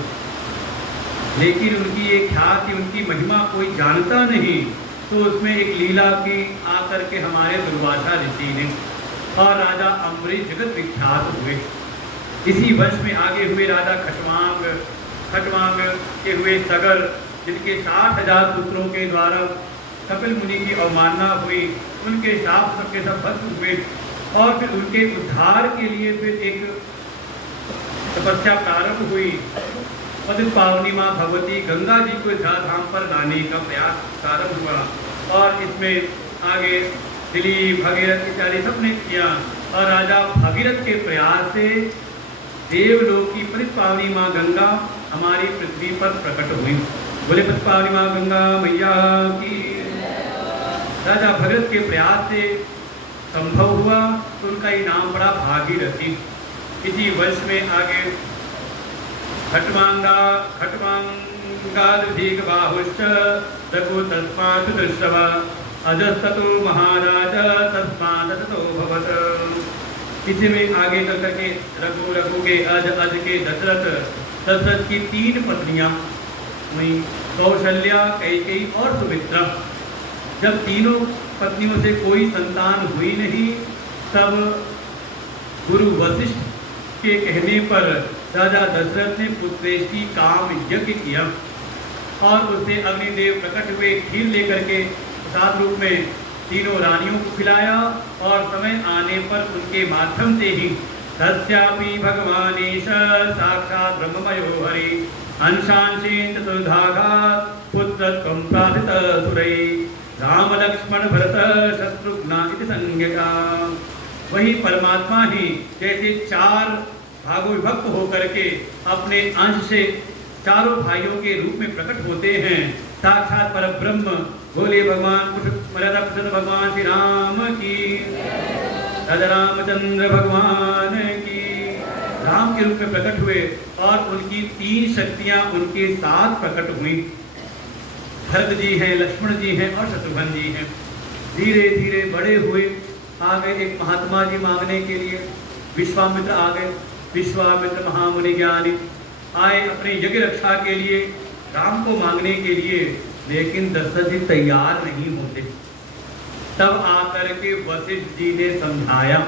लेकिन उनकी एक ख्याति, उनकी महिमा कोई जानता नहीं, तो उसमें एक लीला की आकर के हमारे दुर्वासा ऋषि ने और राजा अम्बरीश जगत विख्यात हुए। इसी वंश में आगे हुए राजा खटवांग के हुए सगर, जिनके 60,000 पुत्रों के द्वारा कपिल मुनि की अवमानना हुई, उनके शाप सबके सब भस्म हुए। और फिर उनके उद्धार के लिए फिर एक तपस्या प्रारंभ हुई। पतित पावनी माँ भगवती गंगा जी को धाम पर लाने का प्रयास प्रारंभ हुआ, और इसमें आगे दिलीप, भगीरथ इत्यादि सबने किया। और राजा भगीरथ के प्रयास से देवलोक की पतित पावनी माँ गंगा हमारी पृथ्वी पर प्रकट हुई। बोले पतित पावनी माँ गंगा मैया की। राजा भगीरथ के प्रयास से संभव हुआ, तो उनका ही नाम पड़ा भागीरथी। इसी वंश में आगे खटवांग गालुदीर्घबाहुश्च रघु तस्मात् दृष्टव अजस्ततो महाराज तस्मात् ततोऽभवत्। इसी में आगे चल करके रघु के अज के दशरथ की 3 पत्नियां हुई, कौशल्या, कैकेयी और सुमित्रा। जब तीनों पत्नियों से कोई संतान हुई नहीं, तब गुरु वशिष्ठ के कहने पर राजा दशरथ ने पुत्रेष्टि काम यज्ञ किया और उससे अग्निदेव प्रकट हुए खीर लेकर के प्रसाद रूप में तीनों रानियों को खिलाया और समय आने पर उनके माध्यम से ही तस्यापि भगवानेश साक्षात् ब्रह्ममयो हरि अंशांशेन चतुर्धाघात् पुत्रत्वं प्रापित सुरै राम लक्ष्मण भरत शत्रुघ्न इति संज्ञका। वही परमात्मा ही जैसे 4 भागों विभक्त होकर के अपने अंश से चारों भाइयों के रूप में प्रकट होते हैं, साक्षात परब्रह्म बोले भगवान मर्यादा पुरुषोत्तम भगवान श्री राम की, राजा रामचंद्र भगवान की, राम के रूप में प्रकट हुए और उनकी 3 शक्तियां उनके साथ प्रकट हुई। भरत जी हैं, लक्ष्मण जी हैं और शत्रुघ्न जी हैं। धीरे धीरे बड़े हुए, आ गए एक महात्मा जी मांगने के लिए, विश्वामित्र आ गए। विश्वामित्र महामुनि ज्ञानी आए अपने यज्ञ रक्षा के लिए, राम को मांगने के लिए, लेकिन दशरथ जी तैयार नहीं होते। तब आकर के वशिष्ठ जी ने समझाया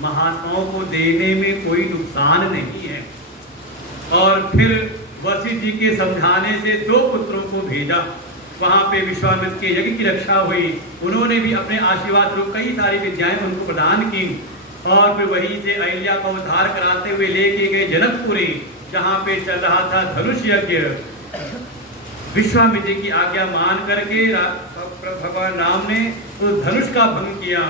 महात्माओं को देने में कोई नुकसान नहीं है, और फिर वशिष्ठ जी के समझाने से 2 पुत्रों को भेजा। वहाँ पे विश्वामित्र के यज्ञ की रक्षा हुई, उन्होंने भी अपने आशीर्वाद स्वरूप कई सारी विद्याएं उनको प्रदान की, और फिर वहीं से अहिल्या का उद्धार कराते हुए लेके गए जनकपुरी, जहाँ पे चल रहा था धनुष यज्ञ। विश्वामित्र की आज्ञा मान करके भगवान राम ने उस धनुष का भंग किया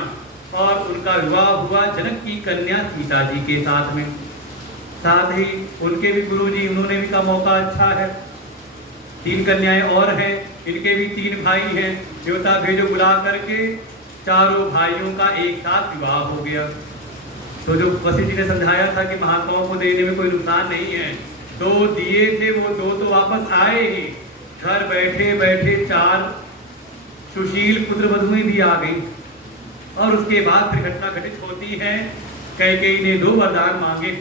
और उनका विवाह हुआ जनक की कन्या सीता जी के साथ में। साथ ही उनके भी गुरु जी, उन्होंने भी कहा मौका अच्छा है, 3 कन्याएं और हैं, इनके भी 3 भाई हैं, देवता भेजो बुला करके चारों भाइयों का एक साथ विवाह हो गया। तो जो वशिष्ठ जी ने समझाया था कि महात्माओं को देने में कोई नुकसान नहीं है, 2 दिए थे, वो 2 तो वापस आए ही। घर बैठे बैठे 4 सुशील पुत्र वधुएं भी आ गई, और उसके बाद फिर घटना घटित होती है। कैकेयी ने 2 वरदान मांगे,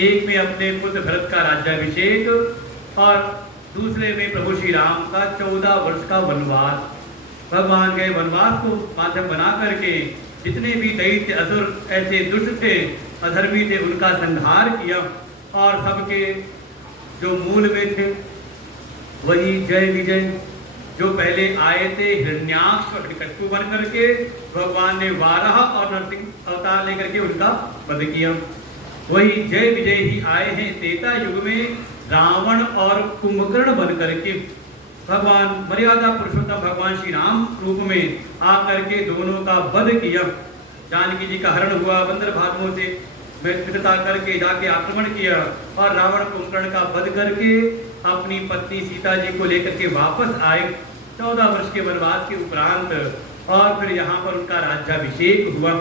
एक में अपने पुत्र भरत का राज्याभिषेक और दूसरे में प्रभु श्री राम का 14 वर्ष का वनवास। भगवान गए वनवास को माध्यम बना करके जितने भी दैत्य असुर ऐसे दुष्ट थे, अधर्मी थे, उनका संहार किया, और सबके जो मूल में थे वही जय विजय जो पहले आए थे हिरण्याक्ष और हिरण्यकशिपु बन करके, भगवान ने वाराह और नरसिंह अवतार लेकर के उनका वध किया। वही जय विजय ही आए हैं त्रेता युग में रावण और कुंभकर्ण बन करके। भगवान मर्यादा पुरुषोत्तम भगवान श्री राम रूप में आकर के दोनों का वध किया। जानकी जी का हरण हुआ, बंदर भागों से मित्रता करके जाके आक्रमण किया, और रावण कुंभकर्ण का वध करके अपनी पत्नी सीता जी को लेकर के वापस आए 14 वर्ष के वनवास के उपरांत, और फिर यहाँ पर उनका राज्याभिषेक हुआ।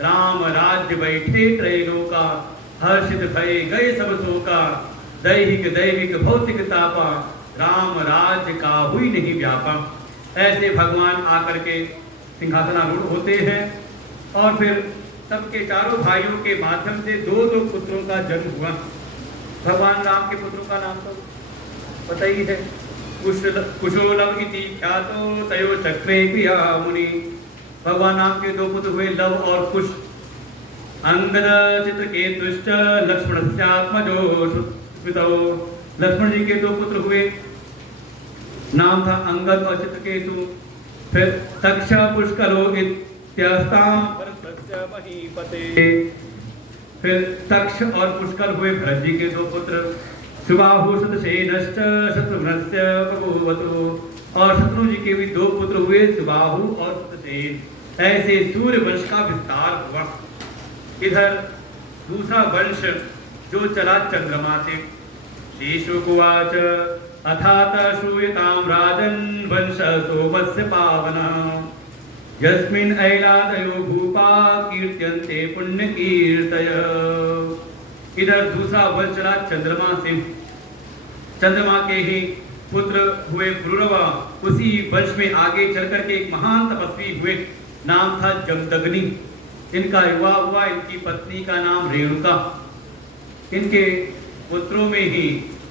राम राज्य बैठे त्रैलोका, हर्षित भय गए सब शोका, दैहिक दैविक भौतिक तापा, राम राज्य का हुई नहीं व्यापा। ऐसे भगवान आकर के सिंहासनारूढ़ होते हैं, और फिर सबके चारों भाइयों के माध्यम से 2 पुत्रों का जन्म हुआ। भगवान राम के पुत्रों का नाम तो पता ही है, कुशोलव इति ख्यातो तयो चक्रे क्रिया मुनि। भगवान राम के 2 पुत्र हुए, लव और कुश। अंगद चित्रकेतुश्च लक्ष्मणस्यात्मजो सुमितौ। लक्ष्मण जी के 2 पुत्र हुए, नाम था अंगद और चित्रकेतु। फिर तक्ष पुष्करो इत्यस्ताम भरतस्य महीपते। फिर तक्ष और पुष्कर हुए भरत जी के 2 पुत्र। सुबाहु शतसेनश्च शत्रुघ्नस्य बभूवतु। और शत्रु जी के भी 2 पुत्र हुए, सुबाहु और शतसेन। ऐसे सूर्य वंश का विस्तार हुआ। इधर दूसरा वंश जो चला चंद्रमा से। श्रीशुकुवाच अथात श्रूयतां राजन् वंश सोमस्य पावना, यस्मिन् ऐलादयो भूपा कीर्त्यन्ते पुण्य कीर्तय। इधर दूसरा वंश चला चंद्रमा से। चंद्रमा के ही पुत्र हुए पुरुरवा, उसी वंश में आगे चल करके एक महान तपस्वी हुए, नाम था जमदग्नि। इनका विवाह हुआ, इनकी पत्नी का नाम रेणुका। इनके पुत्रों में ही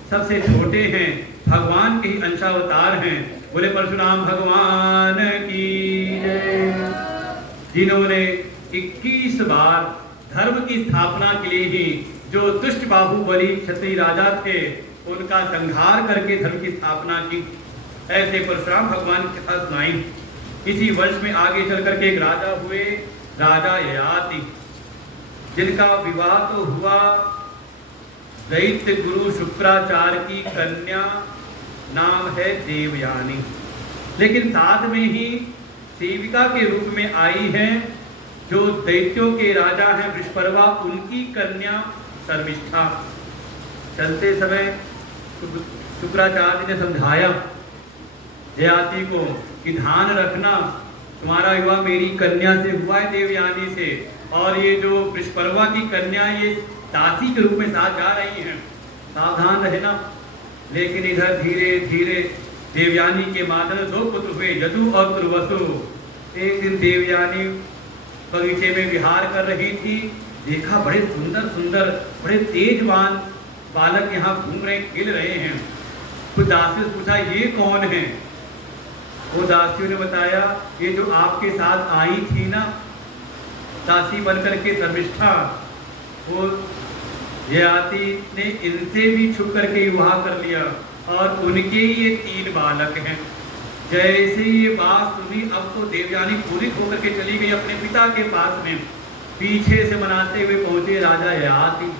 सबसे छोटे हैं, भगवान के ही अंशावतार हैं, बोले परशुराम भगवान की जय। जिन्होंने 21 बार धर्म की स्थापना के लिए ही जो दुष्ट बाहुबली क्षत्रिय राजा थे उनका संहार करके धर्म की स्थापना की। ऐसे परशुराम भगवान की कथा सुनाई। इसी वर्ष में आगे चल करके एक राजा हुए, राजा ययाति, जिनका विवाह तो हुआ दैत्य गुरु शुक्राचार्य की कन्या, नाम है देवयानी, लेकिन साथ में ही सेविका के रूप में आई है जो दैत्यों के राजा हैं वृषपर्वा, उनकी कन्या शर्मिष्ठा। चलते समय शुक्राचार्य ने समझाया ययाति को कि ध्यान रखना, तुम्हारा विवाह मेरी कन्या से हुआ है देवयानी से, और ये जो वृषपर्वा की कन्या ये दासी के रूप में साथ जा रही हैं, सावधान रहना। लेकिन इधर धीरे धीरे देवयानी के माध्यम से 2 पुत्र हुए, यदु और तुर्वसु। एक दिन देवयानी बगीचे में विहार कर रही थी, देखा बड़े सुंदर सुंदर बड़े तेजवान बालक यहाँ घूम रहे, खेल रहे हैं। कुछ दासियों से पूछा ये कौन है? वो दासियों ने बताया ये जो आपके साथ आई थी ना दासी बनकर के शर्मिष्ठा, वो ययाति ने इनसे भी छुप करके विवाह कर लिया और उनके ये 3 बालक हैं। जैसे ये बात सुनी, अब तो देवयानी पूरित होकर के चली गई अपने पिता के पास में। पीछे से मनाते हुए पहुंचे राजा ययाति।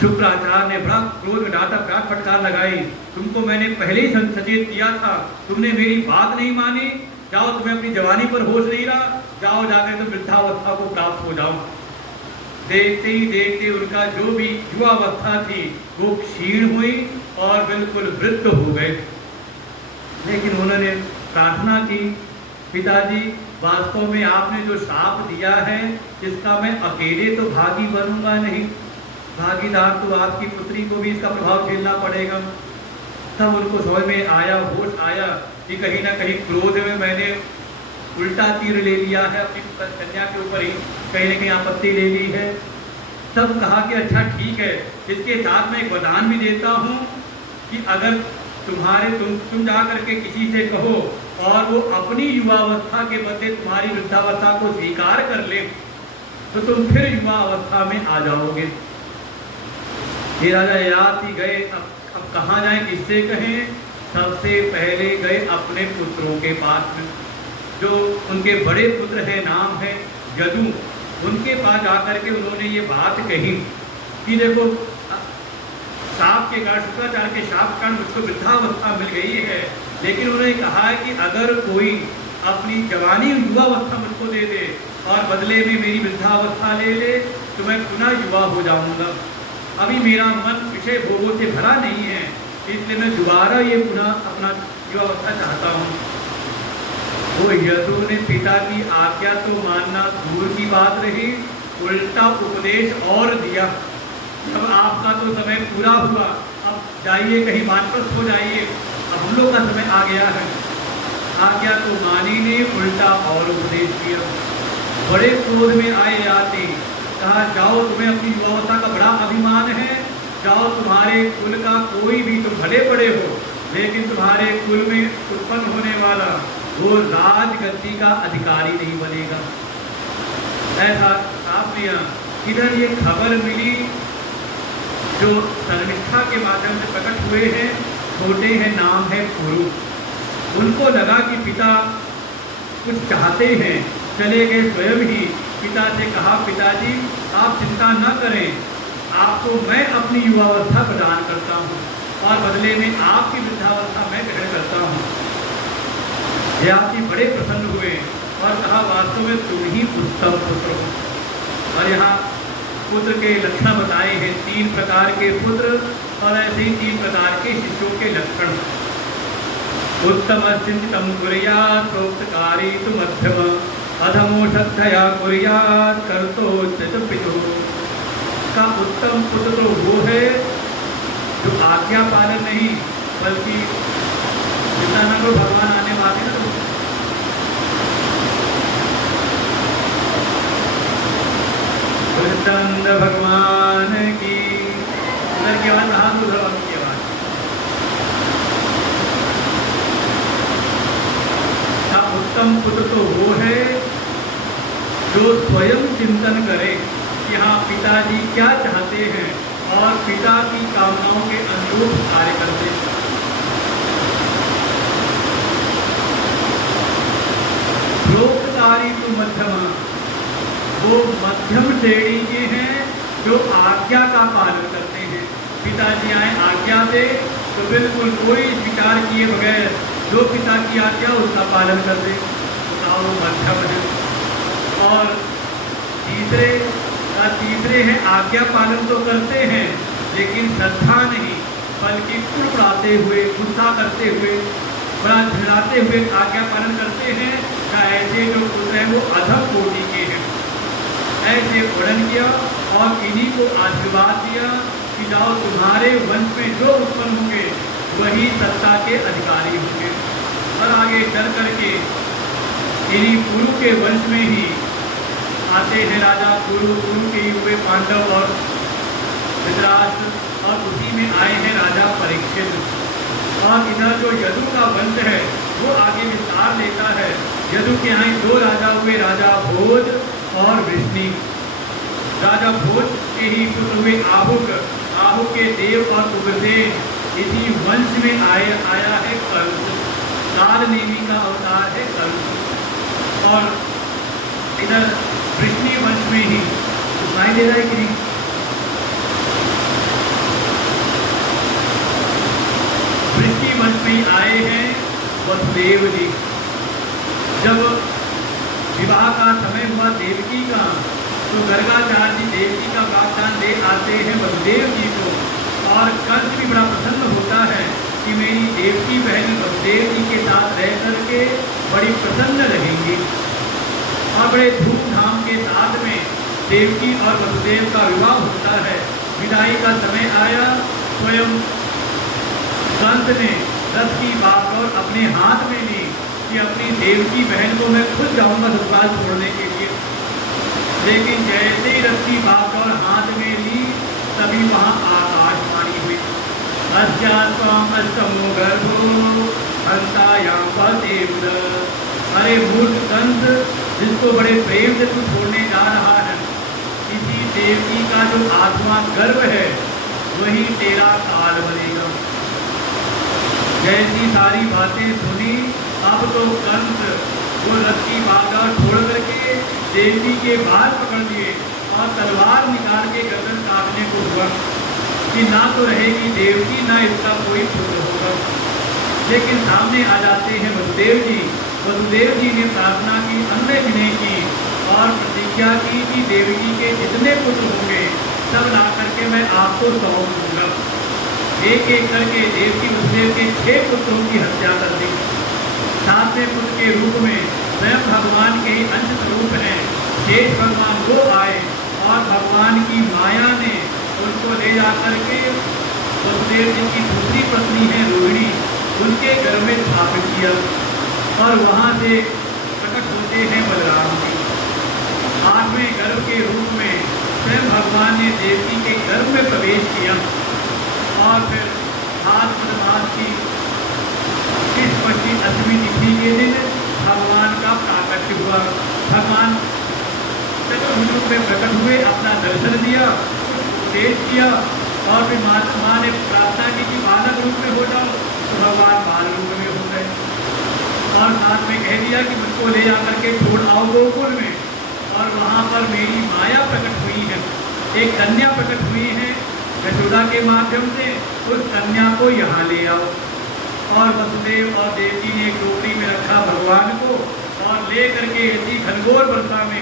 शुक्राचार्य ने बड़ा क्रोध में डांटा, डांट फटकार लगाई, तुमको मैंने पहले ही सचेत किया था, तुमने मेरी बात नहीं मानी, जाओ तुम्हें अपनी जवानी पर होश नहीं रहा, जाओ जाकर तुम वृद्धावस्था को प्राप्त हो जाओ। देखते ही देखते उनका जो भी युवावस्था थी वो क्षीण हुई और बिल्कुल वृद्ध हो गए। लेकिन उन्होंने प्रार्थना की, पिताजी वास्तव में आपने जो श्राप दिया है इसका मैं अकेले तो भागी बनूंगा नहीं, भागीदार तो आपकी पुत्री को भी इसका प्रभाव झेलना पड़ेगा। तब उनको समझ में आया, होश आया कि कहीं ना कहीं क्रोध में मैंने उल्टा तीर ले लिया है अपनी कन्या के ऊपर ही, कहीं ना कहीं आपत्ति ले ली है। तब कहा कि अच्छा ठीक है, इसके साथ मैं एक वरदान भी देता हूँ कि अगर तुम जा करके किसी से कहो और वो अपनी युवावस्था के बदले तुम्हारी वृद्धावस्था को स्वीकार कर ले तो तुम फिर युवावस्था में आ जाओगे। ये राजा ययाति गए, अब कहाँ जाएं, किससे कहें? सबसे पहले गए अपने पुत्रों के पास में, जो उनके बड़े पुत्र हैं, नाम है यदु। उनके पास जाकर के उन्होंने ये बात कही कि देखो शाप के कारण, शुक्राचार्य के शाप के कारण मुझको वृद्धावस्था मिल गई है, लेकिन उन्होंने कहा है कि अगर कोई अपनी जवानी युवावस्था मुझको दे दे और बदले में मेरी वृद्धावस्था ले ले तो मैं पुनः युवा हो जाऊंगा। अभी मेरा मन विषय भोगों से भरा नहीं है, इसलिए मैं दोबारा ये पुनः अपना युवावस्था चाहता हूँ। वो यदु ने पिता की आज्ञा तो मानना दूर की बात रही, उल्टा उपदेश और दिया। अब आपका तो समय पूरा हुआ, अब जाइए कहीं वापस हो जाइए, अब हम लोग का समय आ गया है। आज्ञा तो मानी ने, उल्टा और उपदेश दिया। बड़े क्रोध में आए ययाति, कहा जाओ तुम्हें अपनी युवावस्था का बड़ा अभिमान है, जाओ तुम्हारे कुल का कोई भी, तुम भले बड़े हो लेकिन तुम्हारे कुल में उत्पन्न होने वाला वो राजगद्दी का अधिकारी नहीं बनेगा। ऐसा आप दिया। इधर ये खबर मिली जो शर्मिष्ठा के माध्यम से प्रकट हुए हैं, छोटे हैं, नाम है पुरु। उनको लगा कि पिता कुछ चाहते हैं, चले गए स्वयं ही पिता से कहा, पिताजी आप चिंता न करें, आपको मैं अपनी युवावस्था प्रदान करता हूँ और बदले में आपकी वृद्धावस्था मैं ग्रहण करता हूँ। ययाति बड़े प्रसन्न हुए और कहा वास्तव में तुम ही उत्तम पुत्र हो। और यहाँ पुत्र के लक्षण बताए हैं, 3 प्रकार के पुत्र और ऐसे ही 3 प्रकार के शिष्यों के लक्षण। उत्तम चिंतम कुर्यात् प्रोक्तकारी तु मध्यम अधमो श्रद्धया कुर्यात् कर्तो च पितुः। का उत्तम पुत्र तो वो है जो आज्ञा पालन नहीं, बल्कि नित्यानंद को भगवान आने वाले ना कृष्णानंद भगवान की अंदर की आवाज हाथ उधर की आवाज का उत्तम पुत्र तो वो है जो स्वयं चिंतन करे कि हाँ पिताजी क्या चाहते हैं और पिता की कामनाओं के अनुरूप कार्य करते हैं। प्रोक्तारी तो मध्यमा वो मध्यम श्रेणी के हैं जो आज्ञा का पालन करते हैं। पिताजी आए आज्ञा से तो बिल्कुल कोई विचार किए बगैर जो पिता की आज्ञा उसका पालन करते वो मध्यम है। और तीसरे हैं आज्ञा पालन तो करते हैं लेकिन श्रद्धा नहीं बल्कि कुड़कुड़ाते हुए गुस्सा करते हुए बड़ा झिड़ाते हुए आज्ञा पालन करते हैं। क्या ऐसे जो पुत्र हैं वो अधम कोटि के हैं। ऐसे वर्णन किया और इन्हीं को आशीर्वाद दिया कि जाओ तुम्हारे वंश में जो उत्पन्न होंगे वही सत्ता के अधिकारी होंगे। और आगे चल करके इन्हीं कुरु के वंश में ही आते हैं राजा कुरु के हुए पांडव और धृतराष्ट्र और उसी में आए हैं राजा परीक्षित। और इधर जो यदु का वंश है वो आगे विस्तार लेता है। यदु के यहाँ दो राजा हुए राजा भोज और वृष्णि। राजा भोज के ही पुत्र हुए आहुक। आहुक के देव और उग्रसेन इसी वंश में आया है कंस। काल नेमी का अवतार है कंस। और इधर वृष्णि वंश में ही सुनाई दे रहा है कि नहीं? वृष्णि वंश में ही आए हैं वसुदेव जी। जब विवाह का समय हुआ देवकी का तो गर्गाचार्य जी देवकी का वागदान दे आते हैं वसुदेव जी को। और कंस भी बड़ा प्रसन्न होता है कि मेरी देवकी बहन वसुदेव जी के साथ रह करके बड़ी प्रसन्न रहेंगी। और बड़े धूमधाम के साथ में देवकी और वसुदेव का विवाह होता है। विदाई का समय आया। स्वयं कंस ने रथ की बागडोर अपने हाथ में ली कि अपनी देवकी बहन को मैं खुद जाऊंगा ससुराल छोड़ने के लिए। लेकिन जैसे ही रथ की बागडोर हाथ में ली तभी वहाँ आकाशवाणी हुई। अस्यात्वाम अष्टमो गर्भो हंतायाम पतिव्रत। अरे मूर्ख कंस जिसको बड़े प्रेम से तू छोड़ने जा रहा है इसी देवकी का जो आत्मा गर्भ है वही तेरा काल बनेगा। जैसी सारी बातें सुनी अब तो कंस वो रथ की बागडोर छोड़ करके देवकी के बाल पकड़ लिए और तलवार निकाल के गर्दन काटने को हुआ कि ना तो रहेगी देवकी ना इसका कोई पुत्र होगा। लेकिन सामने आ जाते हैं वसुदेव जी। वसुदेव जी ने प्रार्थना की, अन्य विनय की और प्रतिज्ञा की कि देवकी के जितने पुत्र होंगे सब ला करके मैं आपको सौंप दूंगा। एक एक करके देवकी वसुदेव के 6 पुत्रों की हत्या कर दी। 7वें पुत्र के रूप में स्वयं भगवान के ही अंश स्वरूप हैं शेष भगवान वो आए और भगवान की माया ने उनको ले जा करके वसुदेव जी की दूसरी पत्नी है रोहिणी उनके घर में स्थापित किया। और वहाँ से प्रकट होते हैं बलराम जी। 8वें गर्भ के रूप में स्वयं भगवान ने देवकी के गर्भ में प्रवेश किया। और फिर भाद्रपद मास की कृष्ण अष्टमी तिथि के दिन भगवान का प्राकट्य हुआ। भगवान चतुर्भुज रूप में प्रकट हुए, अपना दर्शन दिया, उपदेश किया। और फिर माँ ने प्रार्थना की कि बालक रूप में हो जाओ तो भगवान बाल रूप में हो गए। और साथ में कह दिया कि मुझको ले जा करके छोड़ आओ गोकुल में। और वहाँ पर मेरी माया प्रकट हुई है, एक कन्या प्रकट हुई है यशोदा के माध्यम से, उस कन्या को यहाँ ले आओ। और वसुदेव और देवकी ने एक टोकरी में रखा भगवान को और ले करके इसी घनघोर वर्षा में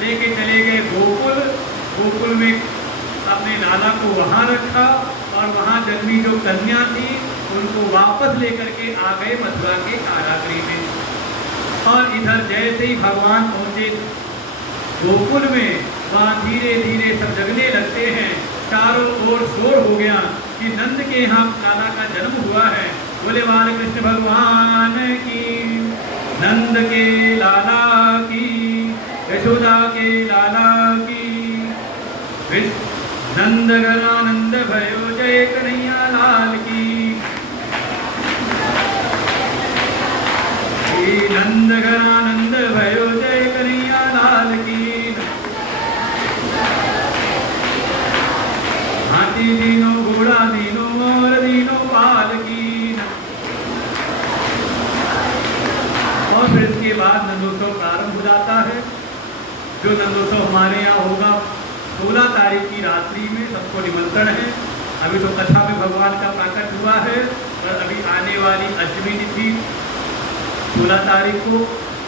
लेके चले गए गोकुल। गोकुल में अपने लाला को वहाँ रखा और वहाँ जन्मी जो कन्या थी उनको वापस लेकर के आ गए मथुरा के कारागृह में। और इधर जैसे ही भगवान पहुँचे गोकुल में वहाँ धीरे धीरे सब जगने लगते हैं। चारों ओर शोर हो गया कि नंद के यहाँ लाला का जन्म हुआ है। बोले बाल कृष्ण भगवान की, नंद के लाला की, यशोदा के लाला की। नंद गणानंद भयो जय कन्हैया लाल की। नंद गणानंद भयो जय कन्हैया लाल की। हाथी दीनो घोड़ा दीनो मोर दीनो पाल की। और फिर इसके बाद नंदोत्सव प्रारंभ हो जाता है। जो नंदोत्सव हमारे यहाँ होगा 16 तारीख की रात्रि में, सबको निमंत्रण है। अभी तो कथा में भगवान का प्राकट हुआ है, और अभी आने वाली अष्टमी तिथि 16 तारीख को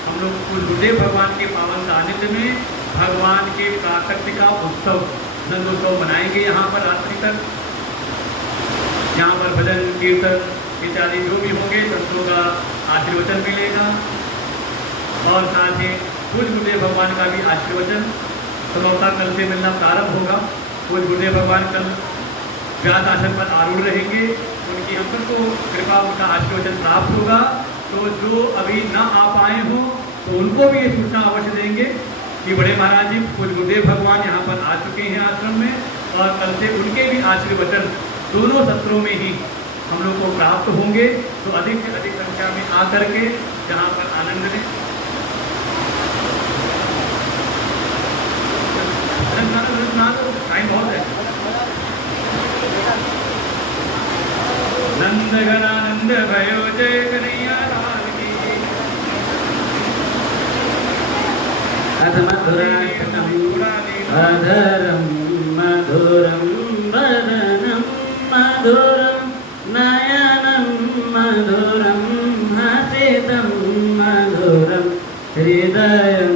हम लोग गुरुदेव भगवान के पावन सानिध्य में भगवान के प्राकट्य का उत्सव नंदोत्सव मनाएंगे। यहाँ पर रात्रि तक यहाँ पर भजन कीर्तन इत्यादि जो भी होंगे संतों का आशीर्वचन मिलेगा, और साथ ही पूज्य गुरुदेव भगवान का भी आशीर्वचन संभवतः कल से मिलना प्रारंभ होगा। पूज्य गुरुदेव भगवान कल व्यास आसन पर आरूढ़ रहेंगे, उनकी हम सबको कृपा, उनका आशीर्वचन प्राप्त होगा। तो जो अभी न आ पाए हों तो उनको भी ये सूचना अवश्य देंगे कि बड़े महाराज जी पूज्य गुरुदेव भगवान यहाँ पर आ चुके हैं आश्रम में, और कल से उनके भी आशीर्वचन दोनों सत्रों में ही हम लोग को प्राप्त होंगे। तो अधिक से अधिक संख्या में आकर के यहाँ पर आनंद लें। टाइम बहुत है। नंद गणानंद भयो जय कन्हैया लाल की। अधमधुराक्षणं अधरं मधुरं वदनं मधुरं नयनं मधुरं हसितं मधुरं हृदयं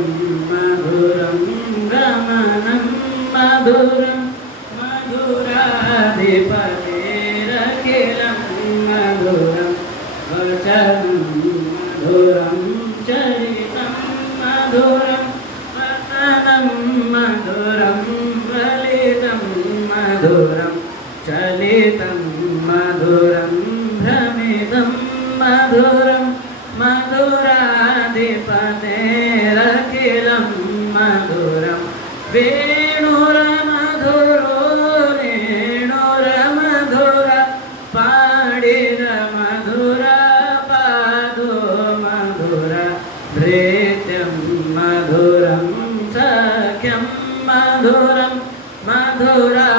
मधुरं गमनं मधुरं मधुराधिपतेरखिलं मधुरं वचनं मधुरं चरितं मधुरं वदनं मधुरं ललितं मधुरं चलितं मधुरं भ्रमितं मधुरं मधुराधिपतेरखिलं मधुरं वेणुरमधुरो रेणुरमधुर पाणिरमधुर पादो मधुर भृत्यं मधुरं सख्यं मधुरं मधुरा